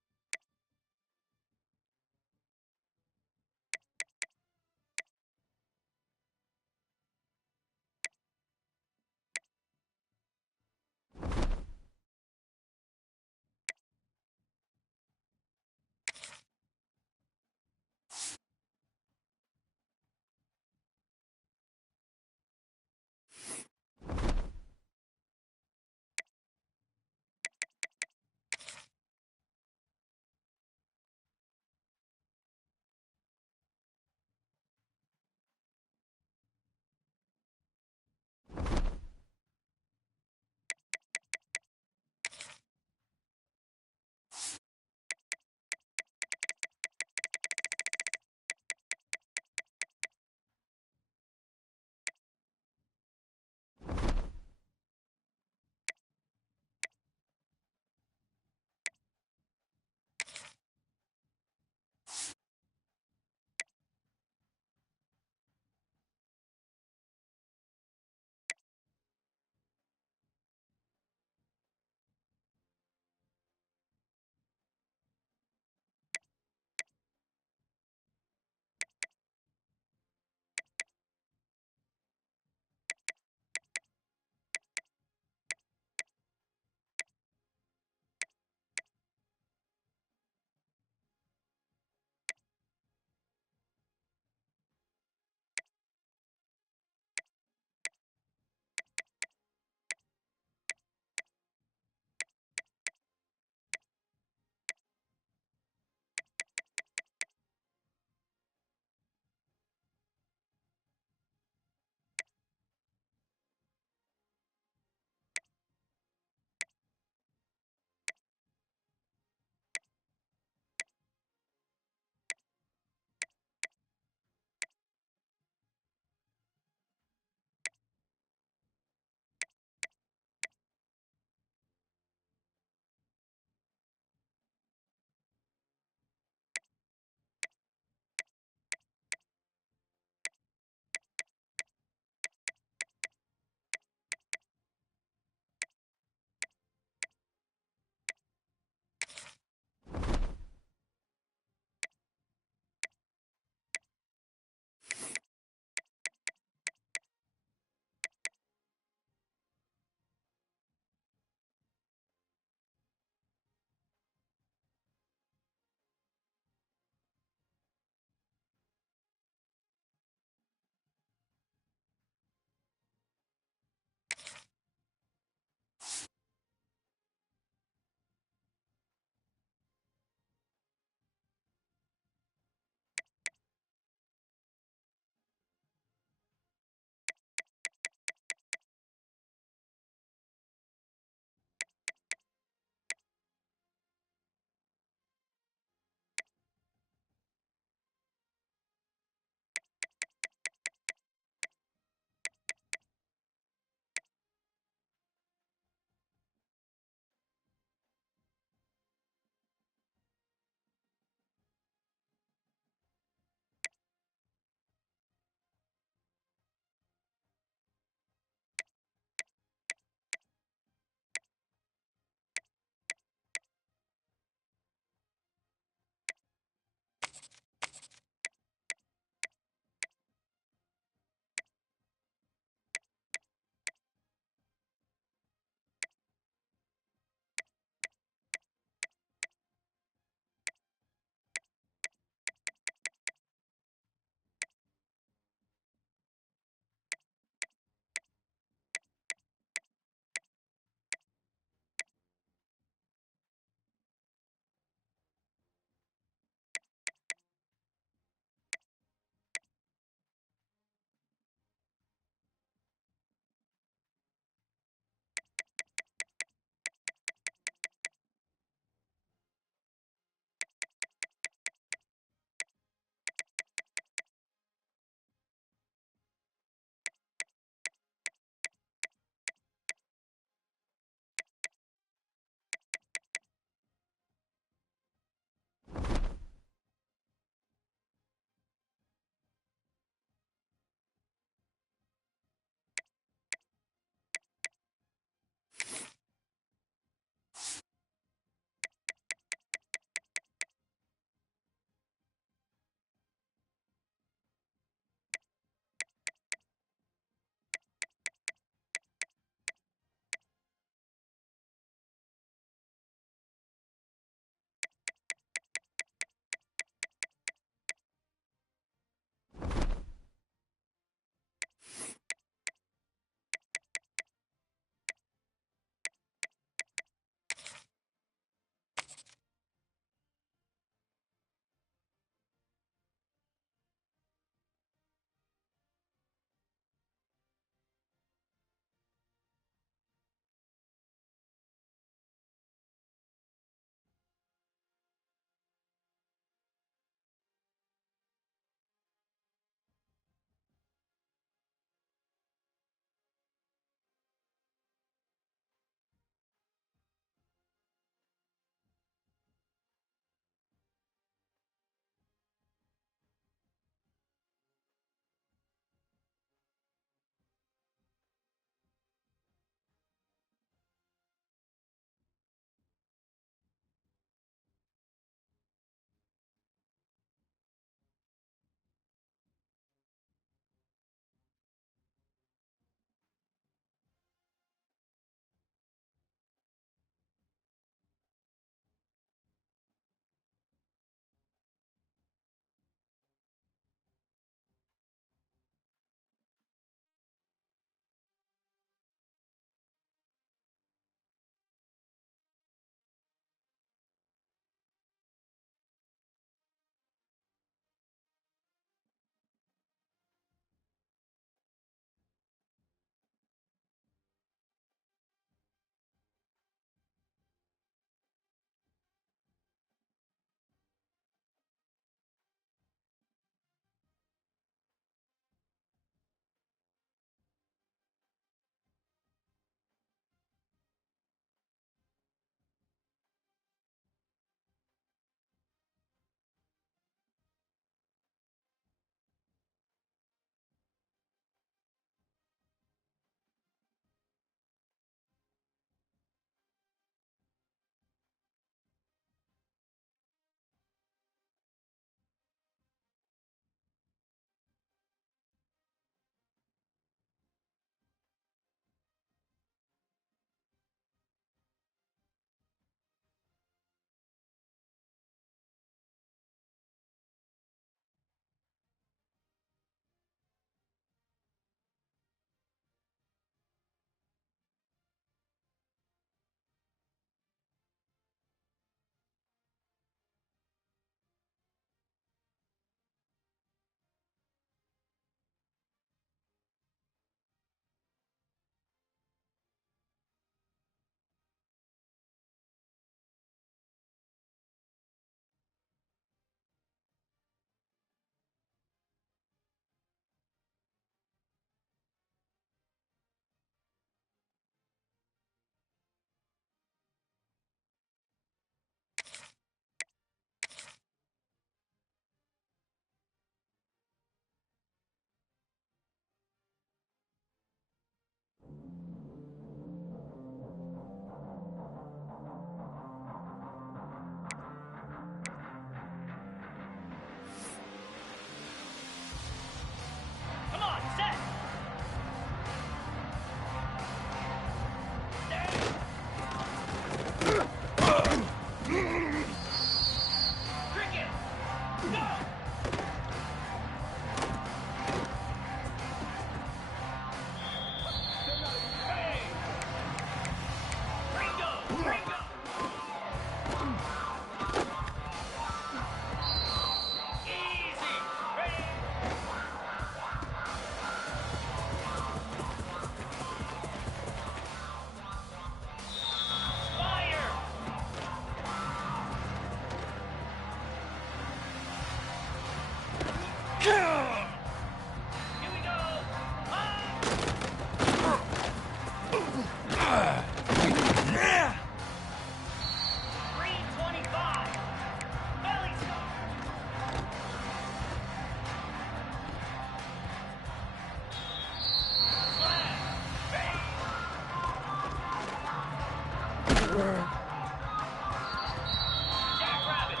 Jackrabbit.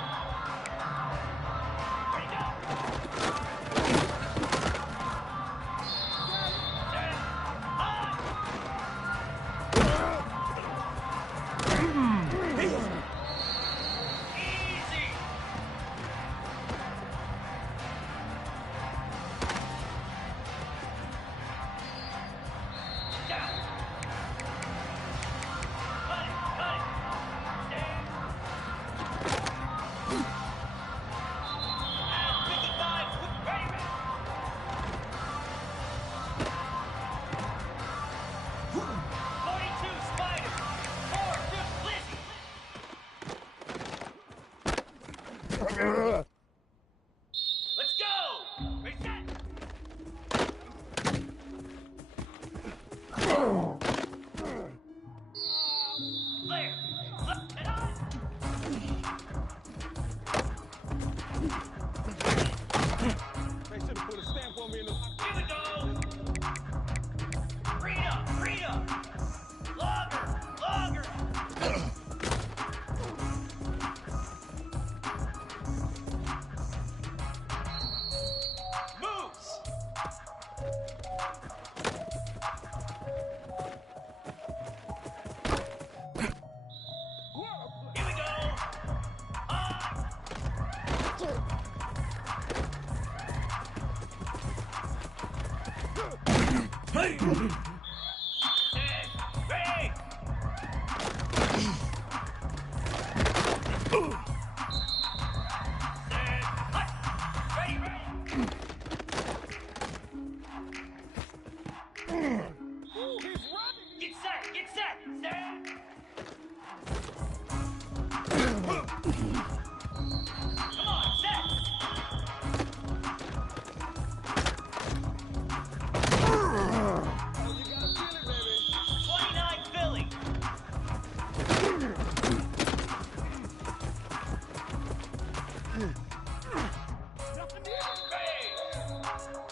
Ready, go. Set. High. Easy. Down. Cut it, cut it. Stand. And 55. Ready, ready. 42 Spider. 4 to Lizzie. Let's go. Ready, set. Flare. Left and on. They should have put a stamp on me in the... Here we go. Rita, Rita. Longer, longer. Moves. Here we go. Set. Ready. Set. Hut. Ready, ready. Get set, get set. Set. Come on, set. Oh, you gotta feel it, baby. 29 Philly. Ready.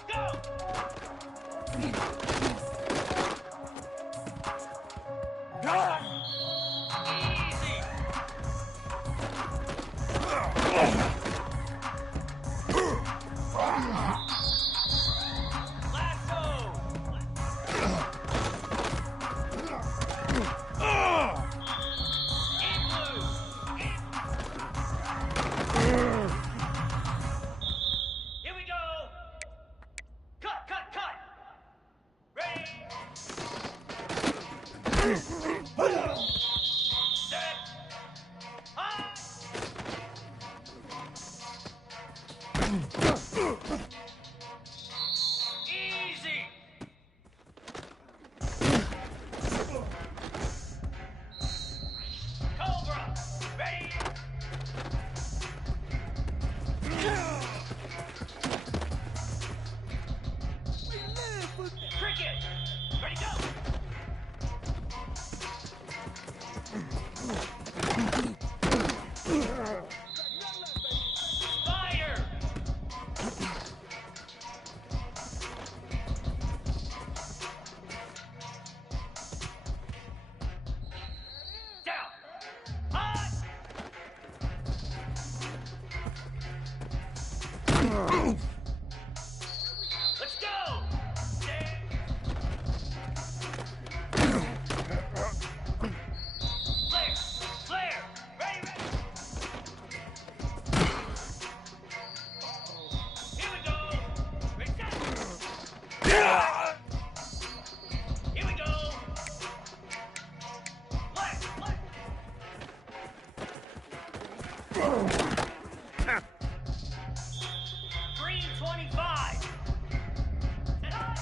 Go. Easy. Lasso. Igloo. Here we go. Cut, cut, cut. Ready. Set. High. Easy. Cobra. Ready. Cricket. Ready, go. Spider. Down. High. Let's go. Stand. Flare. Flare. Ready, ready. Here we go. Ready, set. Here we go. Left, left. Green 25. Set up.